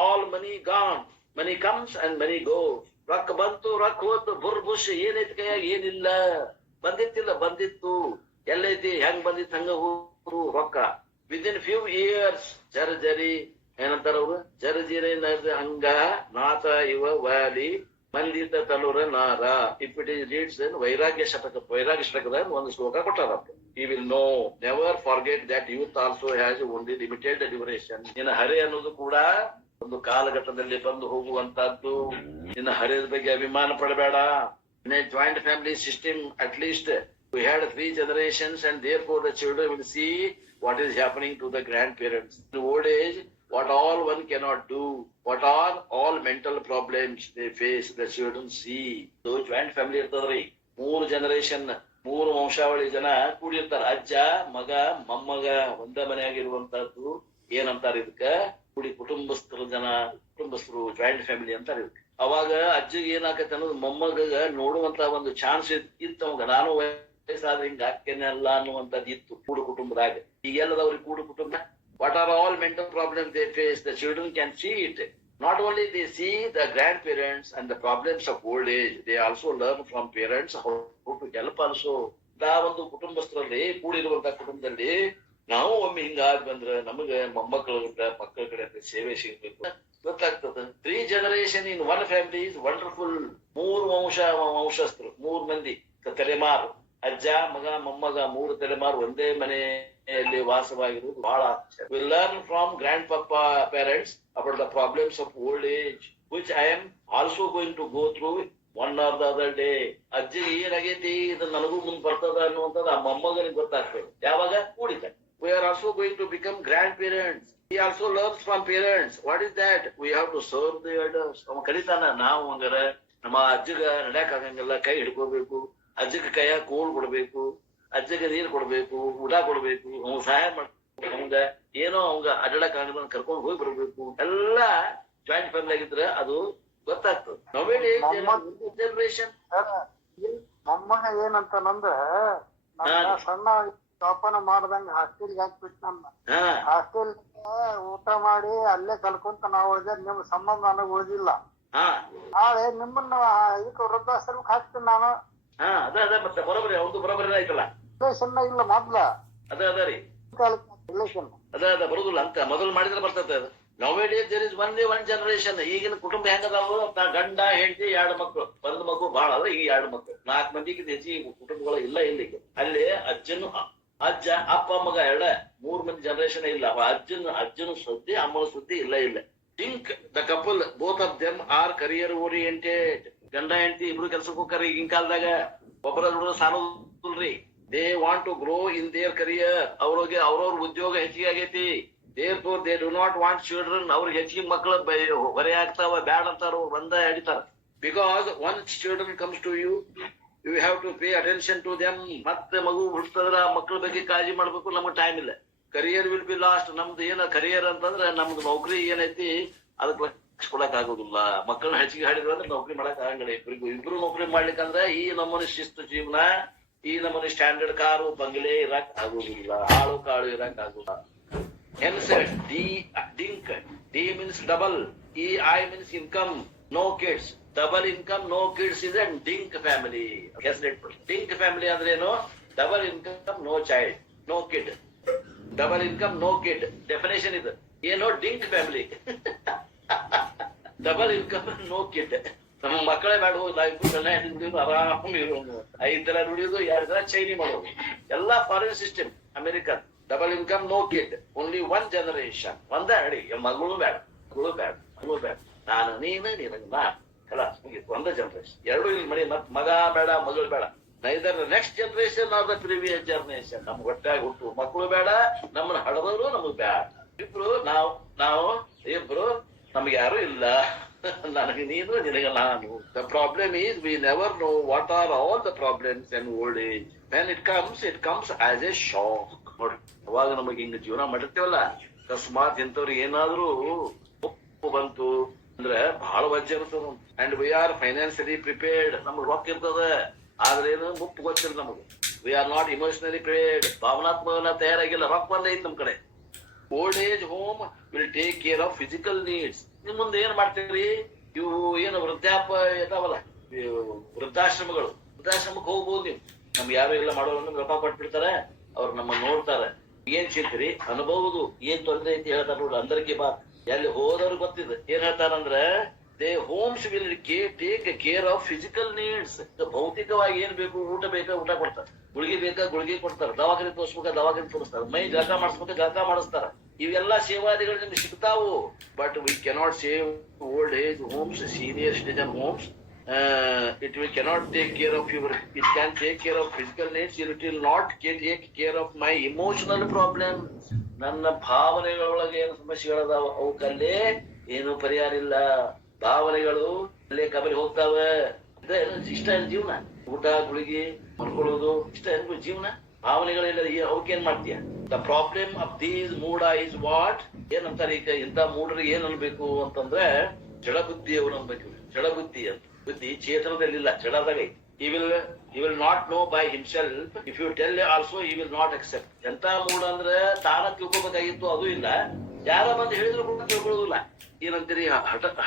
All money gone, money comes and money go. ರೊಕ್ಕ ಬಂತು, ರೊಕ್ಕ ಹೋತು, ಬುಷ್ ಏನೈತಿ ಕೈಯಾಗ? ಏನಿಲ್ಲ. ಬಂದಿತ್ತಿಲ್ಲ, ಬಂದಿತ್ತು. ಎಲ್ಲೈತಿ? ಹೆಂಗ್ ಬಂದಿತ್ತು ಹಂಗ ಹೋದ್ರು ರೊಕ್ಕ. ವಿದಿನ್ ಫ್ಯೂ ಇಯರ್ಸ್ ಜರಿ ಏನಂತಾರ ಅವ್ರು, ಜರಿ ಹಂಗ ನಾಥ ಇವ ವ್ಯಾಲಿ ಮಂದಿತ ತಲುರ ನಾರ. ಇಫ್ ಇಟ್ ಈಸ್ ರೀಡ್ಸ್ ವೈರಾಗ್ಯ ಶತಕದ ಒಂದು ಶ್ಲೋಕ ಕೊಟ್ಟಾರ. You will know, never forget that youth also has only limited duration. ನಿನ್ನ ಹರೆ ಅನ್ನೋದು ಕೂಡ ಒಂದು ಕಾಲಘಟ್ಟದಲ್ಲಿ ಬಂದು ಹೋಗುವಂತಹದ್ದು. ನಿನ್ನ ಹರಿದ ಬಗ್ಗೆ ಅಭಿಮಾನ ಪಡಬೇಡ. In a joint family system at least we had 3 generations, and therefore the children will see what is happening to the grandparents. In old age, what all one cannot do, what are all mental problems they face, the children see. So joint family ಇರ್ತದ್ರಿ, 3 generation, 3 ವಂಶಾವಳಿ ಜನ ಕೂಡಿರ್ತಾರ. ಅಜ್ಜ, ಮಗ, ಮೊಮ್ಮಗ ಒಂದ ಮನೆಯಾಗಿರುವಂತಹದ್ದು ಏನಂತಾರ ಇದಕ್ಕ? ಕೂಡಿ ಕುಟುಂಬಸ್ಥರು ಜಾಯಿಂಟ್ ಫ್ಯಾಮಿಲಿ ಅಂತಾರ ಇದಕ್ಕೆ. ಅವಾಗ ಅಜ್ಜಿಗೆ ಏನಾಕೈತೆ ಅನ್ನೋದು ಮೊಮ್ಮಗ ನೋಡುವಂತ ಒಂದು ಚಾನ್ಸ್ ಇತ್ತು ಅವಾಗ. ನಾನು ವಯಸ್ಸಾದ್ರೆ ಹಿಂಗ ಹಾಕೇನೆ ಅಲ್ಲ ಅನ್ನುವಂಥದ್ದು ಇತ್ತು ಕೂಡು ಕುಟುಂಬದಾಗ. ಈಗೆಲ್ಲದವ್ರಿಗೆ ಕೂಡು ಕುಟುಂಬ. What are all mental problem they face, the children can see it. Not only they see the grandparents and the problems of old age, they also learn from parents how to help also. ಒಂದು ಕುಟುಂಬಸ್ಥರಲ್ಲಿ ಕೂಡಿರುವಂತಹ ಕುಟುಂಬದಲ್ಲಿ ನಾವು ಒಮ್ಮೆ ಹಿಂಗಾಗಿ ಬಂದ್ರೆ ನಮಗೆ ಮೊಮ್ಮಕ್ಕಳ ಮಕ್ಕಳ ಕಡೆ ಸೇವೆ ಸಿಗ್ಬೇಕು ಗೊತ್ತಾಗ್ತದ. 3 generation in 1 family is wonderful. 3 ವಂಶಸ್ಥರು, 3 ಮಂದಿ ತಲೆಮಾರು, ಅಜ್ಜ, ಮಗ, ಮೊಮ್ಮಗ, 3 ತಲೆಮಾರು ಒಂದೇ ಮನೆಯಲ್ಲಿ ವಾಸವಾಗಿರುವುದು ಬಹಳ. We learn from grand papa parents about the problems of old age, which I am also going to go through one or the other day. ಅಜ್ಜಿಗೆ ಏನಾಗೈತಿ, ಇದು ನನಗೂ ಮುಂದ್ ಬರ್ತದ ಅನ್ನುವಂಥದ್ದು ಆ ಮೊಮ್ಮಗನಿಗೆ ಗೊತ್ತಾಗ್ತದೆ ಯಾವಾಗ ಕೂಡಿತ. We are also going to become grandparents. He also learns from parents. What is that? We have to serve the elders. ಅವ ಕಲಿತಾನ. ನಾವು ಹಂಗಾರ ನಮ್ಮ ಅಜ್ಜಗ ನಡ್ಯಾಕ ಆಗಂಗಿಲ್ಲ, ಕೈ ಹಿಡ್ಕೋಬೇಕು, ಅಜ್ಜಗ ಕೈಯಾಗ ಕೋಲ್ ಕೊಡ್ಬೇಕು, ಅಜ್ಜಗ ನೀರ್ ಕೊಡ್ಬೇಕು, ಊಟ ಕೊಡ್ಬೇಕು, ಅವ್ ಸಹಾಯ ಮಾಡ್ಬೇಕು, ಅವಂಗ ಏನೋ ಅವಂಗ ಅಡ್ಡಾಡಕ್ ಆಗಲ್ಲ ಕರ್ಕೊಂಡ್ ಹೋಗಿ ಬರ್ಬೇಕು. ಎಲ್ಲಾ ಜಾಯಿಂಟ್ ಫ್ಯಾಮಿಲಿ ಆಗಿದ್ರೆ ಅದು ಗೊತ್ತಾಗ್ತದೆ. ಜನರೇಷನ್ ಮೊಮ್ಮಗ ಏನಂತಾನಂದ್ರ ಸಣ್ಣ ಜೋಪಾನ ಮಾಡ್ದಂಗ ಹಾಸ್ಟೆಲ್ಗೆ ಹಾಕ್ಬಿಟ್ಟು ನನ್ನ ಹಾಸ್ಟೆಲ್ ಊಟ ಮಾಡಿ ಅಲ್ಲೇ ಕಲ್ಕೊಂತ ನಾವು ಉಳಿದ್ರೆ ನಿಮ್ ಸಂಬಂಧ ನನಗ್ ಉಳಿದಿಲ್ಲ. ನಾಳೆ ನಿಮ್ಮನ್ನ ಇದಕ್ಕೆ ವೃದ್ಧಾಶ್ರಮಕ್ಕೆ ಹಾಕ್ತೀನಿ ನಾನು. ಮತ್ತೆ ಬರೋಬರಿ, ಅವ್ದು ಬರೋಬರಿ ಆಯ್ತಲ್ಲ. ರಿಲೇಷನ್ ಇಲ್ಲ ಮೊದ್ಲ ಅದ ರೀ ರಿಲೇಷನ್ ಅದ ಬರುದಿಲ್ಲ ಅಂತ ಮೊದಲು ಮಾಡಿದ್ರೆ ಬರ್ತದೆ ಅದು. ನೌವೇಡೇಸ್ ದೇರ್ ಇಸ್ ಒನ್ಲಿ 1 ಜನರೇಷನ್. ಈಗಿನ ಕುಟುಂಬ ಹೆಂಗದಾವು? ಗಂಡ, ಹೆಂಡತಿ, 2 ಮಕ್ಕಳು. 1 ಮಗು ಬಹಳ ಅದ, ಈಗ 2 ಮಕ್ಕಳು. 4 ಮಂದಿಗಿಂತ ಹೆಚ್ಚಿಗೆ ಕುಟುಂಬಗಳು ಇಲ್ಲ ಇಲ್ಲಿಗೆ. ಅಲ್ಲಿ ಅಜ್ಜ, ಅಪ್ಪ, ಮಗ 3 ಮಂದಿ ಜನರೇಷನ್ ಇಲ್ಲ. ಅಜ್ಜನ ಸುದ್ದಿ, ಅಮ್ಮನ ಸುದ್ದಿ ಇಲ್ಲ. Think the couple both of them are career oriented. ಗಂಡ ಹೆಂಡತಿ ಇಬ್ರು ಕೆಲ್ಸಕ್ಕೆ ಹೋಗ್ತಾರ ಈಗಿನ ಕಾಲದಾಗ. ಒಬ್ಬರ ಸಾಲಲ್ರಿ. They want to grow in their career. ಅವ್ರಿಗೆ ಅವ್ರವ್ರ ಉದ್ಯೋಗ ಹೆಚ್ಚಿಗೆ ಆಗೈತಿ. therefore they do not want children. ಅವ್ರಿಗೆ ಹೆಚ್ಚಿಗೆ ಮಕ್ಕಳು ಹೊರೆ ಆಗ್ತಾವ, ಬ್ಯಾಡ್ ಅಂತಾರ, ಬಂದ ಹಿಡಿತಾರ. Because once children comes to you, you have to pay attention to them. ಮತ್ತೆ ಮಗು ಹುಟ್ಟದ್ರ ಮಕ್ಕಳ ಬಗ್ಗೆ ಕಾಳಜಿ ಮಾಡ್ಬೇಕು. ನಮ್ಗೆ ಟೈಮ್ ಇಲ್ಲ. Career will be last. ನಮ್ದು ಏನ ಕರಿಯರ್ ಅಂತಂದ್ರೆ ನಮ್ದು ನೌಕರಿ ಏನೈತಿ ಅದಕ್ಕೆ ಲಕ್ಷ ಕೊಡಕ್ ಆಗೋದಿಲ್ಲ. ಮಕ್ಕಳನ್ನ ಹೆಚ್ಚಿಗೆ ಹಾಡಿದ್ರು ಅಂದ್ರೆ ನೌಕರಿ ಮಾಡಕ್ ಆಗಂಗಿಲ್ಲ. ಇಬ್ರು ನೌಕರಿ ಮಾಡ್ಲಿಕ್ಕಂದ್ರೆ ಈ ನಮ್ಮನೆ ಶಿಸ್ತು ಜೀವನ, ಈ ನಮ್ಮನೆ ಸ್ಟ್ಯಾಂಡರ್ಡ್ ಕಾರು ಬಂಗ್ಲೆ ಇರಕ್ ಆಗೋದಿಲ್ಲ, ಆಳು ಕಾಳು ಇರಕ್ ಆಗೋದಿಲ್ಲ. Hence, DINK. D means double. EI means income, no kids. Double income, no kids is a DINK family. Guess it. DINK family ಅಂದ್ರೆ ಏನು? Double income, no child, no kid. Double income, no kid. Definition ಇದು. ಏನು? DINK family. Double income, no kid. ನಮ್ಮ ಮಕ್ಕಳೇ ಬೇಡ, ಆರಾಮ್ ಇರೋದು. 5 ತರ ದುಡಿಯೋದು, 2 ತರ ಚೈನಿ ಮಾಡೋದು. ಎಲ್ಲಾ foreign system. American double income, no kid, only 1 generation. ಒಂದೇ ಅಡಿ. ಮಗಳು ಬೇಡ, ಮಗಳು ಬೇಡ, ಮಗಳು ಬೇಡ, ನಾನು ನೀನು ನಿನಗೆ ನಾ ಅಲ್ಲ, ಒಂದೇ ಜನರೇಷನ್. 2 ಇಲ್ಲಿ ಮಡಿ. ಮತ್ ಮಗ ಬೇಡ, ಮಗಳು ಬೇಡ. Neither next generation are the previous generation. ನಮ್ಗೆ ಹೊಟ್ಟಾಗಿ ಹುಟ್ಟು ಮಕ್ಕಳು ಬೇಡ, ನಮ್ಮನ್ನ ಹಡದವರು ನಮಗ್ ಬೇಡ. ಇಬ್ರು ನಾವು ಇಬ್ರು, ನಮ್ಗೆ ಯಾರು ಇಲ್ಲ. ನನಗೆ ನೀನು, ನಿನಗೆ ನಾನು. The problem is we never know what are all the problems in old age. When it comes as A shock. ನೋಡಿ, ಅವಾಗ ನಮಗೆ ಹಿಂಗ ಜೀವನ ಮಾಡಿರ್ತೇವಲ್ಲ, ಅಕಸ್ಮಾತ್ ಇಂಥವ್ರಿಗೆ ಏನಾದ್ರೂ ಮುಪ್ಪು ಬಂತು ಅಂದ್ರೆ ಬಹಳ ವಜ್ಜೆ ಇರ್ತದ. And we are financially prepared. ನಮ್ಗೆ ರೊಕ್ಕ ಇರ್ತದ, ಆದ್ರೆ ಏನು ಮುಪ್ಪು ಗೊತ್ತಿಲ್ಲ ನಮಗೆ. We are not emotionally prepared. ಭಾವನಾತ್ಮಕ ತಯಾರಾಗಿಲ್ಲ. ರೊಕ್ಕ ಬಂದ ಐತಿ ನಮ್ ಕಡೆ. Old age home will take care of physical needs. ನಿಮ್ ಮುಂದೆ ಏನ್ ಮಾಡ್ತೀರಿ? ಇವು ಏನು ವೃದ್ಧಾಪ್ಯ ಇದಾವಲ್ಲ, ವೃದ್ಧಾಶ್ರಮಗಳು. ವೃದ್ಧಾಶ್ರಮಕ್ಕೆ ಹೋಗ್ಬೋದು ನೀವು. ನಮ್ಗೆ ಯಾರು ಎಲ್ಲ ಮಾಡೋರು ರೊಕ್ಕ ಕೊಟ್ಬಿಡ್ತಾರೆ. ಅವ್ರು ನಮ್ಮನ್ನ ನೋಡ್ತಾರೆ. ಏನ್ ಚಿಂತ್ರಿ ಅನ್ಬಹುದು, ಏನ್ ತೊಂದ್ರೆ ಐತಿ ಹೇಳ್ತಾರ ನೋಡ್ರಿ. ಅಂದರ್ಗೆ ಬಾ. ಎಲ್ಲಿ ಹೋದವ್ರು ಗೊತ್ತಿದೆ. ಏನ್ ಹೇಳ್ತಾರಂದ್ರೆ, they homes will take care of physical needs. ಭೌತಿಕವಾಗಿ ಏನ್ ಬೇಕು, ಊಟ ಬೇಕಾ ಊಟ ಕೊಡ್ತಾರೆ, ಗುಳಿಗೆ ಬೇಕಾ ಗುಳಿಗೆ ಕೊಡ್ತಾರೆ, ದವಾಖಾನೆ ತೋರಿಸ್ಬೇಕಾ ದವಾಖಾನೆ ತೋರಿಸ್ತಾರೆ, ಮೈ ಜಳಕ ಮಾಡಿಸ್ಬೇಕಾ ಜಳಕ ಮಾಡಿಸ್ತಾರ. ಇವೆಲ್ಲಾ ಸೇವಾದಿಗಳು ನಿಮ್ಗೆ ಸಿಗ್ತಾವು. But we cannot save old age homes, senior citizen homes. It will cannot take care of your, it can take care of physical needs, it will not take care of my emotional problems. ನನ್ನ ಭಾವನೆಗಳೊಳಗೆ ಏನು ಸಮಸ್ಯೆಗಳದಾವ ಅವಕ್ಕಲ್ಲೇ ಏನು ಪರಿಹಾರ ಇಲ್ಲ. ಭಾವನೆಗಳು ಅಲ್ಲೇ ಕಬರಿ ಹೋಗ್ತಾವೆ. ಇಷ್ಟ ಏನ್ ಜೀವನ? ಊಟ ಗುಳಿಗೆ ಮಲ್ಕೊಳ್ಳೋದು ಇಷ್ಟ ಏನ್ ಜೀವನ? ಭಾವನೆಗಳಿಲ್ಲ, ಅವಕ್ಕೇನ್ ಮಾಡ್ತೀಯ? The problem of these MUDA is what. ಏನಂತಾರೆ ಈಗ ಇಂಥ ಮೂಡ್ರಿಗೆ ಏನ್ ಅನ್ಬೇಕು ಅಂತಂದ್ರೆ, ಜಡ ಬುದ್ಧಿ ಅವ್ರು ಅನ್ಬೇಕು. ಜಡ ಬುದ್ಧಿ ಅಂತ. ಬುದ್ಧಿ ಚೇತನದಲ್ಲಿಲ್ಲ, ಜಡದಾಗ. He will not know by himself. If you tell also, he will not accept. ಎಂತ ಮೂಡ ಅಂದ್ರೆ ತಾನ ತಿಳ್ಕೊಬೇಕಾಗಿತ್ತು, ಅದು ಇಲ್ಲ. ಯಾರ ಬಂದು ಹೇಳಿದ್ರು ಕೂಡ ತಿಳ್ಕೊಳ್ಳೋದಿಲ್ಲ. ಏನಂತೀರಿ?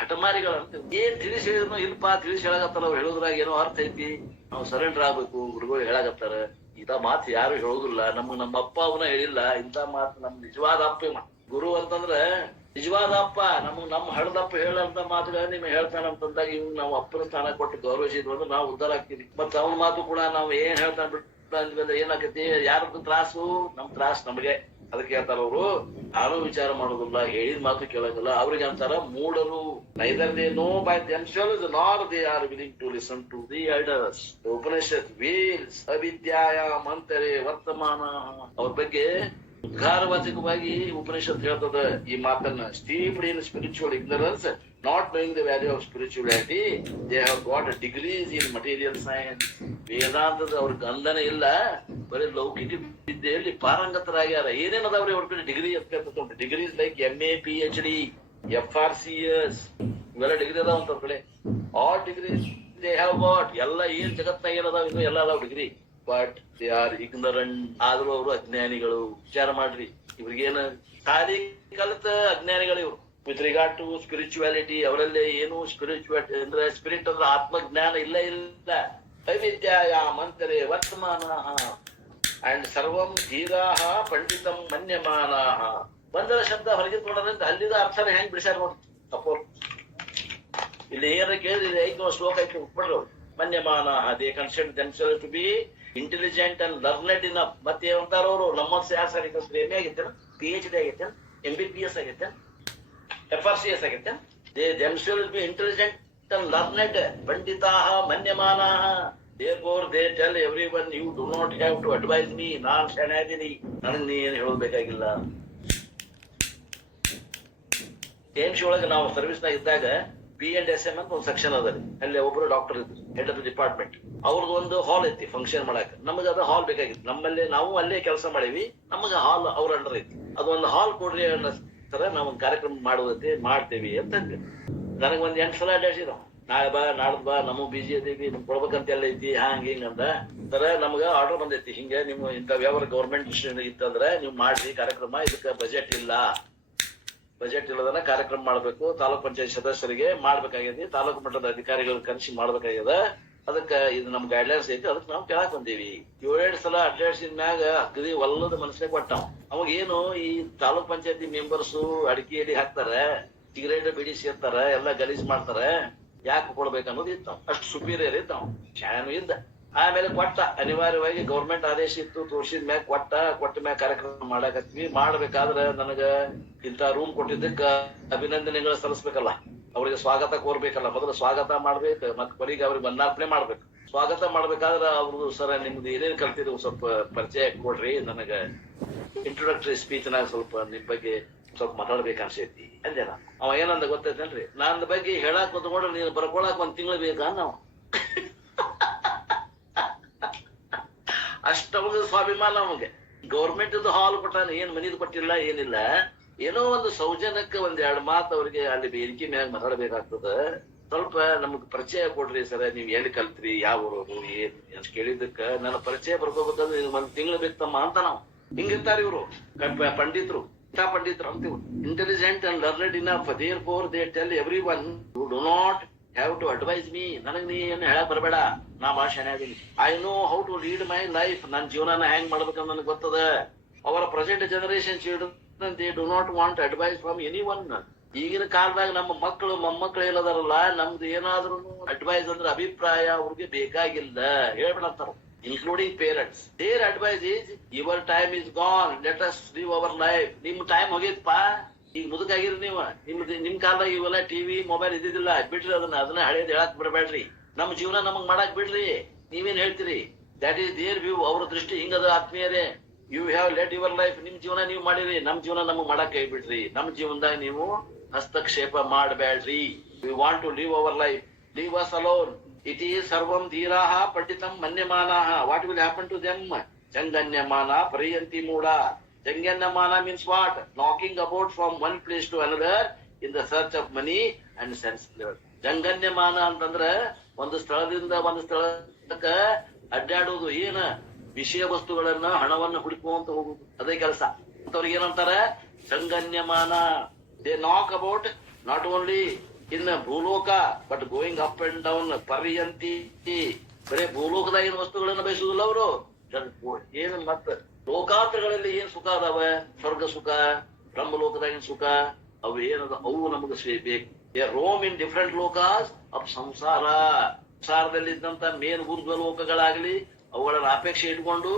ಹಠಮಾರಿಗಳಂತ. ಏನ್ ತಿಳಿಸಿ ಹೇಳಿದ್ರು ಇಲ್ಪ, ತಿಳಿಸಿ ಹೇಳಕತ್ತಾರ. ಅವ್ರು ಹೇಳೋದ್ರಾಗ ಏನೋ ಅರ್ಥ ಐತಿ. ನಾವು ಸರೆಂಡರ್ ಆಗ್ಬೇಕು. ಗುರುಗಳು ಹೇಳಕತ್ತಾರ. ಇಂಥ ಮಾತು ಯಾರು ಹೇಳೋದಿಲ್ಲ. ನಮ್ಮ ಅಪ್ಪ ಅವನ ಹೇಳಿಲ್ಲ ಇಂಥ ಮಾತು. ನಮ್ ನಿಜವಾದ ಅಪ್ಪ ಗುರು ಅಂತಂದ್ರೆ ನಿಜವಾದ ಅಪ್ಪ. ನಮ್ಮ ಹಳದಪ್ಪ ಹೇಳಂತ ಮಾತುಗಳ ನಿಮ್ಗೆ ಹೇಳ್ತಾನಂತಂದಾಗ ಇವ್ ನಾವು ಅಪ್ಪನ ಸ್ಥಾನ ಕೊಟ್ಟು ಗೌರವಿಸಿದ್ವಿ ಅಂದ್ರೆ ನಾವು ಉದ್ಧಾರ ಆಗ್ತೀವಿ. ಮತ್ತ ಅವನ ಮಾತು ಕೂಡ ನಾವು ಏನ್ ಹೇಳ್ತಾನ ಬಿಟ್ಟ ಅಂದ್ಮೇಲೆ ಏನಾಗತಿ? ಯಾರದ್ದು ತ್ರಾಸು? ನಮ್ ತ್ರಾಸ್ ನಮಗೆ. ಅದಕ್ಕೆ ಹೇಳ್ತಾರ ಅವರು, ಯಾರು ವಿಚಾರ ಮಾಡೋದಿಲ್ಲ, ಹೇಳಿದ ಮಾತು ಕೇಳೋದಿಲ್ಲ. ಅವ್ರಿಗೆ ಅಂತಾರ ಮೂಢರು. Neither they know by themselves nor they are willing to listen to the elders. The Upanishad wails ಅವಿದ್ಯಾಯ ಮಂತರೆ ವರ್ತಮಾನ. ಅವ್ರ ಬಗ್ಗೆ ಉದ್ಘಾರವಾಚಕವಾಗಿ ಉಪನಿಷತ್ ಹೇಳ್ತದ ಈ ಮಾತನ್ನ. ಸ್ಟೀಪ್ಡ್ ಇನ್ spiritual ignorance, not knowing the value of spirituality, they have got degrees in material science. ವೇದಾಂತದ ಅವ್ರ ಗಂಧನ ಇಲ್ಲ, ಬರೀ ಲೌಕಿಕ ವಿದ್ಯೆಯಲ್ಲಿ ಪಾರಂಗತರಾಗ್ಯಾರ. ಏನೇನದಾವ್ರಿ ಅವ್ರ ಕಡೆ ಡಿಗ್ರಿ ಅಂತ? Degrees like MA, PhD, FRCS ಇವೆಲ್ಲ ಡಿಗ್ರಿ ಅದಾವ ಅಂತ ಅವ್ರ ಕಡೆ. All degrees they have got. ಎಲ್ಲ ಏನ್ ಜಗತ್ತಾಗ ಏನದಾವ ಇದು ಎಲ್ಲ ಅದಾವ degree. But they are ignorant. ಆದ್ರೂ ಅವರು ಅಜ್ಞಾನಿಗಳು. ವಿಚಾರ ಮಾಡ್ರಿ, ಇವ್ರಿಗೇನ ಸಾಲಿ ಕಲಿತ ಅಜ್ಞಾನಿಗಳು ಇವ್ರು. ವಿತ್ ರಿಗಾರ್ಡ್ ಟು ಸ್ಪಿರಿಚುವಾಲಿಟಿ ಅವರಲ್ಲೇ ಏನು ಸ್ಪಿರಿಚುವಾಲಿಟಿ ಅಂದ್ರೆ ಸ್ಪಿರಿಟ್ ಅಂದ್ರೆ ಆತ್ಮಜ್ಞಾನ ಇಲ್ಲ. ಅವಿದ್ಯಾಯ ಮಂತರೆ ವರ್ತಮಾನ ಅಂಡ್ ಸರ್ವಂ ಧೀರಾಹ ಪಂಡಿತಂ ಮನ್ಯಮಾನಾಹ. ಬಂದರ ಶಬ್ದ ಹೊರಗೆ ನೋಡೋದಂತ ಅಲ್ಲಿದ ಅರ್ಥನ ಹೆಂಗ್ ಬಿಡಿಸ್ಯಾರ ನೋಡಿ ಅಪ್ಪೋರ್. ಇಲ್ಲಿ ಏನಾರ ಕೇಳಿದ್ರೆ 5 ಶ್ಲೋಕ ಐತಿ ಬಿಡ್ರು. ಮನ್ಯಮಾನಾಹ, they consider themselves to be intelligent and learned enough. ಮತ್ತೆ ಅಂತಾರ ಅವರು ನಮ್ಮ ಯಾರು ಸರಿ MA ಆಗೈತೆ, PhD ಆಗೈತೆ, MBBS ಆಗೈತೆ, FRCS ಆಗೈತೆ. They themselves be intelligent and learned, panditaha manyamanaha. Therefore they tell everyone, you do not have to advise me. ನಾನು ಶಾಣೆ ಇದೀನಿ, ನನಗೆ ನೀ ಏನು ಹೇಳಬೇಕಾಗಿಲ್ಲ. KMC ಒಳಗೆ ನಾವು ಸರ್ವಿಸ್ನಾಗ ಇದ್ದಾಗ P&SM ಅಂತ ಒಂದು ಸೆಕ್ಷನ್ ಅದರಿ. ಅಲ್ಲಿ ಒಬ್ಬರು ಡಾಕ್ಟರ್ ಇದ್ರು, ಹೆಡ್ ಆಫ್ ದ ಡಿಪಾರ್ಟ್ಮೆಂಟ್. ಅವ್ರದ್ದು ಒಂದು ಹಾಲ್ ಐತಿ ಫಂಕ್ಷನ್ ಮಾಡಕ್. ನಮಗೆ ಅದು ಹಾಲ್ ಬೇಕಾಗಿತ್ತು. ನಮ್ಮಲ್ಲಿ ನಾವು ಅಲ್ಲೇ ಕೆಲಸ ಮಾಡೀವಿ, ನಮಗೆ ಹಾಲ್ ಅವ್ರ ಅಂಡರ್ ಐತಿ. ಅದೊಂದು ಹಾಲ್ ಕೊಡ್ರಿ ಅನ್ನೋ ನಾವು ಒಂದು ಕಾರ್ಯಕ್ರಮ ಮಾಡೋದೈತಿ, ಮಾಡ್ತೇವಿ ಅಂತ ನನಗೆ ಒಂದ್ 8 ಸಲ ಅಡ್ಡಾಡ್ಸಿದಾವ. ನಾಳೆ ಬಾ, ನಾಡ್ದು ಬಾ, ನಮಗ್ ಬಿಜಿ ಅದೀವಿ, ನಿಮ್ ಕೊಡ್ಬೇಕಂತ ಎಲ್ಲ ಐತಿ, ಹಿಂಗ ಅಂತ ನಮಗ ಆರ್ಡರ್ ಬಂದೈತಿ. ಹಿಂಗ ನಿಮ್ ಇಂಥ ವ್ಯವಹಾರ ಗೌರ್ಮೆಂಟ್ ಇತ್ತಂದ್ರೆ ನೀವು ಮಾಡ್ರಿ ಕಾರ್ಯಕ್ರಮ, ಇದಕ್ಕ ಬಜೆಟ್ ಇಲ್ಲ, ಬಜೆಟ್ ಇಲ್ಲದನ್ನ ಕಾರ್ಯಕ್ರಮ ಮಾಡ್ಬೇಕು, ತಾಲೂಕ್ ಪಂಚಾಯತ್ ಸದಸ್ಯರಿಗೆ ಮಾಡ್ಬೇಕಾಗಿದೆ, ತಾಲೂಕು ಮಟ್ಟದ ಅಧಿಕಾರಿಗಳು ಕರೆಸಿ ಮಾಡ್ಬೇಕಾಗ್ಯದ, ಅದಕ್ಕ ಇದು ನಮ್ ಗೈಡ್ಲೈನ್ಸ್ ಐತಿ, ಅದಕ್ಕೆ ನಾವು ಕೇಳಾಕ್ ಬಂದೀವಿ. 7 ಸಲ ಅಡ್ಡಾಡ್ಸಿದ ಮ್ಯಾಗ ಅಗದಿ ಒಲ್ಲದ ಮನಸ್ಸಿನಾಗ ಕೊಟ್ಟಾವ. ಅವಾಗ ಏನು ಈ ತಾಲೂಕ್ ಪಂಚಾಯತಿ ಮೆಂಬರ್ಸು ಅಡಿಕೆ ಎಡಿ ಹಾಕ್ತಾರ, ಸಿಗರೇಟ್ ಬಿಡಿ ಸೇರ್ತಾರ, ಎಲ್ಲಾ ಗಲೀಜ್ ಮಾಡ್ತಾರ, ಯಾಕೆ ಕೊಡ್ಬೇಕು ಅನ್ನೋದು ಇತ್ತಾವ. ಅಷ್ಟು ಸುಪೀರಿಯರ್ ಇದ್ದಾವ, ಶಾಣೆನೂ ಇದ್ದ. ಆಮೇಲೆ ಕೊಟ್ಟ, ಅನಿವಾರ್ಯವಾಗಿ ಗೌರ್ಮೆಂಟ್ ಆದೇಶ ಇತ್ತು, ತೋರ್ಸಿದ ಮ್ಯಾಗ ಕೊಟ್ಟ ಮ್ಯಾಗ ಕಾರ್ಯಕ್ರಮ ಮಾಡಾಕತ್ವಿ. ಮಾಡ್ಬೇಕಾದ್ರ ನನಗ ಇಂತ ರೂಮ್ ಕೊಟ್ಟಿದ್ದಕ್ಕ ಅಭಿನಂದನೆಗಳು ಸಲ್ಲಿಸ್ಬೇಕಲ್ಲ, ಅವ್ರಿಗೆ ಸ್ವಾಗತ ಕೋರ್ಬೇಕಲ್ಲ. ಮೊದಲು ಸ್ವಾಗತ ಮಾಡ್ಬೇಕು, ಮತ್ ಕೊನೆಗೆ ಅವ್ರಿಗೆ ಮನ್ನಾರ್ಪಣೆ ಮಾಡ್ಬೇಕು. ಸ್ವಾಗತ ಮಾಡ್ಬೇಕಾದ್ರ ಅವ್ರದ್ದು ಸರ ನಿಮ್ದು ಏನೇನ್ ಕಲ್ತಿದ್ರು ಸ್ವಲ್ಪ ಪರಿಚಯ ಕೊಡ್ರಿ, ನನಗ ಇಂಟ್ರೊಡಕ್ಟರಿ ಸ್ಪೀಚ್ ನಾಗ ಸ್ವಲ್ಪ ನಿಮ್ ಬಗ್ಗೆ ಸ್ವಲ್ಪ ಮಾತಾಡ್ಬೇಕು ಅನ್ಸೈತಿ ಅಂದೇನ. ಅವ ಏನಂದ ಗೊತ್ತೈತೇನ್ರಿ, ನನ್ನ ಬಗ್ಗೆ ಹೇಳಾಕ್ ಕುತ್ಕೊಂಡ್ರೆ ನೀನು ಬರ್ಕೊಳಕ್ 1 ತಿಂಗಳು ಬೇಕಾ ನಾವು. ಅಷ್ಟವಾಗ ಸ್ವಾಭಿಮಾನ ನಮಗೆ. ಗೌರ್ಮೆಂಟ್ ಹಾಲ್ ಕೊಟ್ಟಾನ, ಏನ್ ಮನಿದ್ ಕೊಟ್ಟಿಲ್ಲ, ಏನಿಲ್ಲ. ಏನೋ ಒಂದು ಸೌಜನ್ಯಕ್ಕೆ 1-2 ಮಾತು ಅವ್ರಿಗೆ ಅಲ್ಲಿ ಬೇರಿಕೆ ಮ್ಯಾಗ ಮಾತಾಡ್ಬೇಕಾಗ್ತದ. ಸ್ವಲ್ಪ ನಮಗ್ ಪರಿಚಯ ಕೊಡ್ರಿ ಸರ, ನೀವ್ ಎಲ್ಲಿ ಕಲ್ತ್ರಿ, ಯಾವ ಊರೋರು, ಏನ್ ಕೇಳಿದಕ್ಕ ನನ್ನ ಪರಿಚಯ ಬರ್ಕೋಬೇಕಂದ್ರೆ 1 ತಿಂಗಳು ಬೇಕಮ್ಮ ಅಂತ ನಾವು. ಹಿಂಗಿರ್ತಾರ ಇವ್ರು ಪಂಡಿತರು, ಪಂಡಿತರು ಅಂತೀವ್. Intelligent and learned enough, therefore they tell everyone, you do not have to advise me. ನನಗ್ ನೀ ಏನ್ ಹೇಳಕ್ ಬರಬೇಡ, ನಾ ಭಾಳ ಶಾಣೆ ಅದೀನಿ. I know how to lead my life. ನನ್ ಜೀವನನ ಹೆಂಗ್ ಮಾಡ್ಬೇಕಂತ ನನಗ್ ಗೊತ್ತದ. ಅವರ present generation children, they do not want advice from anyone. ಈಗಿನ ಕಾಲದಾಗ ನಮ್ಮ ಮಕ್ಕಳು ಮೊಮ್ಮಕ್ಕಳು ಹೇಳದಾರಲ್ಲ, ನಮ್ದು ಏನಾದ್ರೂ ಅಡ್ವೈಸ್ ಅಂದ್ರೆ ಅಭಿಪ್ರಾಯ ಅವ್ರಿಗೆ ಬೇಕಾಗಿಲ್ಲ, ಹೇಳ್ಬಿಡಂತಾರ, including parents. Their advice is, your time is gone, let us live our life. ನಿಮ್ ಟೈಮ್ ಹೋಗಿತ್ಪ, ಈಗ ಮುದುಕಾಗಿರಿ ನೀವು. ನಿಮ್ ಕಾಲದಾಗ ಇವೆಲ್ಲ ಟಿವಿ ಮೊಬೈಲ್ ಇದ್ದಿದ್ದಿಲ್ಲ, ಬಿಡ್ರಿ ಅದನ್ನ ಹಳೇದ್ ಹೇಳಕ್ ಬಿಡಬೇಡ್ರಿ. ನಮ್ ಜೀವನ ನಮಗ್ ಮಾಡಕ್ ಬಿಡ್ರಿ, ನೀವೇನ್ ಹೇಳ್ತೀರಿ. That is their view. ಅವ್ರ ದೃಷ್ಟಿ ಹಿಂಗದ ಆತ್ಮೀಯರೇ. You have let your life. ನಿಮ್ ಜೀವನ ನೀವು ಮಾಡಿರಿ, ನಮ್ ಜೀವನ ನಮಗ್ ಮಾಡಕ್ ಕೈ ಬಿಡ್ರಿ. ನಮ್ ಜೀವನದಾಗ ನೀವು ಹಸ್ತಕ್ಷೇಪ ಮಾಡಬೇಡ್ರಿ. We want to live our life, leave us alone. It is ಸರ್ವಂ ಧೀರಾಹ ಪಂಡಿತಂ ಮನ್ಯಮಾನಾಹ. What will happen to them? ಜಂಗನ್ಯಮಾನ ಪರಿಯಂತಿ ಮೂಢ. ಜಂಗನ್ಯಮಾನ means what? Knocking about from one place to another in the search of money and sense pleasure. ಜಂಗನ್ಯಮಾನ ಅಂತಂದ್ರ ಒಂದು ಸ್ಥಳದಿಂದ ಒಂದು ಸ್ಥಳಕ್ಕ ಅಡ್ಡಾಡೋದು, ಏನ ವಿಷಯ ವಸ್ತುಗಳನ್ನ ಹಣವನ್ನ ಹುಡುಕುವಂತ ಹೋಗುದು, ಅದೇ ಕೆಲಸ. ಅವ್ರಿಗೆ ಏನಂತಾರ ಜಂಗನ್ಯಮಾನ. They knock about not only in ಭೂಲೋಕ but going up and down. ಪರಿಯಂತಿ, ಬರೇ ಭೂಲೋಕದಾಗಿನ ವಸ್ತುಗಳನ್ನ ಬಯಸುದಿಲ್ಲ ಅವರು. ಏನು ಮತ್ತ ಲೋಕಾಂತರಗಳಲ್ಲಿ ಏನ್ ಸುಖ ಅದಾವ, ಸ್ವರ್ಗ ಸುಖ, ಬ್ರಹ್ಮಲೋಕದಾಗಿನ ಸುಖ, ಅವು ಏನದ ಅವು ನಮಗ ಬೇಕು. ರೋಮ್ ಇನ್ ಡಿಫರೆಂಟ್ ಲೋಕಾಸ್ ಆಫ್ ಸಂಸಾರ. ಸಂಸಾರದಲ್ಲಿ ಇದ್ದಂತ ಮೇನ್ ಊರ್ಧ್ವ ಲೋಕಗಳಾಗ್ಲಿ ಅವುಗಳನ್ನ ಅಪೇಕ್ಷೆ ಇಟ್ಕೊಂಡು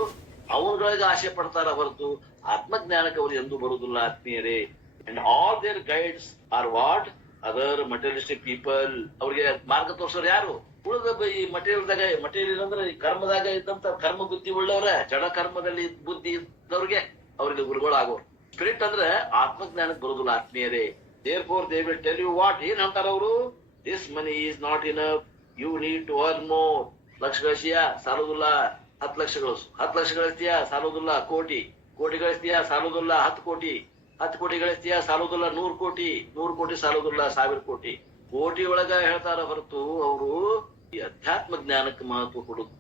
ಅವುಗಳಿಗೆ ಆಸೆ ಪಡ್ತಾರ ಹೊರತು ಆತ್ಮಜ್ಞಾನಕ್ಕೆ ಅವ್ರು ಎಂದೂ ಬರುದಿಲ್ಲ ಆತ್ಮೀಯರೇ. And all their guides are what? Other materialistic people. ಅವ್ರಿಗೆ ಮಾರ್ಗ ತೋರ್ಸೋರು ಯಾರು? ಉಳಿದ ಈ ಮಟೀರಿಯಲ್ ಅಂದ್ರೆ ಕರ್ಮದಾಗ ಇದ್ದಂತ ಕರ್ಮ ಬುದ್ಧಿ ಉಳ್ಳವ್ರ, ಜಡ ಕರ್ಮದಲ್ಲಿ ಬುದ್ಧಿ ಇದ್ದವ್ರಿಗೆ ಅವ್ರಿಗೆ ಗುರುಗಳಾಗೋರು. ಸ್ಪಿರಿಟ್ ಅಂದ್ರೆ ಆತ್ಮಜ್ಞಾನಕ್ಕೆ ಬರುದಿಲ್ಲ ಆತ್ಮೀಯರೇ. therefore they will tell you what? ಏನ್ ಅಂತಾರ ಅವರು? this money is not enough, you need to earn more. Lakh ಗಳಿಸ್ತೀಯಾ ಸಾಲುದಿಲ್ಲ, 10 lakh ಗಳಿಸು. 10 lakh ಗಳಿಸ್ತೀಯಾ ಸಾಲುದಿಲ್ಲ, ಕೋಟಿ ಗಳಿಸ್ತೀಯಾ ಸಾಲುದಿಲ್ಲ, 10 ಕೋಟಿ ಗಳಿಸ್ತೀಯಾ ಸಾಲುದಿಲ್ಲ, 100 ಕೋಟಿ ಸಾಲುದಿಲ್ಲ, 1000 ಕೋಟಿ. ಕೋಟಿ ಒಳಗ ಹೇಳ್ತಾರ ಹೊರತು ಅವರು ಈ ಅಧ್ಯಾತ್ಮ ಜ್ಞಾನಕ್ಕೆ ಮಹತ್ವ ಕೊಡುದು,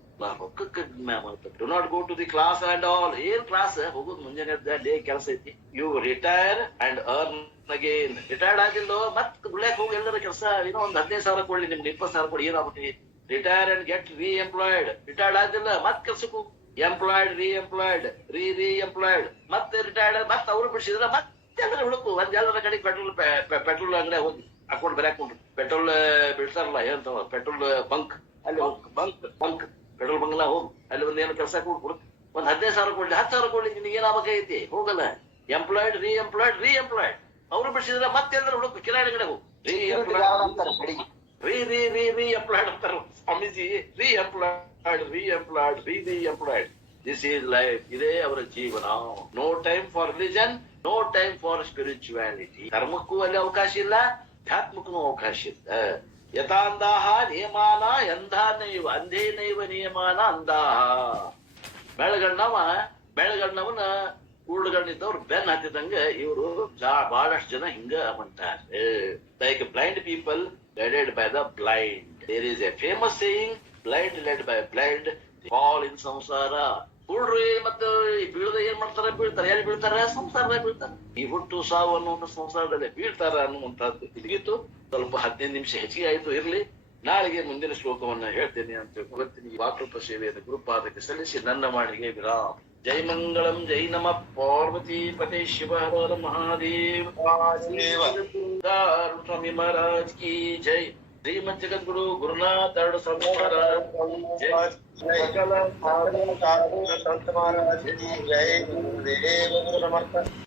ರೊಕ್ಕಕ್ಕೆ ಮಹತ್ವ. Do not go to the class and all. ಏನ್ ಕ್ಲಾಸ್ ಹೋಗುದು? ಮುಂಜಾನೆ ಡೇ ಕೆಲಸ ಐತಿ. You retire and earn again. Retired ಆಗಿಲ್ಲೋ ಮತ್ ಗುಳ್ಯಾಕ್ ಹೋಗಿ ಎಲ್ಲರ ಕೆಲಸ. ಏನೋ ಒಂದ್ 15,000 ಕೊಡ್ಲಿ, ನಿಮ್ಗೆ 20,000 ಕೊಡಿ, ಏನಾಗ್ತೀವಿ? ರಿಟೈರ್ ಅಂಡ್ ಗೆಟ್ ರೀ ಎಂಪ್ಲಾಯ್ಡ್. ರಿಟೈರ್ಡ್ ಆಗಿಲ್ಲ ಮತ್ ಕೆಲ್ಸಕ್ಕೂ ಎಂಪ್ಲಾಯ್ಡ್, ರೀ ಎಂಪ್ಲಾಯ್ಡ್, ಮತ್ತೆ ರಿಟೈರ್ಡ್, ಮತ್ ಅವ್ರು ಬಿಡಿಸಿದ್ರ ಮತ್ತೆ ಎಲ್ಲರ ಹುಡುಕು. ಒಂದ್ ಎಲ್ಲರ ಕಡೆ ಪೆಟ್ರೋಲ್ ಅಂಗಡಿ ಹೋಗಿ ಹಾಕೊಂಡ್ ಬರಾಕೊಂಡ್ರು. ಪೆಟ್ರೋಲ್ ಬಿಡ್ತಾರಲ್ಲ ಏನಂತಾವ, ಪೆಟ್ರೋಲ್ ಬಂಕ್, ಅಲ್ಲಿ ಬಂಕ್ ಪೆಟ್ರೋಲ್ ಬಂಕ್ಲ ಹೋಗಿ ಅಲ್ಲಿ ಒಂದ್ ಏನೋ ಕೆಲಸ ಕೊಡು. ಒಂದ್ 15,000 ಕೊಡ್ಲಿ, 10,000 ಕೊಡ್ಲಿ, ನಿನ್ಗೆ ಏನ್ ಆಗೈತಿ? ಹೋಗಲ್ಲ. ಎಂಪ್ಲಾಯ್ಡ್, ರೀ ಎಂಪ್ಲಾಯ್ಡ್ ಅವ್ರು ಬಿಡಿಸಿದ್ರೆ ಮತ್ತೆಲ್ಲರೂ ಹುಡುಕು ಕಿರಾಣಿ ಕಡೆ ಹೋಗು ರೀ ಎಂಪ್ಲಾಯ್ಡ್ ಅಂತಾರ ಸ್ವಾಮೀಜಿ. ರೀ ಎಂಪ್ಲಾಯ್ಡ್ ದಿಸ್ ಈಸ್ ಲೈಫ್. ಇದೇ ಅವರ ಜೀವನ. No time for religion, no time for spirituality. ಧರ್ಮಕ್ಕೂ ಅಲ್ಲಿ ಅವಕಾಶ ಇಲ್ಲ, ಅಧ್ಯಾತ್ಮಕ್ಕೂ ಅವಕಾಶ ಇಲ್ಲ. ಯಥಾಂದಾಹ ನಿಯಮಾನ ಎಂಧಾನೈವ ಅಂಧೇನೈವ ನಿಯಮಾನ ಅಂದಾಹ. ಬೆಳಗಣ್ಣವನ ಕೂಡುಗಣ್ಣಿದ್ದವ್ರು ಬೆನ್ ಹತ್ತಿದಂಗ ಇವರು ಬಹಳಷ್ಟು ಜನ ಹಿಂಗ ಅಂತಾರೆ. Like blind people guided by the blind. There is a famous saying, blind led by blind fall in ಸಂಸಾರ. ಹುಡ್ರಿ ಮತ್ತೆ ಬೀಳದ ಏನ್ ಮಾಡ್ತಾರೆ? ಬೀಳ್ತಾರೆ. ಎಲ್ಲಿ ಬೀಳ್ತಾರ? ಸಂಸಾರದಾಗ ಬೀಳ್ತಾರೆ. ಈ ಹುಟ್ಟು ಸಾವು ಅನ್ನೋ ಸಂಸಾರದಲ್ಲೇ ಬೀಳ್ತಾರ ಅನ್ನುವಂತಹದ್ದು ಇದಿಗಿತ್ತು. ಸ್ವಲ್ಪ 15 ನಿಮಿಷ ಹೆಚ್ಚಿಗೆ ಆಯ್ತು, ಇರ್ಲಿ. ನಾಳೆಗೆ ಮುಂದಿನ ಶ್ಲೋಕವನ್ನ ಹೇಳ್ತೇನೆ ಅಂತ ಬರ್ತೀನಿ. ವಾಕೃಪ ಸೇವೆಯನ್ನು ಗುರುಪಾದಕ್ಕೆ ಸಲ್ಲಿಸಿ ನನ್ನ ಮಾಡಿಗೆ ವಿರಾಮ. ಜೈ ಮಂಗಳಂ, ಜೈ ನಮ ಪಾರ್ವತಿ ಪತೆ ಶಿವ ಹರ ಮಹಾದೇವ. ಸ್ವಾಮಿ ಮಹಾರಾಜ್ ಕಿ ಜೈ. ಶ್ರೀಮದ್ ಜಗದ್ಗುರು ಗುರುನಾಥ ಸ್ವಾಮಿ ಮಹಾರಾಜ್ ಜೈ. ಸಂತ ಮಹಾರಾಜ್ ಜೈ. ಗುರುದೇವ ಗುರು ನಮಃ.